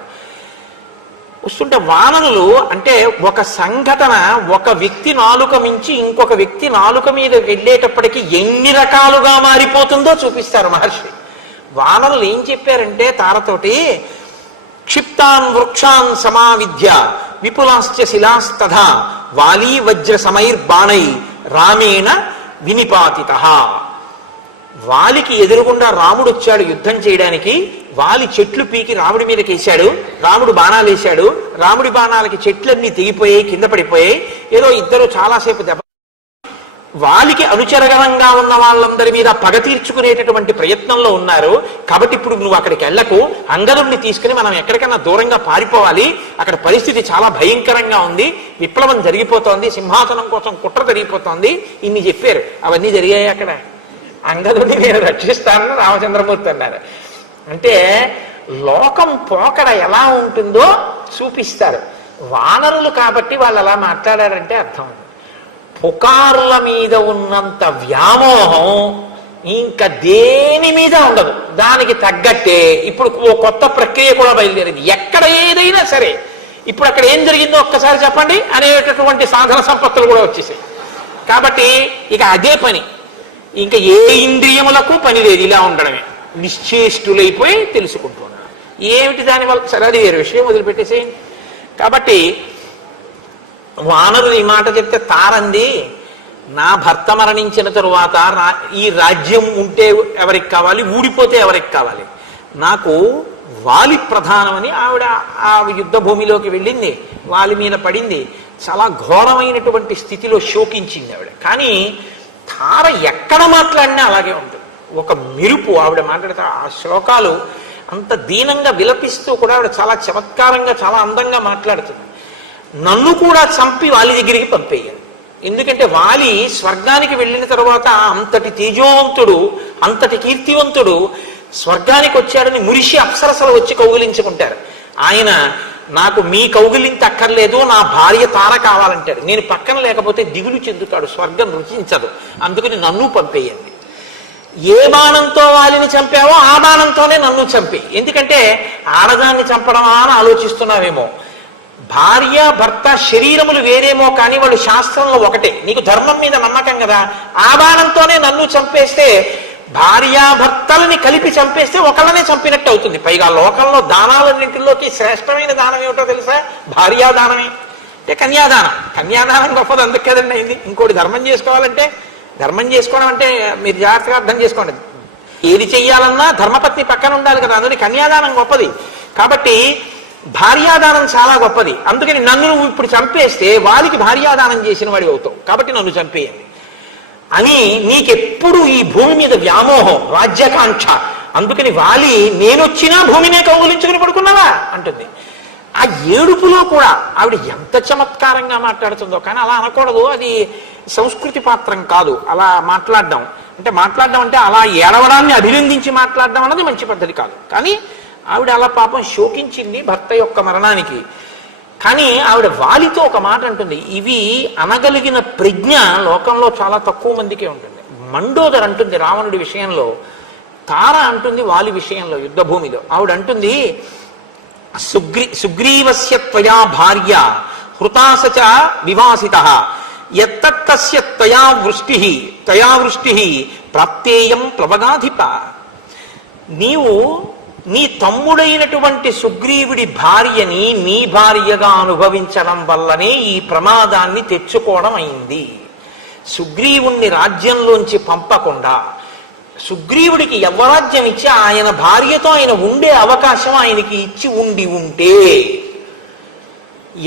వస్తుంటే వానరులు అంటే ఒక సంఘటన ఒక వ్యక్తి నాలుక మించి ఇంకొక వ్యక్తి నాలుక మీద వెళ్ళేటప్పటికి ఎన్ని రకాలుగా మారిపోతుందో చూపిస్తారు మహర్షి. వానరులు ఏం చెప్పారంటే తారతోటి, క్షిప్తాన్ వృక్షాన్ సమావిద్య విపులాశ్చ శిలాస్తథా వాలీ వజ్ర సమైర్బాణై రామేణ వినిపాతిత. వాలికి ఎదురుగుండా రాముడు వచ్చాడు యుద్ధం చేయడానికి. వాలి చెట్లు పీకి రాముడి మీదకి వేశాడు, రాముడు బాణాలు వేశాడు. రాముడి బాణాలకి చెట్లన్నీ తెగిపోయాయి, కింద పడిపోయాయి. ఏదో ఇద్దరు చాలాసేపు దెబ్బ. వాలికి అనుచరగణంగా ఉన్న వాళ్ళందరి మీద పగ తీర్చుకునేటటువంటి ప్రయత్నంలో ఉన్నారు. కాబట్టి ఇప్పుడు నువ్వు అక్కడికి వెళ్ళకు, అంగదుణ్ణి తీసుకుని మనం ఎక్కడికన్నా దూరంగా పారిపోవాలి, అక్కడ పరిస్థితి చాలా భయంకరంగా ఉంది, విప్లవం జరిగిపోతోంది, సింహాసనం కోసం కుట్ర జరిగిపోతోంది, ఇన్ని చెప్పారు. అవన్నీ జరిగాయి. అక్కడ అంగదుణ్ణి నేను రక్షిస్తానని రామచంద్రమూర్తి అన్నారు. అంటే లోకం పోకడ ఎలా ఉంటుందో చూపిస్తారు. వానరులు కాబట్టి వాళ్ళు అలా మాట్లాడారంటే అర్థం. పుకారుల మీద ఉన్నంత వ్యామోహం ఇంకా దేని మీద ఉండదు. దానికి తగ్గట్టే ఇప్పుడు ఓ కొత్త ప్రక్రియ కూడా బయలుదేరింది. ఎక్కడ ఏదైనా సరే ఇప్పుడు అక్కడ ఏం జరిగిందో ఒక్కసారి చెప్పండి అనేటటువంటి సాధన సంపత్తులు కూడా వచ్చేసాయి. కాబట్టి ఇక అదే పని, ఇంకా ఏ ఇంద్రియములకు పని లేదు, ఇలా ఉండడమే, నిశ్చేష్టులైపోయి తెలుసుకుంటున్నాడు. ఏమిటి దానివల్ల? సరే అది వేరే విషయం, వదిలిపెట్టేసేయండి. కాబట్టి వానరులు ఈ మాట చెప్తే తారంది, నా భర్త మరణించిన తరువాత ఈ రాజ్యం ఉంటే ఎవరికి కావాలి, ఊడిపోతే ఎవరికి కావాలి, నాకు వాలి ప్రధానమని ఆవిడ ఆ యుద్ధ భూమిలోకి వెళ్ళింది, వాలి మీద పడింది, చాలా ఘోరమైనటువంటి స్థితిలో శోకించింది ఆవిడ. కానీ తార ఎక్కడ మాట్లాడినా అలాగే ఉంటుంది. ఒక మెరుపు ఆవిడ మాట్లాడితే ఆ శ్లోకాలు అంత దీనంగా విలపిస్తూ కూడా ఆవిడ చాలా చమత్కారంగా చాలా అందంగా మాట్లాడుతుంది. నన్ను కూడా చంపి వాలి దగ్గరికి పంపేయాలి. ఎందుకంటే వాలి స్వర్గానికి వెళ్ళిన తర్వాత అంతటి తేజోవంతుడు, అంతటి కీర్తివంతుడు స్వర్గానికి వచ్చాడని మురిషి అప్సరసలు వచ్చి కౌగిలించుకుంటారు. ఆయన నాకు మీ కౌగిలింత అక్కర్లేదు, నా భార్య తార కావాలంటాడు. నేను పక్కన లేకపోతే దిగులు చెందుతాడు, స్వర్గం రుచించదు, అందుకని నన్ను పంపేయండి. ఏ బాణంతో వాలిని చంపావో ఆ బాణంతోనే నన్ను చంపి. ఎందుకంటే ఆడదాన్ని చంపడమా అని ఆలోచిస్తున్నావేమో. భార్య భర్త శరీరములు వేరేమో కానీ వాళ్ళు శాస్త్రంలో ఒకటే. నీకు ధర్మం మీద నమ్మకం కదా, ఆ బాణంతోనే నన్ను చంపేస్తే, భార్యాభర్తలని కలిపి చంపేస్తే ఒకళ్ళనే చంపినట్టు అవుతుంది. పైగా లోకంలో దానాలన్నింటిలోకి శ్రేష్టమైన దానం ఏమిటో తెలుసా? భార్యాదానమే. అంటే కన్యాదానం. కన్యాదానం గొప్పది, అందుకు కదండి అయింది. ఇంకోటి ధర్మం చేసుకోవాలంటే, ధర్మం చేసుకోవడం అంటే మీరు జాగ్రత్తగా అర్థం చేసుకోండి, ఏది చెయ్యాలన్నా ధర్మపత్ని పక్కన ఉండాలి కదా, అందుకని కన్యాదానం గొప్పది. కాబట్టి భార్యాదానం చాలా గొప్పది. అందుకని నన్ను నువ్వు ఇప్పుడు చంపేస్తే వారికి భార్యాదానం చేసిన వాడి అవుతావు, కాబట్టి నన్ను చంపేయండి అని. నీకెప్పుడు ఈ భూమి మీద వ్యామోహం, రాజ్యాకాంక్ష, అందుకని వాలి నేనొచ్చినా భూమినే కౌగులించుకుని పడుకున్నావా అంటుంది. ఆ ఏడుపులో కూడా ఆవిడ ఎంత చమత్కారంగా మాట్లాడుతుందో. కానీ అలా అనకూడదు, అది సంస్కృతి పాత్రం కాదు అలా మాట్లాడడం. అంటే అలా ఏడవడాన్ని అభినందించి మాట్లాడడం అన్నది మంచి పద్ధతి కాదు. కానీ ఆవిడ అలా పాపం శోకించింది భర్త యొక్క మరణానికి. కానీ ఆవిడ వాలితో ఒక మాట అంటుంది, ఇవి అనగలిగిన ప్రజ్ఞ లోకంలో చాలా తక్కువ మందికే ఉంటుంది. మండోదర్ అంటుంది రావణుడి విషయంలో, తార అంటుంది వాలి విషయంలో యుద్ధ భూమిలో. ఆవిడ అంటుంది, సుగ్రీవస్య త్వయా భార్య హృతాసచ వివాసిత యత్తస్య త్వయా వృష్టి ప్రాప్తేయం ప్లవగాధిప. నీవు నీ తమ్ముడైనటువంటి సుగ్రీవుడి భార్యని నీ భార్యగా అనుభవించడం వల్లనే ఈ ప్రమాదాన్ని తెచ్చుకోవడం అయింది. సుగ్రీవుణ్ణి రాజ్యంలోంచి పంపకుండా సుగ్రీవుడికి యవ్వరాజ్యం ఇచ్చి ఆయన భార్యతో ఆయన ఉండే అవకాశం ఆయనకి ఇచ్చి ఉంటే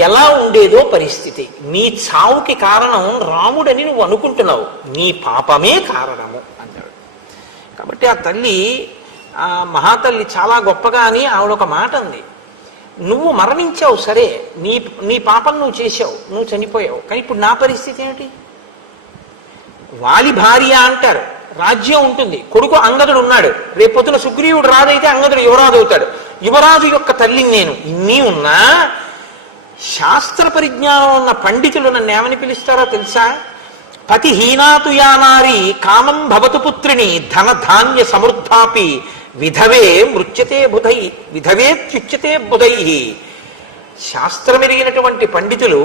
ఎలా ఉండేదో పరిస్థితి. నీ చావుకి కారణం రాముడని నువ్వు అనుకుంటున్నావు, నీ పాపమే కారణము అన్నాడు. కాబట్టి ఆ తల్లి, ఆ మహాతల్లి చాలా గొప్పగా అని ఆవిడ ఒక మాట అంది, నువ్వు మరణించావు సరే, నీ పాపం నువ్వు చేశావు, నువ్వు చనిపోయావు, కానీ ఇప్పుడు నా పరిస్థితి ఏమిటి? వాలి భార్య అంటారు, రాజ్యం ఉంటుంది, కొడుకు అంగదుడు ఉన్నాడు, రేపొద్దున సుగ్రీవుడు రాజైతే అంగదుడు యువరాజు అవుతాడు, యువరాజు యొక్క తల్లిని నేను. ఇన్ని ఉన్నా శాస్త్ర పరిజ్ఞానం ఉన్న పండితులు నన్ను ఏమని పిలుస్తారో తెలుసా? పతిహీనాతు యానారి కామం భవతు పుత్రిని ధన ధాన్య సమృద్ధాపి విధవే మృత్యతే బుధై విధవేత్యుచ్యతే బుధై. శాస్త్రమెరిగినటువంటి పండితులు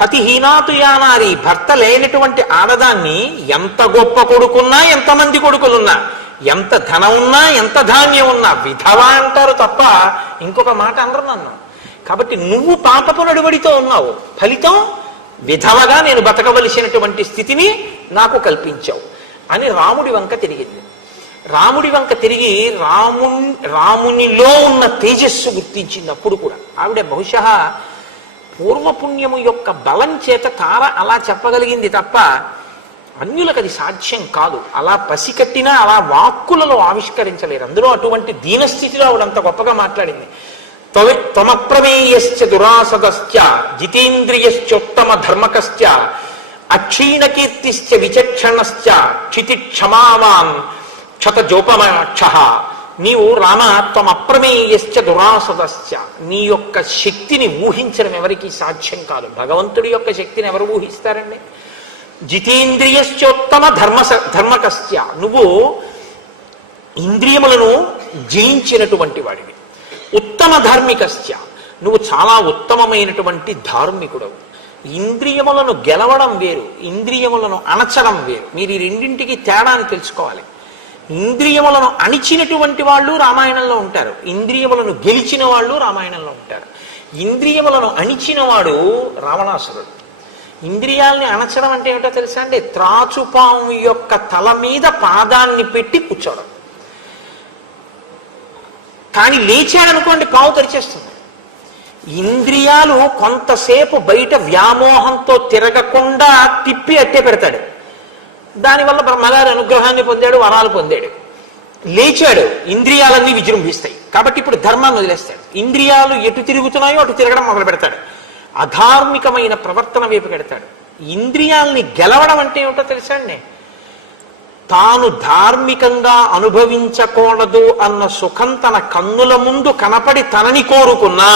పతిహీనాతు యానారి, భర్త లేనటువంటి ఆడదాన్ని ఎంత గొప్ప కొడుకున్నా, ఎంతమంది కొడుకులున్నా, ఎంత ధనం ఉన్నా, ఎంత ధాన్యం ఉన్నా విధవ అంటారు తప్ప ఇంకొక మాట అనరు నన్ను. కాబట్టి నువ్వు పాపపు నడువడితో ఉన్నావు, ఫలితం విధవగా నేను బతకవలసినటువంటి స్థితిని నాకు కల్పించావు అని రాముడి వంక తిరిగింది. రాముడి వంక తిరిగి రామునిలో ఉన్న తేజస్సు గుర్తించింది. అప్పుడు కూడా ఆవిడ బహుశా పూర్వపుణ్యము యొక్క బలం చేత తార అలా చెప్పగలిగింది తప్ప అన్యులకు అది సాధ్యం కాదు. అలా పసికట్టినా అలా వాక్కులలో ఆవిష్కరించలేరు. అందులో అటువంటి దీనస్థితిలో ఆవిడంత గొప్పగా మాట్లాడింది. త్వమప్రమేయశ్చ దురాసదశ్చ జితేంద్రియశ్చోత్తమ ధర్మకశ్చ అక్షీణకీర్తిశ్చ విచక్షణశ్చ క్షితి క్షమావాన్ క్షతజోపమాక్ష. నీవు రామ త్వమప్రమేయశ్చ దురాసదశ్చ, నీ యొక్క శక్తిని ఊహించడం ఎవరికి సాధ్యం కాదు. భగవంతుడి యొక్క శక్తిని ఎవరు ఊహిస్తారండి? జితేంద్రియశ్చోత్తమ ధర్మకశ్చ, నువ్వు ఇంద్రియములను జయించినటువంటి వాడివి. ఉత్తమ ధార్మికశ్చ, నువ్వు చాలా ఉత్తమమైనటువంటి ధార్మికుడవు. ఇంద్రియములను గెలవడం వేరు, ఇంద్రియములను అణచడం వేరు. మీరు ఈ రెండింటికి తేడాని తెలుసుకోవాలి. ఇంద్రియములను అణిచినటువంటి వాళ్ళు రామాయణంలో ఉంటారు, ఇంద్రియములను గెలిచిన వాళ్ళు రామాయణంలో ఉంటారు. ఇంద్రియములను అణిచిన వాడు రావణాసురుడు. ఇంద్రియాల్ని అణచడం అంటే ఏమిటో తెలుసా అండి? త్రాచుపాము యొక్క తల మీద పాదాన్ని పెట్టి కూర్చోవడం. కానీ లేచాడనుకోండి పావు తెరిచేస్తుంది. ఇంద్రియాలు కొంతసేపు బయట వ్యామోహంతో తిరగకుండా తిప్పి అట్టే పెడతాడు. దానివల్ల బ్రహ్మగారి అనుగ్రహాన్ని పొందాడు, వరాలు పొందాడు. లేచాడు, ఇంద్రియాలన్నీ విజృంభిస్తాయి. కాబట్టి ఇప్పుడు ధర్మాన్ని వదిలేస్తాడు. ఇంద్రియాలు ఎటు తిరుగుతున్నాయో అటు తిరగడం మొదలు పెడతాడు. అధార్మికమైన ప్రవర్తన వైపు పెడతాడు. ఇంద్రియాల్ని గెలవడం అంటే ఏమిటో తెలుసా అండి? తాను ధార్మికంగా అనుభవించకూడదు అన్న సుఖం తన కన్నుల ముందు కనపడి తనని కోరుకున్నా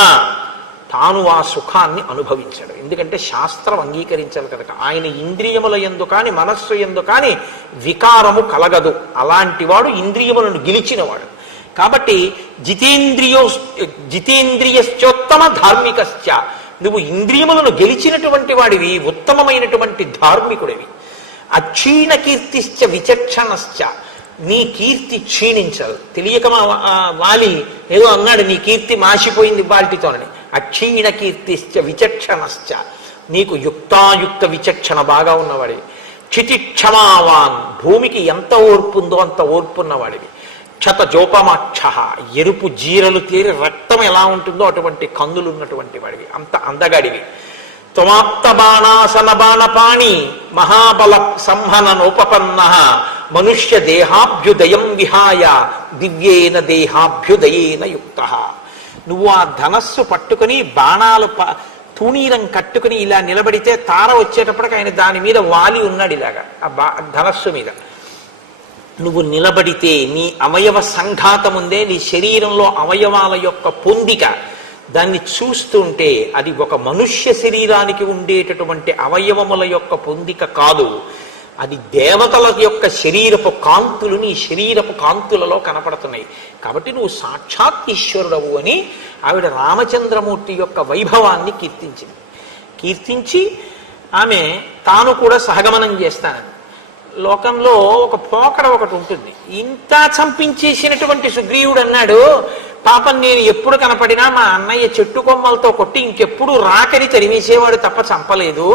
తాను ఆ సుఖాన్ని అనుభవించాడు. ఎందుకంటే శాస్త్రం అంగీకరించాలి కనుక. ఆయన ఇంద్రియముల యందు కాని మనస్సు యందు కాని వికారము కలగదు. అలాంటి వాడు ఇంద్రియములను గెలిచినవాడు. కాబట్టి జితేంద్రియశ్చోత్తమ ధార్మికశ్చ, నువ్వు ఇంద్రియములను గెలిచినటువంటి వాడివి, ఉత్తమమైనటువంటి ధార్మికుడివి. అక్షీణ కీర్తిశ్చ విచక్షణశ్చ, నీ కీర్తి క్షీణించదు. తెలియక వాలి ఏదో అన్నాడు, నీ కీర్తి మాసిపోయింది బాల్టితోనని. అక్షీణ కీర్తిశ్చ విచక్షణశ్చ, నీకు యుక్తాయుక్త విచక్షణ బాగా ఉన్నవాడివి. క్షితిక్షమావాన్, భూమికి ఎంత ఓర్పుందో అంత ఓర్పున్నవాడివి. క్షత జోపమాక్ష, ఎరుపు జీరలు తేరి రక్తం ఎలా ఉంటుందో అటువంటి కందులు ఉన్నటువంటి వాడివి, అంత అందగాడివి. త్వమాప్త బాణాసన బాణపాణి మహాబల సంహననోపపన్న మనుష్య దేహాభ్యుదయం విహాయ దివ్యేన దేహాభ్యుదయేన యుక్త. నువ్వు ఆ ధనస్సు పట్టుకుని బాణాలు తూణీరం కట్టుకుని ఇలా నిలబడితే తార వచ్చేటప్పటికి ఆయన దాని మీద వాలి ఉన్నాడు ఇలాగా ఆ ధనస్సు మీద. నువ్వు నిలబడితే నీ అవయవ సంఘాతం ఉందే, నీ శరీరంలో అవయవాల యొక్క పొందిక, దాన్ని చూస్తుంటే అది ఒక మనుష్య శరీరానికి ఉండేటటువంటి అవయవముల యొక్క పొందిక కాదు, అది దేవతల యొక్క శరీరపు కాంతులు నీ శరీరపు కాంతులలో కనపడుతున్నాయి. కాబట్టి నువ్వు సాక్షాత్ ఈశ్వరుడవు అని ఆవిడ రామచంద్రమూర్తి యొక్క వైభవాన్ని కీర్తించి ఆమె తాను కూడా సహగమనం చేస్తానని. లోకంలో ఒక పోకడ ఒకటి ఉంటుంది. ఇంత చంపించేసినటువంటి సుగ్రీవుడు అన్నాడు, పాపం నేను ఎప్పుడు కనపడినా మా అన్నయ్య చెట్టు కొమ్మలతో కొట్టి ఇంకెప్పుడు రాకరి తరిమేసేవాడు తప్ప చంపలేదు,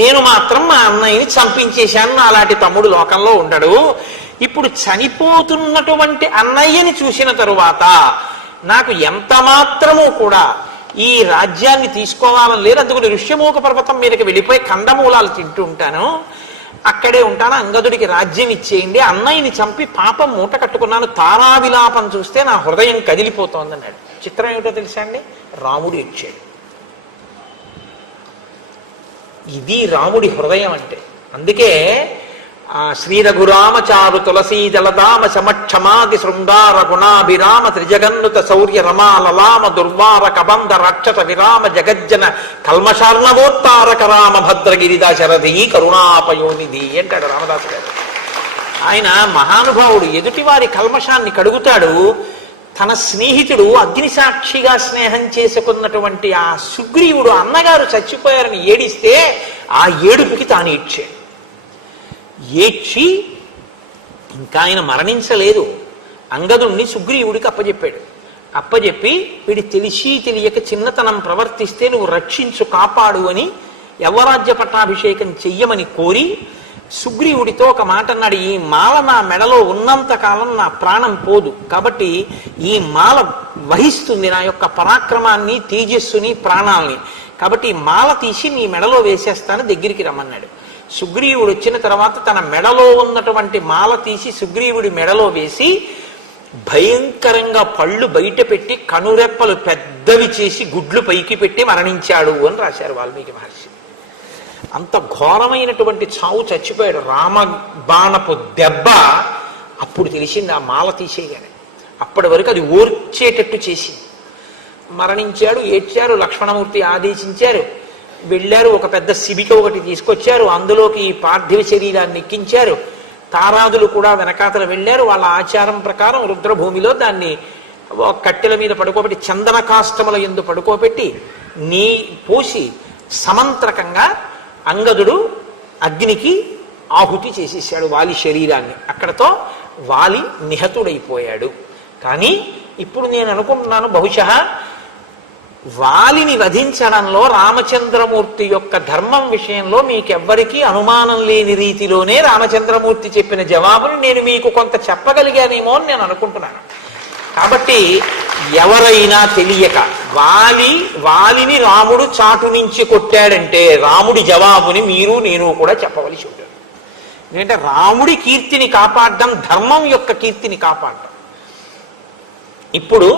నేను మాత్రం మా అన్నయ్యని చంపించేశాను, అలాంటి తమ్ముడు లోకంలో ఉండడు. ఇప్పుడు చనిపోతున్నటువంటి అన్నయ్యని చూసిన తరువాత నాకు ఎంత మాత్రమూ కూడా ఈ రాజ్యాన్ని తీసుకోవాలని లేదు. అందుకని ఋష్యమూక పర్వతం మీదకి వెళ్ళిపోయి కందమూలాలు తింటూ ఉంటాను, అక్కడే ఉంటాను, అంగదుడికి రాజ్యం ఇచ్చేయండి, అన్నయ్యని చంపి పాపం మూట కట్టుకున్నాను, తారావిలాపం చూస్తే నా హృదయం కదిలిపోతోంది అన్నాడు. చిత్రం ఏమిటో తెలుసా అండి? రాముడు ఇచ్చాడు. ఇది రాముడి హృదయం అంటే. అందుకే శ్రీరఘురామచారు తులసీ జలదామ సమక్షమాది శృంగార గుణాభిరామ త్రిజగన్నుత శౌర్య రమాలలామ దుర్వార కబంధ రక్షత విరామ జగజ్జన కల్మశార్ణవోత్తారక రామ భద్రగిరిదాశరథి కరుణాపయోనిధి అంటాడు రామదాసు గారు. ఆయన మహానుభావుడు, ఎదుటివారి కల్మషాన్ని కడుగుతాడు. తన స్నేహితుడు అగ్నిసాక్షిగా స్నేహం చేసుకున్నటువంటి ఆ సుగ్రీవుడు అన్నగారు చచ్చిపోయారని ఏడిస్తే ఆ ఏడుపుకి తాను ఏడ్చాడు. ఏడ్చి ఇంకా ఆయన మరణించలేదు, అంగదుణ్ణి సుగ్రీవుడికి అప్పచెప్పాడు. అప్పచెప్పి వీడి తెలిసి తెలియక చిన్నతనం ప్రవర్తిస్తే నువ్వు రక్షించు కాపాడు అని యవ్వరాజ్య పట్టాభిషేకం చెయ్యమని కోరి సుగ్రీవుడితో ఒక మాట అన్నాడు, ఈ మాల నా మెడలో ఉన్నంత కాలం నా ప్రాణం పోదు, కాబట్టి ఈ మాల వహిస్తుంది నా యొక్క పరాక్రమాన్ని, తేజస్సుని, ప్రాణాల్ని, కాబట్టి ఈ మాల తీసి నీ మెడలో వేసేస్తాను, దగ్గరికి రమ్మన్నాడు. సుగ్రీవుడు వచ్చిన తర్వాత తన మెడలో ఉన్నటువంటి మాల తీసి సుగ్రీవుడి మెడలో వేసి భయంకరంగా పళ్ళు బయట పెట్టి కనురెప్పలు పెద్దవి చేసి గుడ్లు పైకి పెట్టి మరణించాడు అని రాశారు వాల్మీకి మహర్షి. అంత ఘోరమైనటువంటి చావు చచ్చిపోయాడు. రామ బాణపు దెబ్బ అప్పుడు తెలిసింది ఆ మాల తీసేయగానే. అప్పటి వరకు అది ఓర్చేటట్టు చేసింది. మరణించాడు, ఏడ్చారు, లక్ష్మణమూర్తి ఆదేశించారు, వెళ్ళారు, ఒక పెద్ద శిబిక ఒకటి తీసుకొచ్చారు, అందులోకి ఈ పార్థివ శరీరాన్ని ఎక్కించారు. తారాదులు కూడా వెనకాతలు వెళ్ళారు. వాళ్ళ ఆచారం ప్రకారం రుద్రభూమిలో దాన్ని కట్టెల మీద పడుకోబెట్టి చందన కాష్టముల యందు పడుకోబెట్టి నీ పోసి సమంత్రకంగా అంగదుడు అగ్నికి ఆహుతి చేసేసాడు వాలి శరీరాన్ని. అక్కడతో వాలి నిహతుడైపోయాడు. కానీ ఇప్పుడు నేను అనుకుంటున్నాను, బహుశా వాలిని వధించడంలో రామచంద్రమూర్తి యొక్క ధర్మం విషయంలో మీకెవ్వరికీ అనుమానం లేని రీతిలోనే రామచంద్రమూర్తి చెప్పిన జవాబుని నేను మీకు కొంత చెప్పగలిగానేమో అని నేను అనుకుంటున్నాను. కాబట్టి ఎవరైనా తెలియక వాలిని రాముడు చాటు నుంచి కొట్టాడంటే రాముడి జవాబుని మీరు నేను కూడా చెప్పవలసి ఉంటుంది. ఎందుకంటే రాముడి కీర్తిని కాపాడడం ధర్మం యొక్క కీర్తిని కాపాడడం. ఇప్పుడు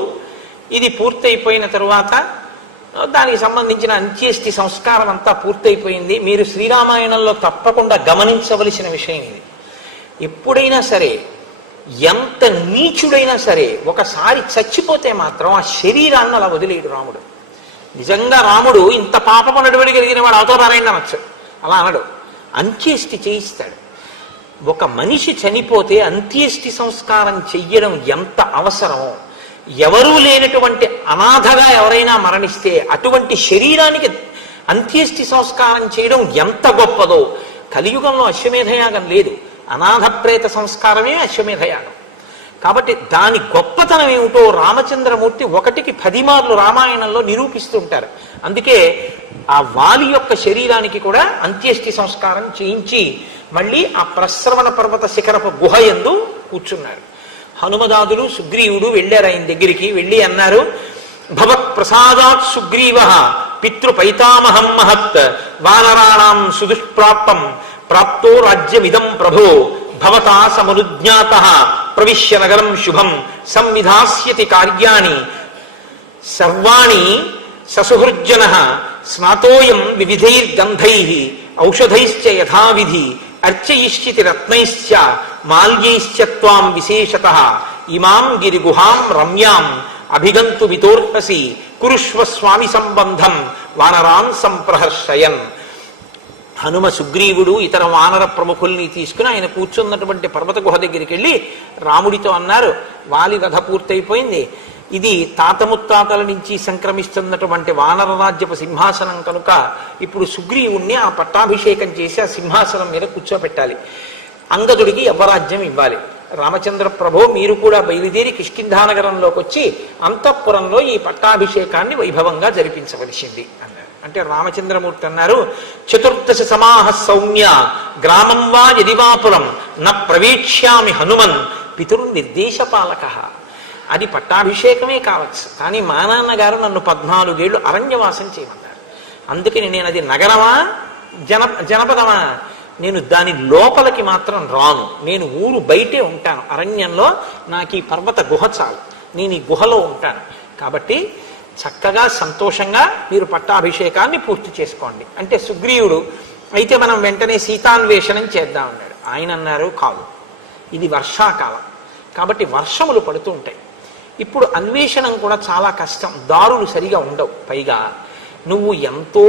ఇది పూర్తయిపోయిన తరువాత దానికి సంబంధించిన అంత్యేష్టి సంస్కారం అంతా పూర్తయిపోయింది. మీరు శ్రీరామాయణంలో తప్పకుండా గమనించవలసిన విషయం ఇది. ఎప్పుడైనా సరే ఎంత నీచుడైనా సరే ఒకసారి చచ్చిపోతే మాత్రం ఆ శరీరాన్ని అలా వదిలేడు రాముడు. నిజంగా రాముడు ఇంత పాపము నడువడి కలిగిన వాడు అవతారాయణ అనొచ్చు, అలా అనడు. అంత్యేష్టి చేయిస్తాడు. ఒక మనిషి చనిపోతే అంత్యేష్టి సంస్కారం చెయ్యడం ఎంత అవసరమో, ఎవరూ లేనటువంటి అనాథగా ఎవరైనా మరణిస్తే అటువంటి శరీరానికి అంత్యేష్టి సంస్కారం చేయడం ఎంత గొప్పదో. కలియుగంలో అశ్వమేధయాగం లేదు, అనాథ ప్రేత సంస్కారమే అశ్వమేధయాగం. కాబట్టి దాని గొప్పతనం ఏమిటో రామచంద్రమూర్తి 1కి 10 మార్లు రామాయణంలో నిరూపిస్తుంటారు. అందుకే ఆ వాలి యొక్క శరీరానికి కూడా అంత్యేష్టి సంస్కారం చేయించి మళ్ళీ ఆ ప్రశ్రవణ పర్వత శిఖరపు గుహ యందు కూర్చున్నారు. హనుమదాదులు సుగ్రీవుడు వెళ్ళారు ఆయన దగ్గరికి. వెళ్ళి అన్నారు, భవత్ ప్రసాదాత్ సుగ్రీవ పితృపైతామహం మహత్ వానరాణాం సుదుష్ప్రాప్తం ప్రాప్తో రాజ్యమిదం ప్రభో భవతా సమనుజ్ఞాతః ప్రవిశ్య నగరం శుభం సంవిధాస్యతి కార్యాణి సర్వాణి ససుహృజ్జనః స్నాతోయం వివిధైర్గంధైః ఔషధైశ్చ యథావిధి అర్చయిష్యతి రత్నైశ్చ మాల్యైశ్చ త్వాం విశేషతః ఇమాం గిరిగుహాం రమ్యాం అభిగంతు వితోర్హసి కురుష్వ స్వామి సంబంధం వానరాన్ సంప్రహర్షయన్. హనుమ సుగ్రీవుడు ఇతర వానర ప్రముఖుల్ని తీసుకుని ఆయన కూర్చున్నటువంటి పర్వత గుహ దగ్గరికి వెళ్ళి రాముడితో అన్నారు, వాలి వధ పూర్తయిపోయింది, ఇది తాత ముత్తాతల నుంచి సంక్రమిస్తున్నటువంటి వానర రాజ్యపు సింహాసనం కనుక ఇప్పుడు సుగ్రీవుణ్ణి ఆ పట్టాభిషేకం చేసి ఆ సింహాసనం మీద కూర్చోబెట్టాలి. అంగదుడికి యవ్వరాజ్యం ఇవ్వాలి. రామచంద్ర ప్రభో మీరు కూడా బయలుదేరి కిష్కింధానగరంలోకి వచ్చి అంతఃపురంలో ఈ పట్టాభిషేకాన్ని వైభవంగా జరిపించవలసింది అన్నారు. అంటే రామచంద్రమూర్తి అన్నారు, 14 సమాహ సౌమ్య గ్రామం వా యదివాపురం న ప్రవేక్ష్యామి హనుమన్ పితుర్నిర్దేశపాలక. అది పట్టాభిషేకమే కావచ్చు, కానీ మా నాన్నగారు నన్ను 14 ఏళ్ళు అరణ్యవాసం చేయమన్నారు. అందుకని నేను అది నగరమా జనపదమా, నేను దాని లోపలికి మాత్రం రాను, నేను ఊరు బయటే ఉంటాను. అరణ్యంలో నాకు ఈ పర్వత గుహ చాలు, నేను ఈ గుహలో ఉంటాను. కాబట్టి చక్కగా సంతోషంగా మీరు పట్టాభిషేకాన్ని పూర్తి చేసుకోండి అంటే సుగ్రీవుడు అయితే మనం వెంటనే సీతాన్వేషణం చేద్దాం అన్నాడు. ఆయన అన్నారు, కాదు, ఇది వర్షాకాలం కాబట్టి వర్షములు పడుతూ ఉంటాయి. ఇప్పుడు అన్వేషణం కూడా చాలా కష్టం, దారులు సరిగా ఉండవు. పైగా నువ్వు ఎంతో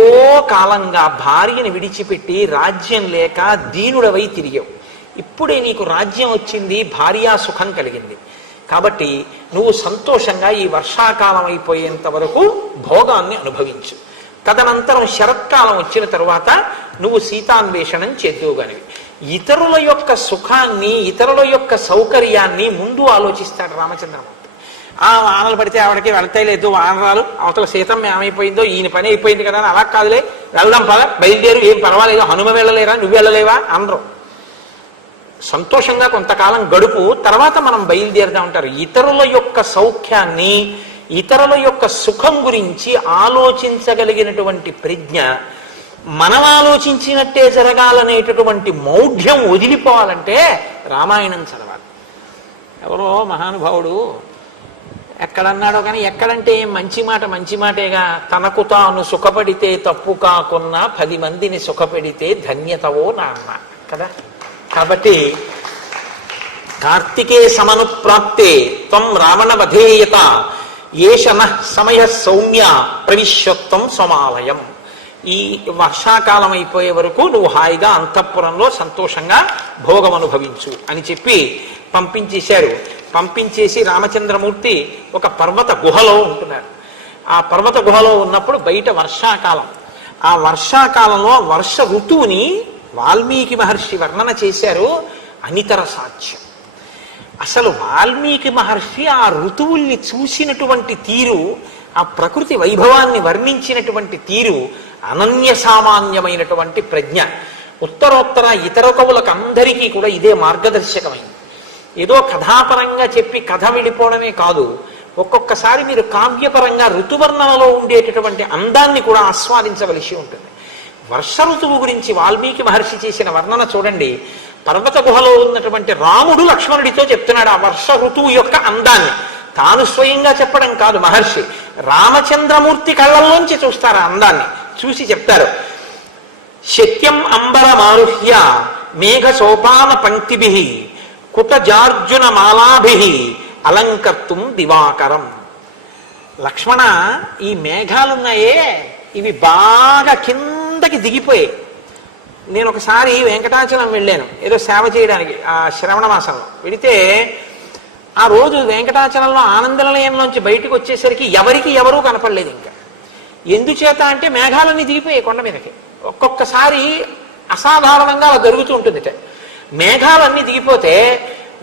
కాలంగా భార్యని విడిచిపెట్టి రాజ్యం లేక దీనుడవై తిరిగావు. ఇప్పుడే నీకు రాజ్యం వచ్చింది, భార్యా సుఖం కలిగింది. కాబట్టి నువ్వు సంతోషంగా ఈ వర్షాకాలం అయిపోయేంత వరకు భోగాన్ని అనుభవించు. తదనంతరం శరత్కాలం వచ్చిన తరువాత నువ్వు సీతాన్వేషణం చేద్దువుగానివి. ఇతరుల యొక్క సుఖాన్ని, ఇతరుల యొక్క సౌకర్యాన్ని ముందు ఆలోచిస్తాడు రామచంద్రమూర్తి. ఆ వానలు పడితే ఆవిడకి వెళ్తాయి లేదు, వానరాలు అవతల సీతమ్మ ఏమైపోయిందో, ఈయన పని అయిపోయింది కదా అని అలా కాదులే, వెళ్దాం పద, బయలుదేరు, ఏం పర్వాలేదు, హనుమ వెళ్ళలేరా, నువ్వు వెళ్ళలేవా అనరు. సంతోషంగా కొంతకాలం గడుపు, తర్వాత మనం బయలుదేరుదా ఉంటారు. ఇతరుల యొక్క సౌఖ్యాన్ని, ఇతరుల యొక్క సుఖం గురించి ఆలోచించగలిగినటువంటి ప్రజ్ఞ, మనం ఆలోచించినట్టే జరగాలనేటటువంటి మౌఢ్యం వదిలిపోవాలంటే రామాయణం చదవాలి. ఎవరో మహానుభావుడు ఎక్కడన్నాడో కానీ, ఎక్కడంటే మంచి మాట మంచి మాటేగా, తనకు తాను సుఖపడితే తప్పు కాకున్నా 10 మందిని సుఖపెడితే ధన్యతవో నాన్న కదా. కాబట్టి కార్తికే సమనుప్రాప్తే త్వం రావణ వధేయత ఏషన సమయ సౌమ్య ప్రవిశ్వత్వం సమాలయం. ఈ వర్షాకాలం అయిపోయే వరకు నువ్వు హాయిగా అంతఃపురంలో సంతోషంగా భోగం అనుభవించు అని చెప్పి పంపించేశారు. పంపించేసి రామచంద్రమూర్తి ఒక పర్వత గుహలో ఉంటున్నారు. ఆ పర్వత గుహలో ఉన్నప్పుడు బయట వర్షాకాలం. ఆ వర్షాకాలంలో వర్ష ఋతువుని వాల్మీకి మహర్షి వర్ణన చేశారు. అనితర సాధ్యం. అసలు వాల్మీకి మహర్షి ఆ ఋతువుల్ని చూసినటువంటి తీరు ఆ ప్రకృతి వైభవాన్ని వర్ణించినటువంటి తీరు అనన్య సామాన్యమైనటువంటి ప్రజ్ఞ. ఉత్తరోత్తర ఇతర కవులకు అందరికీ కూడా ఇదే మార్గదర్శకమైంది. ఏదో కథాపరంగా చెప్పి కథ వెళ్ళిపోవడమే కాదు, ఒక్కొక్కసారి మీరు కావ్యపరంగా ఋతువర్ణనలో ఉండేటటువంటి అందాన్ని కూడా ఆస్వాదించవలసి ఉంటుంది. వర్ష ఋతువు గురించి వాల్మీకి మహర్షి చేసిన వర్ణన చూడండి. పర్వత గుహలో ఉన్నటువంటి రాముడు లక్ష్మణుడితో చెప్తున్నాడు ఆ వర్ష ఋతువు యొక్క అందాన్ని. తాను స్వయంగా చెప్పడం కాదు మహర్షి, రామచంద్రమూర్తి కళ్ళల్లోంచి చూస్తారు ఆ అందాన్ని, చూసి చెప్తారు. శక్యం అంబరమారుహ్య మేఘ సోపాన పంక్తిభి కుటజార్జున మాలాభి అలంకర్తుం దివాకరం. లక్ష్మణ, ఈ మేఘాలున్నాయే ఇవి బాగా కిందకి దిగిపోయాయి. నేను ఒకసారి వెంకటాచలం వెళ్ళాను ఏదో సేవ చేయడానికి ఆ శ్రవణ మాసంలో. వెళితే ఆ రోజు వెంకటాచలంలో ఆనంద నిలయంలోంచి బయటకు వచ్చేసరికి ఎవరికి ఎవరూ కనపడలేదు. ఇంకా ఎందుచేత అంటే మేఘాలన్నీ దిగిపోయాయి కొండ మీదకి. ఒక్కొక్కసారి అసాధారణంగా అలా జరుగుతూ ఉంటుంది. మేఘాలన్నీ దిగిపోతే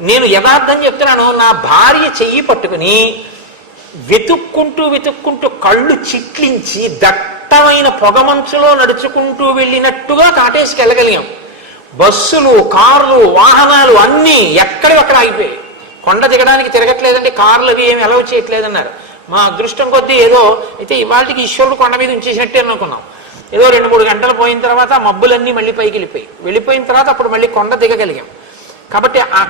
నేను యథార్థం చెప్తున్నాను, నా భార్య చెయ్యి పట్టుకుని వెతుక్కుంటూ కళ్ళు దట్టమైన పొగమంచులో నడుచుకుంటూ వెళ్ళినట్టుగా కాటేసుకెళ్ళగలిగాం. బస్సులు, కార్లు, వాహనాలు అన్నీ ఎక్కడివక్కడ ఆగిపోయాయి. కొండ దిగడానికి తిరగట్లేదంటే కార్లు అవి ఏమి అలౌ చేయట్లేదన్నారు. మా అదృష్టం కొద్దీ ఏదో అయితే ఇవాళకి ఈశ్వరుడు కొండ మీద ఉంచేసినట్టే అనుకున్నాం. ఏదో 2-3 గంటలు పోయిన తర్వాత మబ్బులన్నీ మళ్ళీ పైకి వెళ్ళిపోయిన తర్వాత అప్పుడు మళ్ళీ కొండ దిగగలిగాం. కాబట్టి ఆ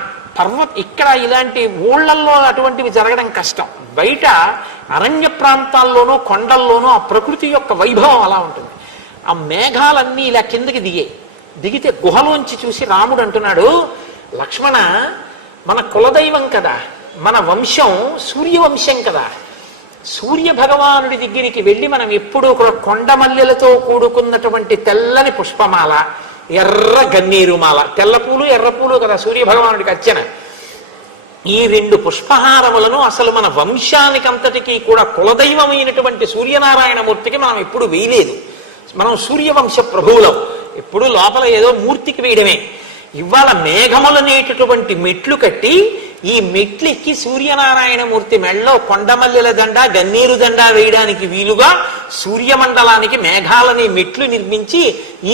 ఇక్కడ ఇలాంటి ఊళ్ళల్లో అటువంటివి జరగడం కష్టం. బయట అరణ్య ప్రాంతాల్లోనూ కొండల్లోనూ ఆ ప్రకృతి యొక్క వైభవం అలా ఉంటుంది. ఆ మేఘాలన్నీ ఇలా కిందకి దిగితే గుహలోంచి చూసి రాముడు అంటున్నాడు, లక్ష్మణ, మన కులదైవం కదా, మన వంశం సూర్యవంశం కదా, సూర్య భగవానుడి దగ్గరికి వెళ్ళి మనం ఎప్పుడూ కూడా కొండమల్లెలతో కూడుకున్నటువంటి తెల్లని పుష్పమాల, ఎర్ర గన్నేరుమాల, తెల్ల పూలు ఎర్ర పూలు కదా సూర్య భగవానుడికి అర్చన, ఈ 2 పుష్పహారములను అసలు మన వంశానికంతటికీ కూడా కులదైవమైనటువంటి సూర్యనారాయణమూర్తికి మనం ఎప్పుడు వేయలేదు. మనం సూర్యవంశ ప్రభువులం, ఎప్పుడు లోపల ఏదో మూర్తికి వేయడమే. ఇవాళ మేఘములనేటటువంటి మెట్లు కట్టి ఈ మెట్లెక్కి సూర్యనారాయణమూర్తి మెళ్ళలో కొండమల్లెల దండ, గన్నీరు దండ వేయడానికి వీలుగా సూర్యమండలానికి మేఘాలని మెట్లు నిర్మించి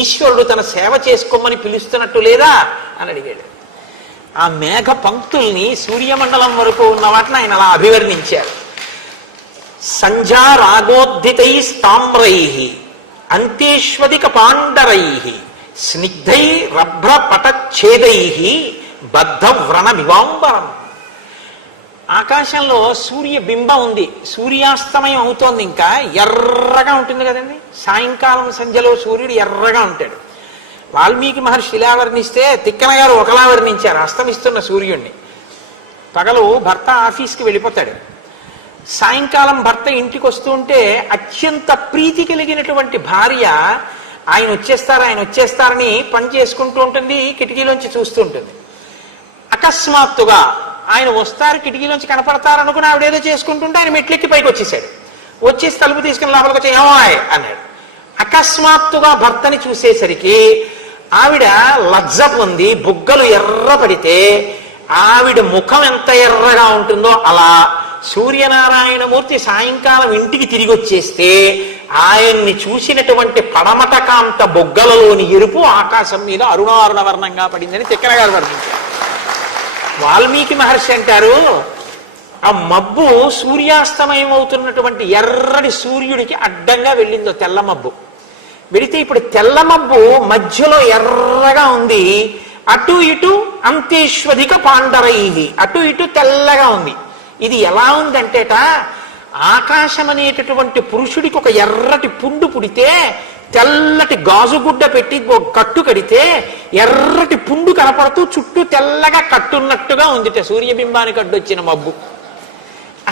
ఈశ్వరుడు తన సేవ చేసుకోమని పిలుస్తున్నట్టు లేదా అని అడిగాడు. ఆ మేఘ పంక్తుల్ని సూర్యమండలం వరకు ఉన్న వాటిని ఆయన అలా అభివర్ణించారు. సంధ్యా రాగోద్ధితై స్తామ్రై అంతేష్వదిక పాండరై స్నిగ్ధై రభ్ర పటఛేదై బద్ధ వ్రణ వివాంబరం. ఆకాశంలో సూర్య బింబం ఉంది, సూర్యాస్తమయం అవుతోంది, ఇంకా ఎర్రగా ఉంటుంది కదండి. సాయంకాలం సంధ్యలో సూర్యుడు ఎర్రగా ఉంటాడు. వాల్మీకి మహర్షి ఇలా వర్ణిస్తే తిక్కన గారు ఒకలా వర్ణించారు అస్తమిస్తున్న సూర్యుడిని. పగలు భర్త ఆఫీస్కి వెళ్ళిపోతాడు, సాయంకాలం భర్త ఇంటికి వస్తూ ఉంటే అత్యంత ప్రీతి కలిగినటువంటి భార్య ఆయన వచ్చేస్తారని పని చేసుకుంటూ ఉంటుంది, కిటికీలోంచి చూస్తూ ఉంటుంది. అకస్మాత్తుగా ఆయన వస్తారు, కిటికీలోంచి కనపడతారనుకుని ఆవిడేదో చేసుకుంటుంటే ఆయన మెట్లెక్కి పైకి వచ్చేసి తలుపు తీసుకుని లోపలికి వచ్చి ఏమాయ్ అన్నాడు. అకస్మాత్తుగా భర్తని చూసేసరికి ఆవిడ లజ్జ పొంది బుగ్గలు ఎర్రపడితే ఆవిడ ముఖం ఎంత ఎర్రగా ఉంటుందో అలా సూర్యనారాయణమూర్తి సాయంకాలం ఇంటికి తిరిగి వచ్చేస్తే ఆయన్ని చూసినటువంటి పడమట కాంత బొగ్గలలోని ఎరుపు ఆకాశం మీద అరుణారుణ వర్ణంగా పడిందని తిక్కన గారు వర్ణించారు. వాల్మీకి మహర్షి అంటారు, ఆ మబ్బు సూర్యాస్తమయం అవుతున్నటువంటి ఎర్రటి సూర్యుడికి అడ్డంగా వెళ్ళిందో తెల్ల మబ్బు. వెళితే ఇప్పుడు తెల్ల మబ్బు మధ్యలో ఎర్రగా ఉంది, అటు ఇటు అంతేష్వధిక పాండరై, అటు ఇటు తెల్లగా ఉంది. ఇది ఎలా ఉందంటేట, ఆకాశం అనేటటువంటి పురుషుడికి ఒక ఎర్రటి పుండు పుడితే తెల్లటి గాజుగుడ్డ పెట్టి కట్టు కడితే ఎర్రటి పుండు కనపడుతూ చుట్టూ తెల్లగా కట్టున్నట్టుగా ఉందిట సూర్యబింబానికి అడ్డొచ్చిన మబ్బు.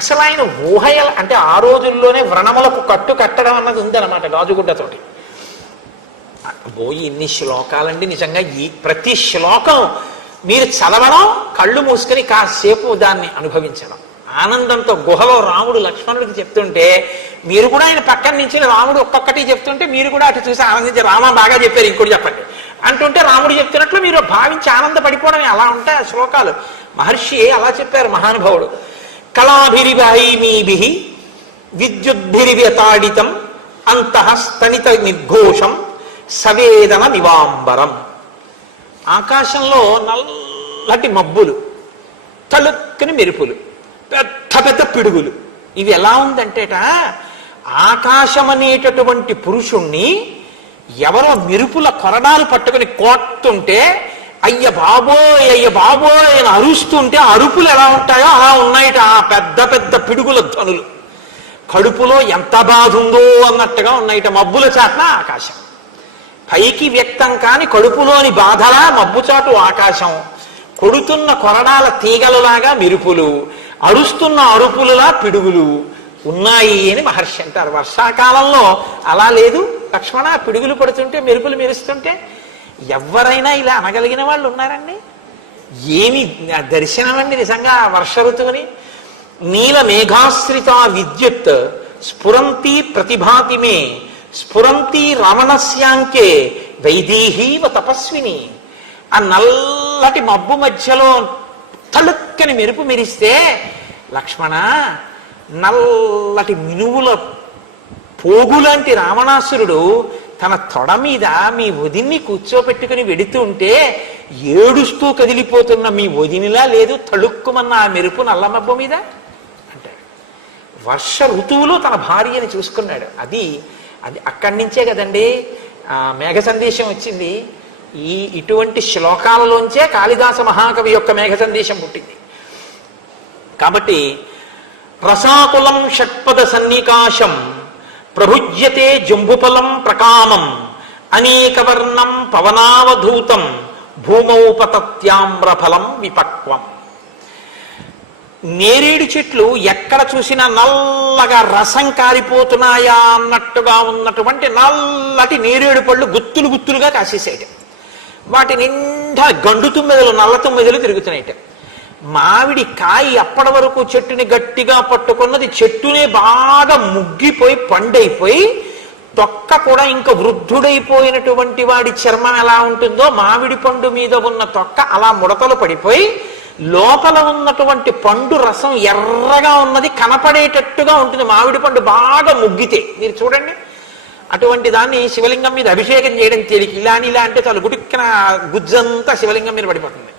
అసలు ఆయన ఊహయ అంటే ఆ రోజుల్లోనే వ్రణములకు కట్టు కట్టడం అన్నది ఉందన్నమాట గాజుగుడ్డతోటి. ఇన్ని శ్లోకాలండి, నిజంగా ఈ ప్రతి శ్లోకం మీరు చదవడం, కళ్ళు మూసుకొని కాసేపు దాన్ని అనుభవించడం, ఆనందంతో గుహలో రాముడు లక్ష్మణుడికి చెప్తుంటే మీరు కూడా ఆయన పక్కన నుంచి రాముడు ఒక్కొక్కటి చెప్తుంటే మీరు కూడా అటు చూసి ఆనందించి రామ బాగా చెప్పారు ఇంకోటి చెప్పండి అంటుంటే రాముడు చెప్తున్నట్లు మీరు భావించి ఆనందపడిపోవడమే. అలా ఉంటాయి ఆ శ్లోకాలు. మహర్షి అలా చెప్పారు మహానుభావుడు. కళాభిరిభైమీభి విద్యుద్భిరివ్యతాడితం అంతః స్తనిత నిర్ఘోషం సవేదన నివాంబరం. ఆకాశంలో నల్లటి మబ్బులు, తలుక్కని మెరుపులు, పెద్ద పెద్ద పిడుగులు. ఇవి ఎలా ఉందంటేట, ఆకాశం అనేటటువంటి పురుషుణ్ణి ఎవరో మెరుపుల కొరడాలు పట్టుకుని కోట్టుంటే అయ్య బాబోయ్ అని అరుస్తుంటే అరుపులు ఎలా ఉంటాయో అలా ఉన్నాయిట ఆ పెద్ద పెద్ద పిడుగుల ధ్వనులు. కడుపులో ఎంత బాధ ఉందో అన్నట్టుగా ఉన్నాయిట మబ్బుల చాట్న ఆకాశం. పైకి వ్యక్తం కాని కడుపులోని బాధలా మబ్బుచాటు ఆకాశం, కొడుతున్న కొరడాల తీగలలాగా మెరుపులు, అరుస్తున్న అరుపులులా పిడుగులు ఉన్నాయి అని మహర్షి అంటారు. వర్షాకాలంలో అలా లేదు లక్ష్మణ, పిడుగులు పడుతుంటే మెరుపులు మెరుస్తుంటే. ఎవరైనా ఇలా అనగలిగిన వాళ్ళు ఉన్నారండి? ఏమి దర్శనం అండి నిజంగా వర్ష ఋతువుని. నీల మేఘాశ్రిత విద్యుత్ స్ఫురంతి ప్రతిభాతి మే స్ఫురంతి రమణస్యాంకే వైదేహీవ తపస్విని. ఆ నల్లటి మబ్బు మధ్యలో తలుక్కని మెరుపు మెరిస్తే లక్ష్మణ, నల్లటి మినువుల పోగులాంటి రావణాసురుడు తన తొడ మీద మీ వదిన్ని కూర్చోపెట్టుకుని వెడుతూ ఉంటే ఏడుస్తూ కదిలిపోతున్న మీ వదినిలా లేదు తళుక్కుమన్న ఆ మెరుపు నల్లమబ్బు మీద అంటాడు. వర్ష ఋతువులో తన భార్యని చూసుకున్నాడు. అది అక్కడి నుంచే కదండి మేఘ సందేశం వచ్చింది. ఇటువంటి శ్లోకాలలోంచే కాళిదాస మహాకవి యొక్క మేఘ సందేశం పుట్టింది. కాబట్టి రసాకులం షట్పద సన్నికాశం ప్రభుజ్యతే జంబుఫలం ప్రకామం అనేకవర్ణం పవనావధూతం భూమౌపతత్యామ్రఫలం విపక్వం. నేరేడు చెట్లు ఎక్కడ చూసినా నల్లగా రసం కారిపోతున్నాయా అన్నట్టుగా ఉన్నటువంటి నల్లటి నేరేడు పళ్ళు గుత్తులు గుత్తులుగా కాసేసాయి. వాటి నిండా గండు తుమ్మెదలు, నల్ల తుమ్మెదలు తిరుగుతున్నాయిట. మామిడి కాయ అప్పటి వరకు చెట్టుని గట్టిగా పట్టుకున్నది చెట్టునే బాగా ముగ్గిపోయి పండైపోయి తొక్క కూడా ఇంకా వృద్ధుడైపోయినటువంటి వాడి చర్మం ఎలా ఉంటుందో మామిడి పండు మీద ఉన్న తొక్క అలా ముడతలు పడిపోయి లోపల ఉన్నటువంటి పండు రసం ఎర్రగా ఉన్నది కనపడేటట్టుగా ఉంటుంది. మామిడి పండు బాగా ముగ్గితే మీరు చూడండి. అటువంటి దాన్ని శివలింగం మీద అభిషేకం చేయడం తేలిక. ఇలా అంటే చాలు గుటిక్కిన గుజ్జంతా శివలింగం మీద పడిపోతుంది.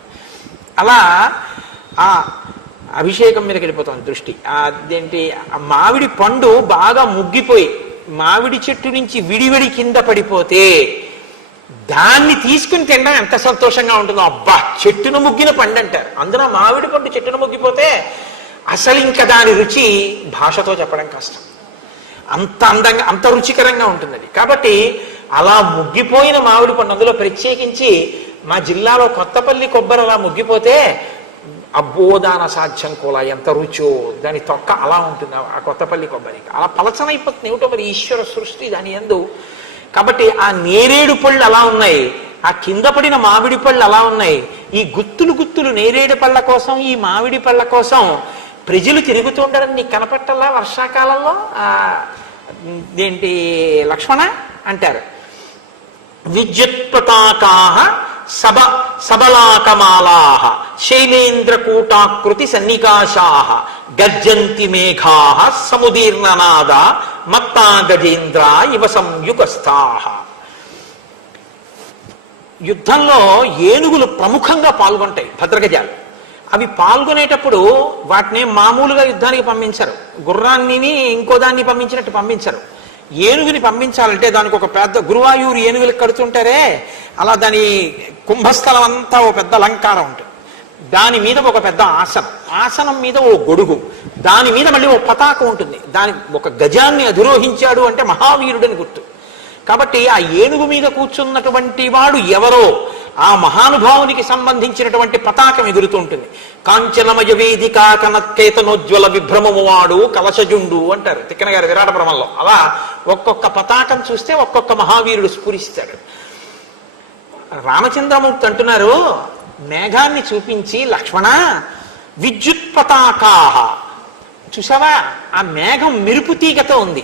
అలా ఆ అభిషేకం మీదకి వెళ్ళిపోతుంది దృష్టి. అదేంటి, మామిడి పండు బాగా ముగ్గిపోయి మామిడి చెట్టు నుంచి విడివిడి కింద పడిపోతే దాన్ని తీసుకుని తినడం ఎంత సంతోషంగా ఉంటుందో. అబ్బా, చెట్టును ముగ్గిన పండు అంటారు. అందులో మామిడి పండు చెట్టును ముగ్గిపోతే అసలు ఇంకా దాని రుచి భాషతో చెప్పడం కష్టం. అంత అందంగా, అంత రుచికరంగా ఉంటుంది అది. కాబట్టి అలా ముగ్గిపోయిన మామిడి పండు, అందులో ప్రత్యేకించి మా జిల్లాలో కొత్తపల్లి కొబ్బరి అలా ముగ్గిపోతే అబ్బోదాన సాధ్యం కూడా ఎంత రుచో. దాని తొక్క అలా ఉంటుంది ఆ కొత్తపల్లి కొబ్బరి. అలా పలచనైపోతుంది. ఏమిటో మరి ఈశ్వర సృష్టి దాని యందు. కాబట్టి ఆ నేరేడు పళ్ళు అలా ఉన్నాయి, ఆ కింద పడిన మామిడి పళ్ళు అలా ఉన్నాయి. ఈ గుత్తులు గుత్తులు నేరేడు పళ్ళ కోసం, ఈ మామిడి పళ్ళ కోసం ప్రజలు తిరుగుతుంటారని నీకు కనపట్టల్లా వర్షాకాలంలో. ఏంటి లక్ష్మణ అంటారు. విద్యుత్ పతాకాః సబలాకమాలాః శైలేంద్రకూటాకృతి సన్నికాశాః గర్జంతి మేఘాః సముదీర్ణనాదా మత్తా గజేంద్ర ఇవ సంయుగస్థాః. యుద్ధంలో ఏనుగులు ప్రముఖంగా పాల్గొంటాయి, భద్రగజాలు. అవి పాల్గొనేటప్పుడు వాటిని మామూలుగా యుద్ధానికి పంపించరు. గుర్రాన్ని ఇంకో దాన్ని పంపించినట్టు పంపించరు. ఏనుగుని పంపించాలంటే దానికి ఒక పెద్ద గురువాయూరు ఏనుగులు కడుతుంటారే, అలా దాని కుంభస్థలం అంతా ఓ పెద్ద అలంకారం ఉంటుంది. దాని మీద ఒక పెద్ద ఆసనం, ఆసనం మీద ఓ గొడుగు, దాని మీద మళ్ళీ ఓ పతాకం ఉంటుంది. దాని ఒక గజాన్ని అధిరోహించాడు అంటే మహావీరుడని గుర్తు. కాబట్టి ఆ ఏనుగు మీద కూర్చున్నటువంటి వాడు ఎవరో ఆ మహానుభావునికి సంబంధించినటువంటి పతాకం ఎగురుతూ ఉంటుంది. కాంచనమయ వేదిక కనత్కేతనోజ్వల విభ్రమము వాడు కలశజుండు అంటారు తిక్కన గారి విరాట బ్రహ్మంలో. అలా ఒక్కొక్క పతాకం చూస్తే ఒక్కొక్క మహావీరుడు స్ఫురిస్తాడు. రామచంద్రమూర్తి అంటున్నారు, మేఘాన్ని చూపించి లక్ష్మణ విద్యుత్ పతాకాః, చూసావా ఆ మేఘం మెరుపు తీగతో ఉంది.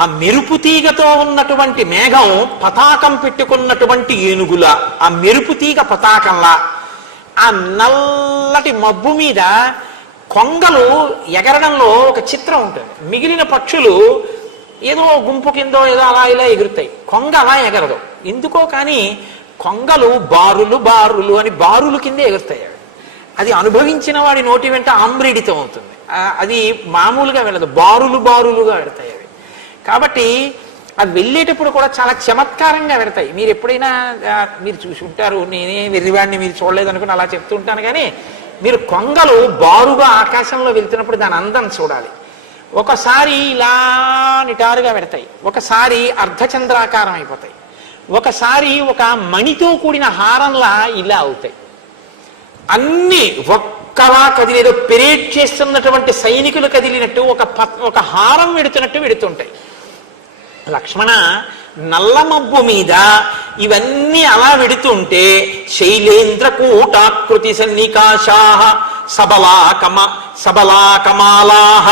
ఆ మెరుపు తీగతో ఉన్నటువంటి మేఘం పతాకం పెట్టుకున్నటువంటి ఏనుగుల, ఆ మెరుపు తీగ పతాకంలా, ఆ నల్లటి మబ్బు మీద కొంగలు ఎగరడంలో ఒక చిత్రం ఉంటుంది. మిగిలిన పక్షులు ఏదో గుంపు కిందో ఏదో అలా ఇలా ఎగురుతాయి, కొంగ అలా ఎగరదు. ఎందుకో కానీ కొంగలు బారులు బారులు అని బారులు కిందే ఎగురుతాయి. అది అనుభవించిన వాడి నోటి వెంట ఆమ్రేడితం అవుతుంది. అది మామూలుగా వెళ్ళదు, బారులు బారులుగా వెళతాయి అవి. కాబట్టి అవి వెళ్ళేటప్పుడు కూడా చాలా చమత్కారంగా వెళతాయి. మీరు ఎప్పుడైనా మీరు చూసి ఉంటారు, నేనే వెర్రివాడిని మీరు చూడలేదు అనుకుని అలా చెప్తూ ఉంటాను. కానీ మీరు కొంగలు బారుగా ఆకాశంలో వెళ్తున్నప్పుడు దాని అందం చూడాలి. ఒకసారి ఇలా నిటారుగా పెడతాయి, ఒకసారి అర్ధచంద్రాకారం అయిపోతాయి, ఒకసారి ఒక మణితో కూడిన హారంలా ఇలా అవుతాయి. అన్ని ఒక్కలా కదిలేదో పెరేడ్ చేస్తున్నటువంటి సైనికులు కదిలినట్టు ఒక హారం వెడుతున్నట్టు వెడుతుంటాయి. లక్ష్మణ, నల్లమబ్బు మీద ఇవన్నీ అలా వెడుతుంటే శైలేంద్ర కూటాకృతి సన్నికాశాహ సబలాకమాలాహ,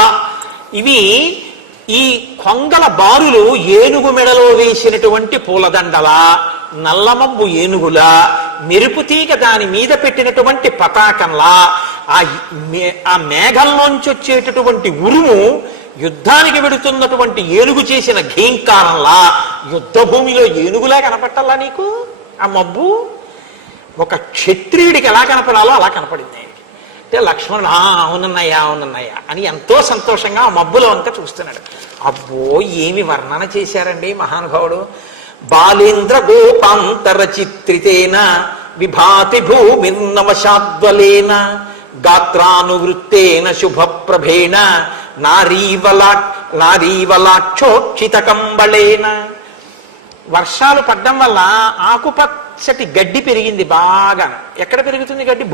ఇవి ఈ కొంగల బారులు ఏనుగు మెడలో వేసినటువంటి పూలదండలా, నల్లమబ్బు ఏనుగులా, మెరుపుతీగ దాని మీద పెట్టినటువంటి పతాకంలా, ఆ మేఘంలోంచి వచ్చేటటువంటి ఉరుము యుద్ధానికి వెడుతున్నటువంటి ఏనుగు చేసిన ఘీంకారంలా, యుద్ధ భూమిలో ఏనుగులా కనపట్టాలా నీకు ఆ మబ్బు? ఒక క్షత్రియుడికి ఎలా కనపడాలో అలా కనపడింది. అంటే లక్ష్మణుడు అవునన్నయ్యా అని ఎంతో సంతోషంగా ఆ మబ్బులో అంతా చూస్తున్నాడు. అబ్బో, ఏమి వర్ణన చేశారండి మహానుభావుడు. బాలేంద్ర గోపాంతర చిత్రితేన విభాతి భూమిర్నవశాద్వలేన గాత్రానువృత్తేన శుభప్రభేణ నారీవలాక్షోక్షిత కంబళేన. వర్షాలు పడ్డం వల్ల ఆకుపచ్చటి గడ్డి పెరిగింది బాగా. ఎక్కడ పెరుగుతుంది గడ్డి?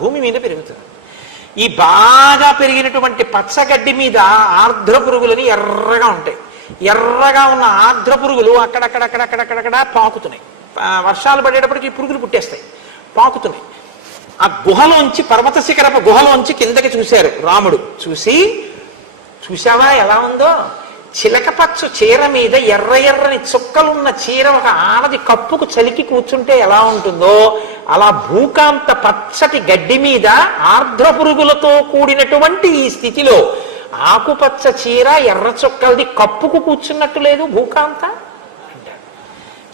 భూమి మీద పెరుగుతుంది. ఈ బాగా పెరిగినటువంటి పచ్చగడ్డి మీద ఆర్ద్ర పురుగులని ఎర్రగా ఉంటాయి. ఎర్రగా ఉన్న ఆర్ద్ర పురుగులు అక్కడక్కడక్కడక్కడక్కడక్కడ పాకుతున్నాయి. వర్షాలు పడేటప్పటికి పురుగులు పుట్టేస్తాయి, పాకుతున్నాయి. ఆ గుహలోంచి, పర్వత శిఖరపు గుహలోంచి కిందకి చూశారు రాముడు. చూసావా ఎలా ఉందో? చిలకపచ్చ చీర మీద ఎర్రని చుక్కలున్న చీర ఒక ఆడది కప్పుకు చలికి కూర్చుంటే ఎలా ఉంటుందో అలా భూకాంత పచ్చటి గడ్డి మీద ఆర్ద్ర పురుగులతో కూడినటువంటి ఈ స్థితిలో ఆకుపచ్చ చీర ఎర్ర చుక్కలది కప్పుకు కూర్చున్నట్టు లేదు భూకాంత అంటారు.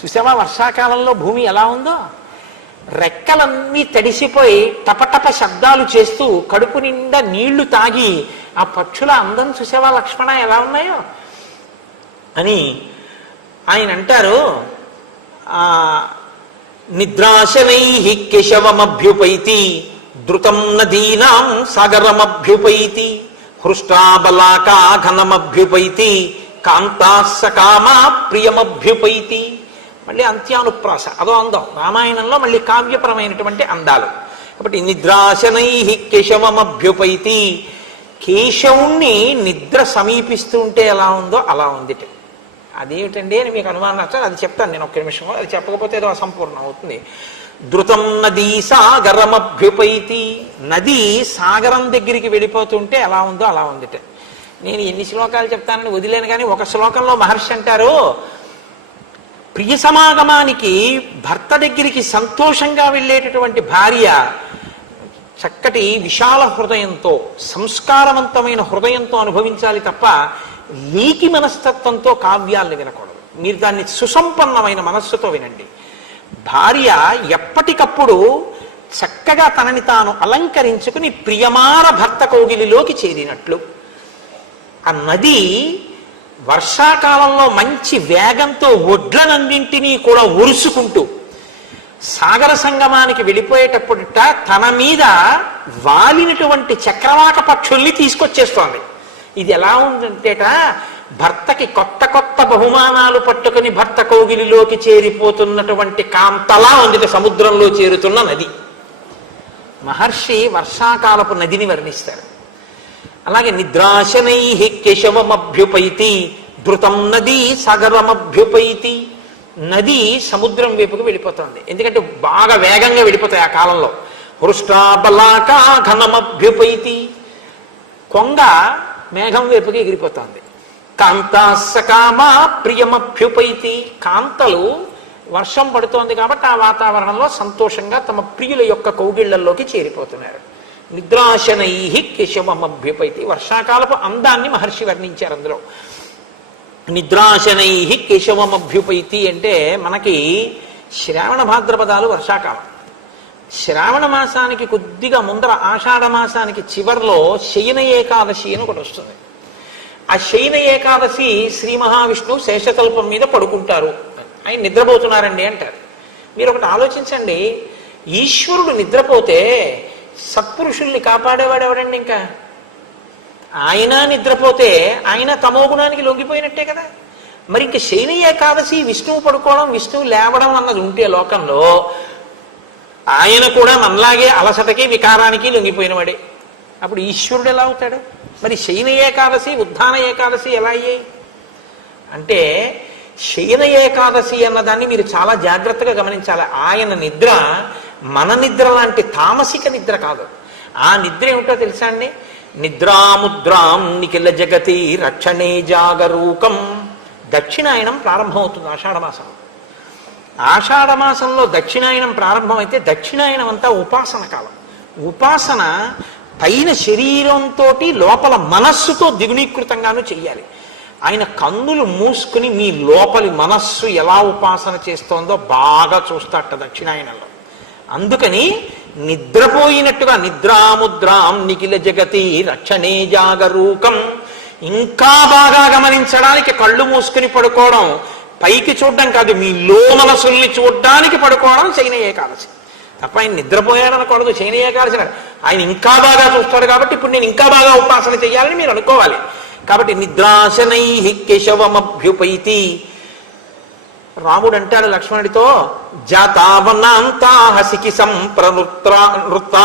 చూసావా వర్షాకాలంలో భూమి ఎలా ఉందో? రెక్కలన్నీ తడిసిపోయి టపటప శబ్దాలు చేస్తూ కడుపు నిండా నీళ్లు తాగి ఆ పక్షుల అందం చూసావా లక్ష్మణ ఎలా ఉన్నాయో అని ఆయన అంటారు. నిద్రాశనై కేశవమభ్యుపైతి ధృతం నదీనాం సాగరమభ్యుపైతి హృష్టాబలాకా ఘనమభ్యుపైతి కాంతాసకామా ప్రియమభ్యుపైతి. మళ్ళీ అంత్యానుప్రాస, అదో అందం. రామాయణంలో మళ్ళీ కావ్యపరమైనటువంటి అందాలు. కాబట్టి నిద్రాశనై కేశవమభ్యుపైతి, కేశవుణ్ణి నిద్ర సమీపిస్తూ ఉంటే ఎలా ఉందో అలా ఉంది. అదేమిటండి అని మీకు అనుమానం వచ్చారు, అది చెప్తాను నేను ఒక్క నిమిషంలో. అది చెప్పకపోతే ఏదో అసంపూర్ణం అవుతుంది. ధృతం నదీ సాగరమభ్యుపైతి, నది సాగరం దగ్గరికి వెళ్ళిపోతుంటే ఎలా ఉందో అలా ఉంది. నేను ఎన్ని శ్లోకాలు చెప్తానని వదిలేను, కానీ ఒక శ్లోకంలో మహర్షి అంటారు, ప్రియ సమాగమానికి భర్త దగ్గరికి సంతోషంగా వెళ్ళేటటువంటి భార్య చక్కటి విశాల హృదయంతో, సంస్కారవంతమైన హృదయంతో అనుభవించాలి తప్ప లీకి మనస్తత్వంతో కావ్యాలను వినకూడదు. మీరు దాన్ని సుసంపన్నమైన మనస్సుతో వినండి. భార్య ఎప్పటికప్పుడు చక్కగా తనని తాను అలంకరించుకుని ప్రియమార భర్త కౌగిలిలోకి చేరినట్లు. ఆ నది వర్షాకాలంలో మంచి వేగంతో ఒడ్లనన్నింటినీ కూడా ఒరుసుకుంటూ సాగర సంగమానికి వెళ్ళిపోయేటప్పుడుట తన మీద వాలినటువంటి చక్రవాక పక్షుల్ని తీసుకొచ్చేస్తోంది. ఇది ఎలా ఉందంటేట, భర్తకి కొత్త కొత్త బహుమానాలు పట్టుకుని భర్త కౌగిలిలోకి చేరిపోతున్నటువంటి కాంతలా ఉంది సముద్రంలో చేరుతున్న నది. మహర్షి వర్షాకాలపు నదిని వర్ణిస్తారు. అలాగే నిద్రాశనై కేశవమభ్యుపైతి ధృతం నదీ సాగరమభ్యుపైతి. నది సముద్రం వైపుకు వెళ్ళిపోతుంది, ఎందుకంటే బాగా వేగంగా వెళ్ళిపోతాయి ఆ కాలంలో. హృష్టాబలాకా ఘనమభ్యుపైతి, కొంగ మేఘం వైపుకి ఎగిరిపోతుంది. కాంతాసకామా ప్రియమభ్యుపైతి, కాంతలు వర్షం పడుతోంది కాబట్టి ఆ వాతావరణంలో సంతోషంగా తమ ప్రియుల యొక్క కౌగిళ్లలోకి చేరిపోతున్నారు. నిద్రాశనై కేశవమభ్యుపైతి. వర్షాకాలపు అందాన్ని మహర్షి వర్ణించారు అందులో. నిద్రాశనై కేశవమభ్యుపైతి అంటే మనకి శ్రావణ భాద్రపదాలు వర్షాకాలం. శ్రావణ మాసానికి కొద్దిగా ముందర ఆషాఢ మాసానికి చివర్లో శయన ఏకాదశి అని ఒకటి వస్తుంది. ఆ శయన ఏకాదశి శ్రీ మహావిష్ణువు శేషకల్పం మీద పడుకుంటారు, ఆయన నిద్రపోతున్నారండి అంటారు. మీరు ఒకటి ఆలోచించండి, ఈశ్వరుడు నిద్రపోతే సత్పురుషుల్ని కాపాడేవాడు ఎవడండి? ఇంకా ఆయన నిద్రపోతే ఆయన తమోగుణానికి లొంగిపోయినట్టే కదా. మరి ఇంక శయన ఏకాదశి విష్ణువు పడుకోవడం, విష్ణువు లేవడం అన్నది ఉంటే లోకంలో ఆయన కూడా మనలాగే అలసటకి వికారానికి లొంగిపోయినవాడే. అప్పుడు ఈశ్వరుడు ఎలా అవుతాడు? మరి శయన ఏకాదశి ఉద్ధాన ఏకాదశి ఎలా అయ్యాయి అంటే, శయన ఏకాదశి అన్నదాన్ని మీరు చాలా జాగ్రత్తగా గమనించాలి. ఆయన నిద్ర మన నిద్ర లాంటి తామసిక నిద్ర కాదు. ఆ నిద్ర ఏమిటో తెలుసా అండి? నిద్రాముద్రాం నిఖిల జగతి రక్షణే జాగరూకం. దక్షిణాయనం ప్రారంభమవుతుంది ఆషాఢమాసం. ఆషాఢమాసంలో దక్షిణాయనం ప్రారంభమైతే దక్షిణాయనం అంతా ఉపాసన కాలం. ఉపాసన పైన శరీరంతో లోపల మనస్సుతో ద్విగుణీకృతంగానూ చెయ్యాలి. ఆయన కన్నులు మూసుకుని మీ లోపలి మనస్సు ఎలా ఉపాసన చేస్తోందో బాగా చూస్తాట దక్షిణాయనంలో. అందుకని నిద్రపోయినట్టుగా నిద్రాముద్రాం నిఖిల జగతి రక్షణే జాగరూకం, ఇంకా బాగా గమనించడానికి కళ్ళు మూసుకుని పడుకోవడం, పైకి చూడడం కాదు, మీ లో మనసుల్ని చూడడానికి పడుకోవడం శయన ఏకాదశి. తప్ప ఆయన నిద్రపోయాడనకూడదు. శయన ఏకాదశి ఆయన ఇంకా బాగా చూస్తాడు కాబట్టి ఇప్పుడు నేను ఇంకా బాగా ఉపాసన చెయ్యాలని మీరు అనుకోవాలి. కాబట్టి నిద్రాశనై కేశవమభ్యుపైతి. రాముడు అంటాడు లక్ష్మణుడితో, జాతావనాంతాః సికి సంప్రవృత్త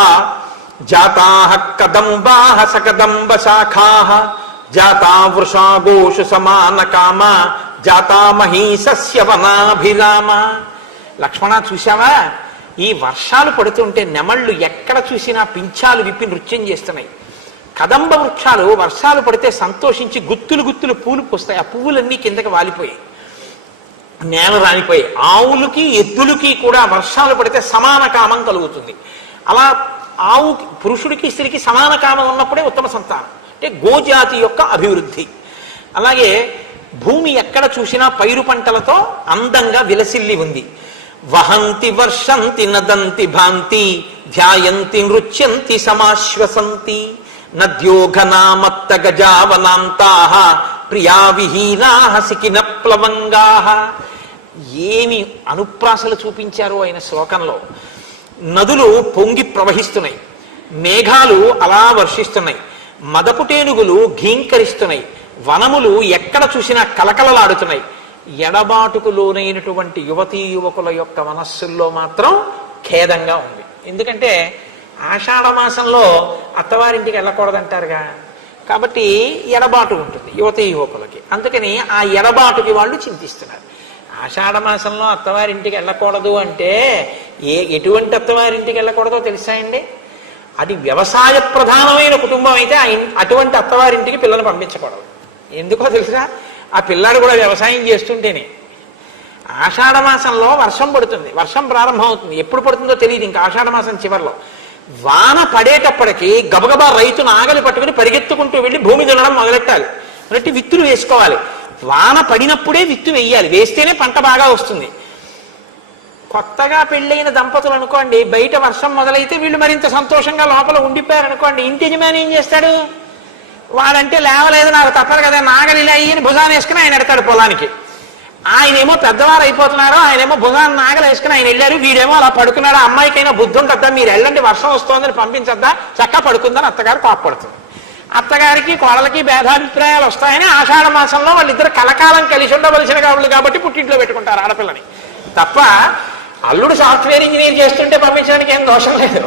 జాతాః కదంబాః సకదంబ శాఖాః జాతా వృషా గోషు సమాన కామ జాతా మహీసస్య వనాభిరామ. లక్ష్మణ చూశావా, ఈ వర్షాలు పడుతుంటే నెమళ్ళు ఎక్కడ చూసినా పింఛాలు విప్పి నృత్యం చేస్తున్నాయి. కదంబ వృక్షాలు వర్షాలు పడితే సంతోషించి గుత్తులు గుత్తులు పూలు పూస్తాయి. ఆ పువ్వులన్నీ కిందకి వాలిపోయాయి, నేల రాలిపోయాయి. ఆవులకి ఎద్దులకి కూడా వర్షాలు పడితే సమాన కామం కలుగుతుంది. అలా ఆవు పురుషుడికి స్త్రీకి సమాన కామం ఉన్నప్పుడే ఉత్తమ సంతానం, అంటే గోజాతి యొక్క అభివృద్ధి. అలాగే భూమి ఎక్కడ చూసినా పైరు పంటలతో అందంగా విలసిల్లి ఉంది. వహంతి వర్షంతి నదంతి భాంతి ధ్యాయంతి నృత్యంతి సమాశ్వసంతి నద్యోఘనామత్త గజావనాంతాః ప్రియా విహీనాః సికిన ప్లవంగాః. ఏమి అనుప్రాసలు చూపించారో ఆయన శ్లోకంలో. నదులు పొంగి ప్రవహిస్తున్నాయి, మేఘాలు అలా వర్షిస్తున్నాయి, మదపుటేనుగులు ఘీంకరిస్తున్నాయి, వనములు ఎక్కడ చూసినా కలకలలాడుతున్నాయి. ఎడబాటుకు లోనైనటువంటి యువతీ యువకుల యొక్క మనస్సుల్లో మాత్రం ఖేదంగా ఉంది. ఎందుకంటే ఆషాఢ మాసంలో అత్తవారింటికి వెళ్ళకూడదంటారుగా, కాబట్టి ఎడబాటు ఉంటుంది యువతీ యువకులకి. అందుకని ఆ ఎడబాటుకి వాళ్ళు చింతిస్తున్నారు. ఆషాఢ మాసంలో అత్తవారింటికి వెళ్ళకూడదు అంటే ఎటువంటి అత్తవారింటికి వెళ్ళకూడదో తెలుసా అండి? అది వ్యవసాయ ప్రధానమైన కుటుంబం అయితే అటువంటి అత్తవారింటికి పిల్లలు పంపించకూడదు. ఎందుకో తెలుసా? ఆ పిల్లాడు కూడా వ్యవసాయం చేస్తుంటేనే. ఆషాఢ మాసంలో వర్షం పడుతుంది, వర్షం ప్రారంభం అవుతుంది. ఎప్పుడు పడుతుందో తెలియదు, ఇంకా ఆషాఢ మాసం చివరిలో. వాన పడేటప్పటికి గబగబా రైతు నాగలి పట్టుకుని పరిగెత్తుకుంటూ వెళ్ళి భూమి దున్నడం మొదలెట్టాలి, మొదటి విత్తులు వేసుకోవాలి. వాన పడినప్పుడే విత్తు వేయాలి, వేస్తేనే పంట బాగా వస్తుంది. కొత్తగా పెళ్ళైన దంపతులు అనుకోండి, బయట వర్షం మొదలైతే వీళ్ళు మరింత సంతోషంగా లోపల ఉండిపోయారు అనుకోండి, ఇంటి యజమాని ఏం చేస్తాడు? వాడంటే లేవలేదు, నాకు తప్పదు కదా, నాగలి ఇలా అయ్యని భుజాన్ని వేసుకుని ఆయన ఎడతాడు పొలానికి. ఆయనేమో పెద్దవారు అయిపోతున్నారు, ఆయనేమో భుజాన్ని నాగలు వేసుకుని ఆయన వెళ్ళారు, వీడేమో అలా పడుకున్నాడు. అమ్మాయికైనా బుద్ధి ఉంటుందా? మీరు వెళ్ళండి, వర్షం వస్తోందని పంపించద్దా, చక్కగా పడుకుందని అత్తగారు కోప్పడుతుంది. అత్తగారికి కోడలకి భేదాభిప్రాయాలు వస్తాయని ఆషాఢ మాసంలో వాళ్ళిద్దరు కలకాలం కలిసి ఉండవలసిన కావాలి కాబట్టి పుట్టింట్లో పెట్టుకుంటారు ఆడపిల్లని. తప్ప అల్లుడు సాఫ్ట్వేర్ ఇంజనీర్ చేస్తుంటే పంపించడానికి ఏం దోషం లేదు,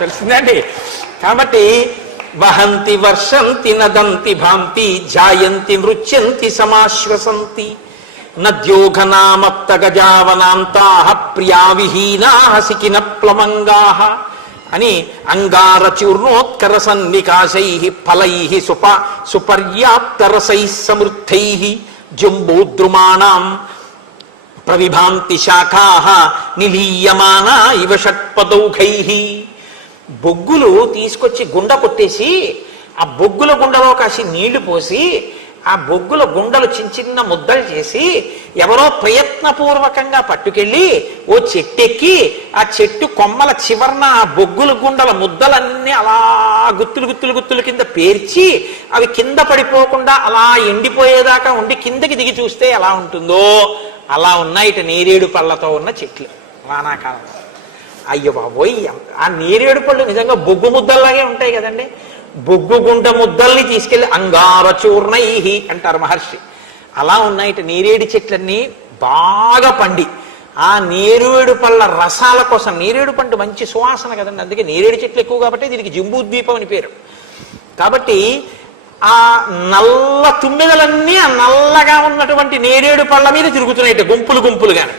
తెలిసిందండి. కాబట్టి వహంతి వర్షంతి నదంతి భాంతి ఝాయంతి నృత్యంతి సమాశ్వసంతి నద్యోఘనామత్త గజావనాంతాః ప్రియా విహీనాః సికిన ప్లవంగాః అని అంగారచూర్ణోత్కర సన్నికాశైః ఫలైః సుపర్యాప్తరసైః సమృద్ధైః జంబూద్రుమాణాం ప్రవిభాంతి శాఖాః నిలీయమానా ఇవ షట్పదౌఘైః. బొగ్గులు తీసుకొచ్చి గుండ కొట్టేసి ఆ బొగ్గుల గుండలో కాసి నీళ్లు పోసి ఆ బొగ్గుల గుండలు చిన్న చిన్న ముద్దలు చేసి ఎవరో ప్రయత్నపూర్వకంగా పట్టుకెళ్ళి ఓ చెట్టెక్కి ఆ చెట్టు కొమ్మల చివరన ఆ బొగ్గుల గుండల ముద్దలన్నీ అలా గుత్తులు కింద పేర్చి అవి కింద పడిపోకుండా అలా ఎండిపోయేదాకా ఉండి కిందకి దిగి చూస్తే ఎలా ఉంటుందో అలా ఉన్నాయి ఇటు నేరేడు పళ్ళతో ఉన్న చెట్లు వానాకాలంలో. అయ్యో బాబోయ్, ఆ నేరేడు పళ్ళు నిజంగా బొగ్గు ముద్దల్లాగే ఉంటాయి కదండి. బొగ్గు గుంట ముద్దల్ని తీసుకెళ్లి అంగార చూర్ణైహి అంటారు మహర్షి. అలా ఉన్నాయి నేరేడు చెట్లన్నీ బాగా పండి ఆ నేరేడు పళ్ళ రసాల కోసం. నేరేడు పండు మంచి సువాసన కదండి, అందుకే నేరేడు చెట్లు ఎక్కువ కాబట్టి దీనికి జంబూద్వీపం అని పేరు. కాబట్టి ఆ నల్ల తుమ్మెదలన్నీ ఆ నల్లగా ఉన్నటువంటి నేరేడు పళ్ళ మీద తిరుగుతున్నాయి గుంపులుగానే.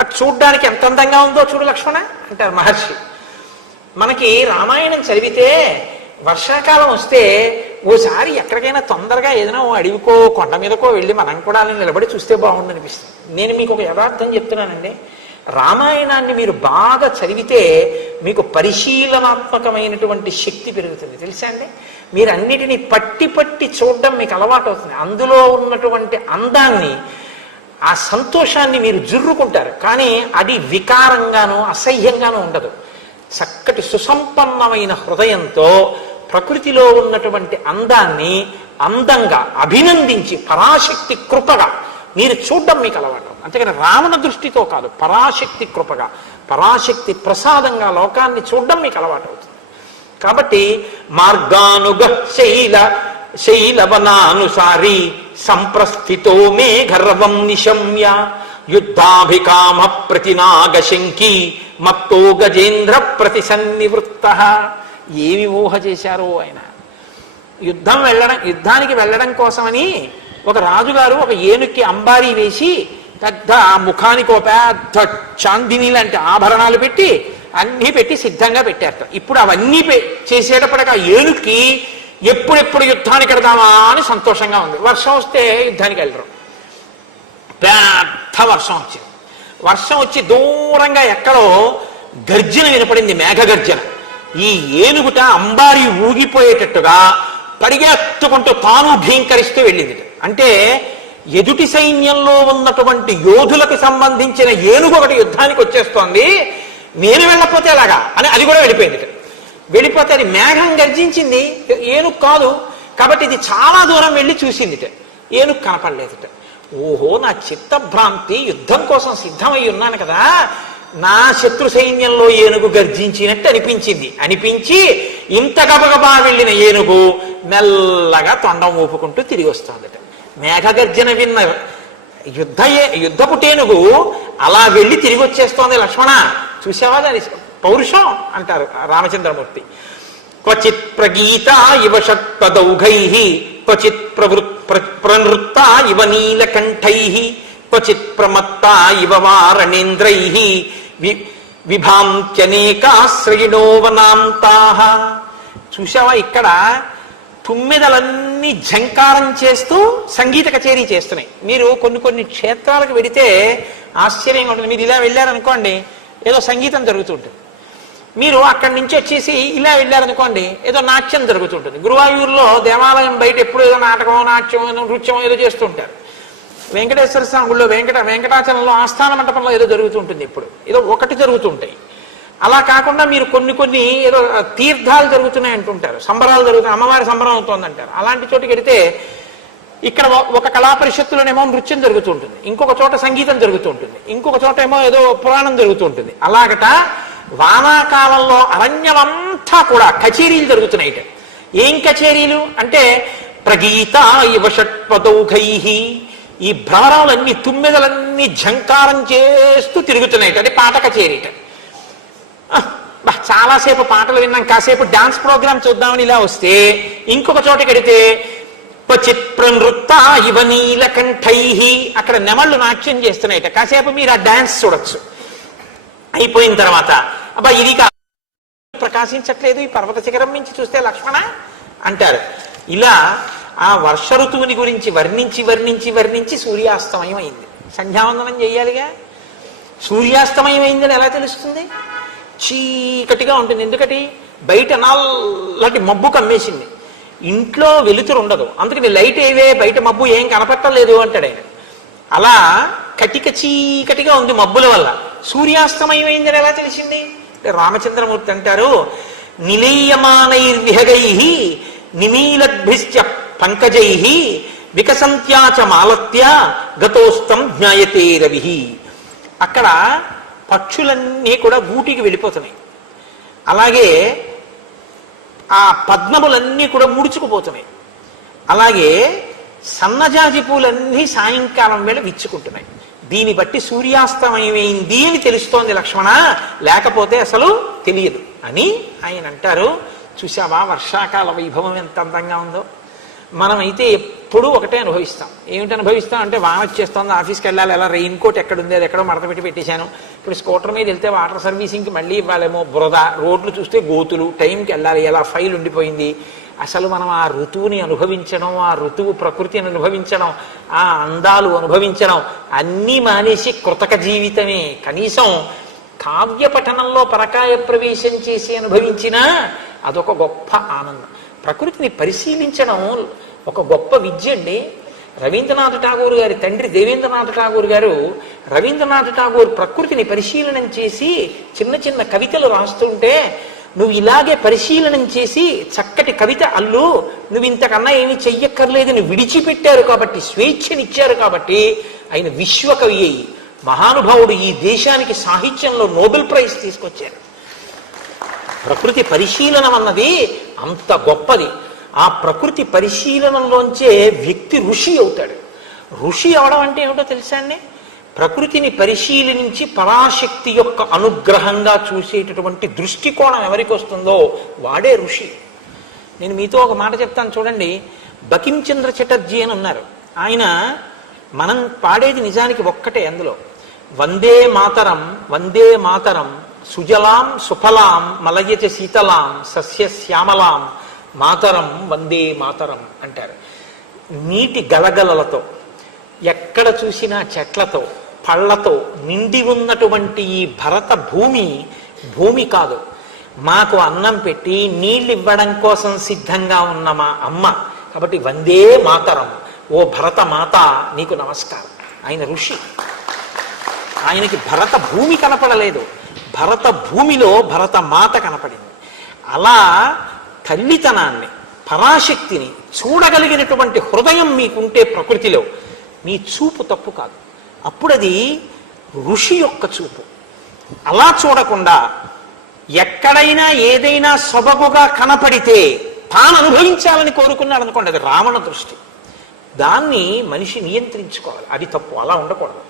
అది చూడ్డానికి ఎంత అందంగా ఉందో చూడు లక్ష్మణ అంటారు మహర్షి. మనకి రామాయణం చదివితే వర్షాకాలం వస్తే ఓసారి ఎక్కడికైనా తొందరగా ఏదైనా అడవికో కొండ మీదకో వెళ్ళి మనం కూడా అలా నిలబడి చూస్తే బాగుండు అనిపిస్తుంది. నేను మీకు ఒక యథార్థం చెప్తున్నానండి, రామాయణాన్ని మీరు బాగా చదివితే మీకు పరిశీలనాత్మకమైనటువంటి శక్తి పెరుగుతుంది తెలుసా అండి. మీరు అన్నిటినీ పట్టి చూడడం మీకు అలవాటు అవుతుంది. అందులో ఉన్నటువంటి అందాన్ని ఆ సంతోషాన్ని మీరు జుర్రుకుంటారు, కానీ అది వికారంగానూ అసహ్యంగానూ ఉండదు. చక్కటి సుసంపన్నమైన హృదయంతో ప్రకృతిలో ఉన్నటువంటి అందాన్ని అందంగా అభినందించి పరాశక్తి కృపగా మీరు చూడడం మీకు అలవాటు. అంతేకాని రావణ దృష్టితో కాదు, పరాశక్తి కృపగా పరాశక్తి ప్రసాదంగా లోకాన్ని చూడడం మీకు అలవాటు అవుతుంది. కాబట్టి మార్గానుగ శైలవనానుసారి సంప్రస్థితో మే గర్వం నిశమ్య యుద్ధాభికామ ప్రతినాగశంకి మత్తో గజేంద్ర ప్రతిసన్నివృత్త. ఏమి ఊహ చేశారో ఆయన. యుద్ధానికి వెళ్ళడం కోసమని ఒక రాజుగారు ఒక ఏనుక్కి అంబారీ వేసి పెద్ద ముఖానికి ఒక పెద్ద చాందిని లాంటి ఆభరణాలు పెట్టి అన్నీ పెట్టి సిద్ధంగా పెట్టారట. ఇప్పుడు అవన్నీ చేసేటప్పటికి ఆ ఏనుక్కి ఎప్పుడెప్పుడు యుద్ధానికి వెడదామా అని సంతోషంగా ఉంది. వర్షం వస్తే యుద్ధానికి వెళ్ళరు. పెద్ద వర్షం వచ్చింది. వర్షం వచ్చి దూరంగా ఎక్కడో గర్జన వినపడింది, మేఘగర్జన. ఈ ఏనుగుట అంబారి ఊగిపోయేటట్టుగా పరిగెత్తుకుంటూ తాను భీంకరిస్తూ వెళ్ళింది. అంటే ఎదుటి సైన్యంలో ఉన్నటువంటి యోధులకు సంబంధించిన ఏనుగు ఒకటి యుద్ధానికి వచ్చేస్తోంది, నేను వెళ్ళకపోతే ఎలాగా అని అది కూడా వెళ్ళిపోయింది. వెళ్ళిపోతే అది మేఘం గర్జించింది, ఏనుగు కాదు. కాబట్టి ఇది చాలా దూరం వెళ్ళి చూసిందిట, ఏనుగు కనపడలేదుట. ఓహో, నా చిత్తభ్రాంతి, యుద్ధం కోసం సిద్ధమై ఉన్నాను కదా, నా శత్రు సైన్యంలో ఏనుగు గర్జించినట్టు అనిపించి ఇంత గబగబా వెళ్ళిన ఏనుగు మెల్లగా తొండం ఊపుకుంటూ తిరిగి వస్తుందట. మేఘగర్జన విన్న యుద్ధపుటేనుగు అలా వెళ్ళి తిరిగి వచ్చేస్తోంది. లక్ష్మణ చూసావా దాని పౌరుషం అంటారు రామచంద్రమూర్తి. క్వచిత్ ప్రగీత ఇవ షట్పదౌఘై క్వచిత్ ప్రనృత్త ఇవ నీలకంఠై క్వచిత్ ప్రమత్త ఇవ వారణేంద్రై విభాంత్యనేకాశ్రయిణో వనాంతాః. చూసావా ఇక్కడ తుమ్మెదలన్నీ ఝంకారం చేస్తూ సంగీత కచేరీ చేస్తున్నాయి. మీరు కొన్ని క్షేత్రాలకు వెడితే ఆశ్చర్యంగా ఉంటుంది. మీరు ఇలా వెళ్ళారనుకోండి, ఏదో సంగీతం జరుగుతుంటుంది. మీరు అక్కడి నుంచి వచ్చేసి ఇలా వెళ్ళారనుకోండి, ఏదో నాట్యం జరుగుతుంటుంది. గురువాయూరులో దేవాలయం బయట ఎప్పుడు ఏదో నాటకమో నాట్యమో నృత్యమో ఏదో చేస్తుంటారు. వెంకటేశ్వర స్వామి గుళ్ళో వెంకటాచలంలో ఆస్థాన మంటపంలో ఏదో జరుగుతుంటుంది. ఇప్పుడు ఏదో ఒకటి జరుగుతుంటాయి. అలా కాకుండా మీరు కొన్ని ఏదో తీర్థాలు జరుగుతున్నాయి అంటుంటారు, సంబరాలు జరుగుతున్నాయి, అమ్మవారి సంబరం అవుతోంది అంటారు. అలాంటి చోటుకి వెడితే ఇక్కడ ఒక కళా పరిషత్తులోనేమో నృత్యం జరుగుతుంటుంది, ఇంకొక చోట సంగీతం జరుగుతుంటుంది, ఇంకొక చోట ఏమో ఏదో పురాణం జరుగుతుంటుంది. అలాగట వానాకాలంలో అరణ్యమంతా కూడా కచేరీలు జరుగుతున్నాయి. ఏం కచేరీలు అంటే ప్రగీత ఇవ షట్పదౌఘై, ఈ భ్రమరాలన్నీ తుమ్మెదలన్నీ ఝంకారం చేస్తూ తిరుగుతున్నాయి. అంటే పాట కచేరీట. చాలాసేపు పాటలు విన్నాం, కాసేపు డాన్స్ ప్రోగ్రామ్ చూద్దామని ఇలా వస్తే ఇంకొక చోటకి వెడితే క్వచిత్ ప్రనృత్త ఇవ నీలకంఠై, అక్కడ నెమళ్ళు నాట్యం చేస్తున్నాయిట. కాసేపు మీరు ఆ డాన్స్ చూడొచ్చు. అయిపోయిన తర్వాత అబ్బా ఇది ప్రకాశించట్లేదు, ఈ పర్వత శిఖరం నుంచి చూస్తే లక్ష్మణ అంటారు. ఇలా ఆ వర్ష ఋతువుని గురించి వర్ణించి సూర్యాస్తమయం అయింది. సంధ్యావందనం చేయాలిగా. సూర్యాస్తమయం అయిందని ఎలా తెలుస్తుంది? చీకటిగా ఉంటుంది. ఎందుకటి? బయట నల్లటి మబ్బు కమ్మేసింది, ఇంట్లో వెలుతురు ఉండదు, అందుకని లైట్ ఏవే బయట మబ్బు ఏం కనపట్టలేదు అంటాడు ఆయన. అలా కటిక చీకటిగా ఉంది మబ్బుల వల్ల. సూర్యాస్తమయమైందని ఎలా తెలిసింది అంటే రామచంద్రమూర్తి అంటారు, నిలీయమానైర్విహగై నిమీలద్భిశ్చ పంకజై వికసంత్యాచ మాలత్య గతోస్తం జ్ఞాయతే రవి. అక్కడ పక్షులన్నీ కూడా గూటికి వెళ్ళిపోతున్నాయి, అలాగే ఆ పద్మములన్నీ కూడా ముడుచుకుపోతున్నాయి, అలాగే సన్నజాజి పూలన్నీ సాయంకాలం వేళ విచ్చుకుంటున్నాయి. దీన్ని బట్టి సూర్యాస్తమయమైంది అని తెలుస్తోంది లక్ష్మణ, లేకపోతే అసలు తెలియదు అని ఆయన అంటారు. చూసావా వర్షాకాల వైభవం ఎంత అందంగా ఉందో. మనమైతే ఎప్పుడూ ఒకటే అనుభవిస్తాం. ఏమిటి అనుభవిస్తాం అంటే వాన వచ్చేస్తుంది, ఆఫీస్కి వెళ్ళాలి, ఎలా రెయిన్ కోట్ ఎక్కడుంది, అది ఎక్కడో మడత పెట్టి పెట్టేశాను. ఇప్పుడు స్కూటర్ మీద వెళ్తే వాటర్ సర్వీసింగ్కి మళ్ళీ ఇవ్వాలేమో, బురద, రోడ్లు చూస్తే గోతులు, టైంకి వెళ్ళాలి, ఎలా ఫైల్ ఉండిపోయింది. అసలు మనం ఆ ఋతువుని అనుభవించడం, ఆ ఋతువు ప్రకృతిని అనుభవించడం, ఆ అందాలు అనుభవించడం అన్నీ మానేసి కృతక జీవితమే. కనీసం కావ్య పఠనంలో పరకాయ ప్రవేశం చేసి అనుభవించినా అదొక గొప్ప ఆనందం. ప్రకృతిని పరిశీలించడం ఒక గొప్ప విద్య అండి. రవీంద్రనాథ్ ఠాగూర్ గారి తండ్రి దేవేంద్రనాథ్ ఠాగూర్ గారు రవీంద్రనాథ్ ఠాగూర్ ప్రకృతిని పరిశీలనం చేసి చిన్న చిన్న కవితలు రాస్తుంటే, నువ్వు ఇలాగే పరిశీలనం చేసి చక్కటి కవిత అల్లు, నువ్వు ఇంతకన్నా ఏమి చెయ్యక్కర్లేదని విడిచిపెట్టారు కాబట్టి, స్వేచ్ఛనిచ్చారు కాబట్టి ఆయన విశ్వకవి అయ్యి మహానుభావుడు ఈ దేశానికి సాహిత్యంలో నోబెల్ ప్రైజ్ తీసుకొచ్చారు. ప్రకృతి పరిశీలనం అన్నది అంత గొప్పది. ఆ ప్రకృతి పరిశీలనంలోంచే వ్యక్తి ఋషి అవుతాడు. ఋషి అవడం అంటే ఏమిటో తెలుసా అండి? ప్రకృతిని పరిశీలించి పరాశక్తి యొక్క అనుగ్రహంగా చూసేటటువంటి దృష్టికోణం ఎవరికి వస్తుందో వాడే ఋషి. నేను మీతో ఒక మాట చెప్తాను చూడండి. బకించంద్ర చటర్జీ అని ఉన్నారు. ఆయన మనం పాడేది నిజానికి ఒక్కటే, అందులో వందే మాతరం వందే మాతరం సుజలాం సుఫలాం మలయచ శీతలాం సస్య శ్యామలాం మాతరం వందే మాతరం అంటారు. నీటి గలగలలతో, ఎక్కడ చూసినా చెట్లతో, పళ్ళతో నిండి ఉన్నటువంటి ఈ భరత భూమి భూమి కాదు, మాకు అన్నం పెట్టి నీళ్ళు ఇవ్వడం కోసం సిద్ధంగా ఉన్న మా అమ్మ. కాబట్టి వందే మాతరం, ఓ భరత మాత నీకు నమస్కారం. ఆయన ఋషి. ఆయనకి భరత భూమి కనపడలేదు, భరత భూమిలో భరత మాత కనపడింది. అలా తల్లితనాన్ని, పరాశక్తిని చూడగలిగినటువంటి హృదయం మీకుంటే ప్రకృతిలో మీ చూపు తప్పు కాదు, అప్పుడది ఋషి యొక్క చూపు. అలా చూడకుండా ఎక్కడైనా ఏదైనా సొబగుగా కనపడితే తాను అనుభవించాలని కోరుకున్నాడు అనుకోండి, అది రావణ దృష్టి. దాన్ని మనిషి నియంత్రించుకోవాలి, అది తప్పు, అలా ఉండకూడదు.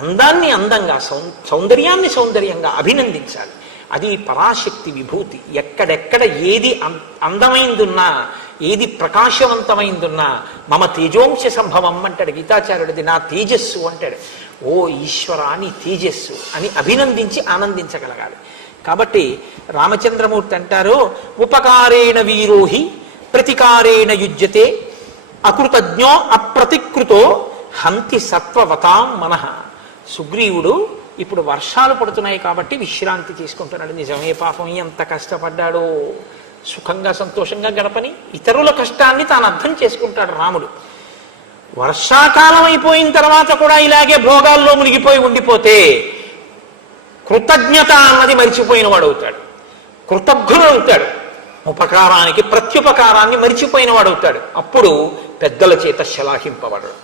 అందాన్ని అందంగా, సౌందర్యాన్ని సౌందర్యంగా అభినందించాలి. అది పరాశక్తి విభూతి. ఎక్కడెక్కడ ఏది అందమైందున్నా, ఏది ప్రకాశవంతమైందున్నా మమ తేజోంశ సంభవం అంటాడు గీతాచార్యుడిది, నా తేజస్సు అంటాడు. ఓ ఈశ్వర నీ తేజస్సు అని అభినందించి ఆనందించగలగాలి. కాబట్టి రామచంద్రమూర్తి అంటారు, ఉపకారేణ వీరోహి ప్రతికారేణ యుజ్యతే అకృతజ్ఞో అప్రతికృతో హంతి సత్వవతాం మనః. సుగ్రీవుడు ఇప్పుడు వర్షాలు పడుతున్నాయి కాబట్టి విశ్రాంతి తీసుకుంటున్నాడు. నిజమే, పాపం ఎంత కష్టపడ్డాడో, సుఖంగా సంతోషంగా గడపని ఇతరుల కష్టాన్ని తాను అర్థం చేసుకుంటాడు రాముడు. వర్షాకాలం అయిపోయిన తర్వాత కూడా ఇలాగే భోగాల్లో మునిగిపోయి ఉండిపోతే కృతజ్ఞత అన్నది మరిచిపోయిన వాడు అవుతాడు, కృతజ్ఞుడు అవుతాడు. ఉపకారానికి ప్రత్యుపకారాన్ని మరిచిపోయిన వాడు అవుతాడు. అప్పుడు పెద్దల చేత శలాహింపబడడు,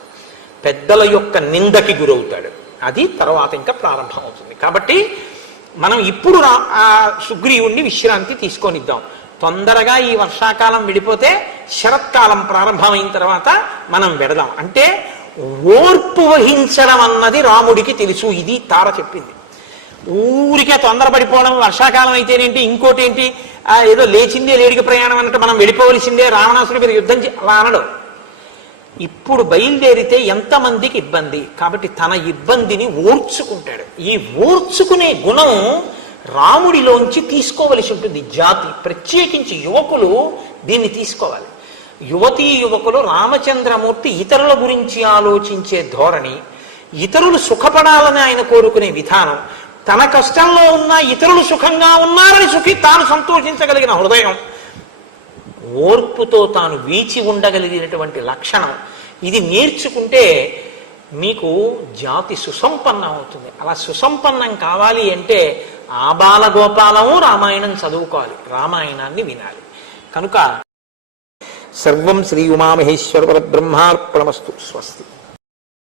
పెద్దల యొక్క నిందకి గురవుతాడు. అది తర్వాత ఇంకా ప్రారంభం అవుతుంది. కాబట్టి మనం ఇప్పుడు ఆ సుగ్రీవుణ్ణి విశ్రాంతి తీసుకొనిద్దాం. తొందరగా ఈ వర్షాకాలం విడిపోతే శరత్కాలం ప్రారంభమైన తర్వాత మనం వెడదాం. అంటే ఓర్పు వహించడం అన్నది రాముడికి తెలుసు. ఇది తార చెప్పింది. ఊరికే తొందరపడిపోవడం, వర్షాకాలం అయితేనేంటి, ఇంకోటి ఏంటి, ఏదో లేచిందే లేడికి ప్రయాణం అన్నట్టు మనం వెళ్ళిపోవలసిందే, రావణాసుడి మీద యుద్ధం అలా అనడం. ఇప్పుడు బయలుదేరితే ఎంతమందికి ఇబ్బంది, కాబట్టి తన ఇబ్బందిని ఓర్చుకుంటాడు. ఈ ఓర్చుకునే గుణం రాముడిలోంచి తీసుకోవలసి ఉంటుంది జాతి, ప్రత్యేకించి యువకులు దీన్ని తీసుకోవాలి. యువతీ యువకులు రామచంద్రమూర్తి ఇతరుల గురించి ఆలోచించే ధోరణి, ఇతరులు సుఖపడాలని ఆయన కోరుకునే విధానం, తన కష్టంలో ఉన్న ఇతరులు సుఖంగా ఉన్నారని తాను సంతోషించగలిగిన హృదయం, ఓర్పుతో తాను వీచి ఉండగలిగినటువంటి లక్షణం, ఇది నేర్చుకుంటే మీకు జాతి సుసంపన్నం అవుతుంది. అలా సుసంపన్నం కావాలి అంటే ఆ బాలగోపాలము రామాయణం చదువుకోవాలి, రామాయణాన్ని వినాలి. కనుక సర్వం శ్రీ ఉమామహేశ్వర పరబ్రహ్మార్పణమస్తు. స్వస్తి.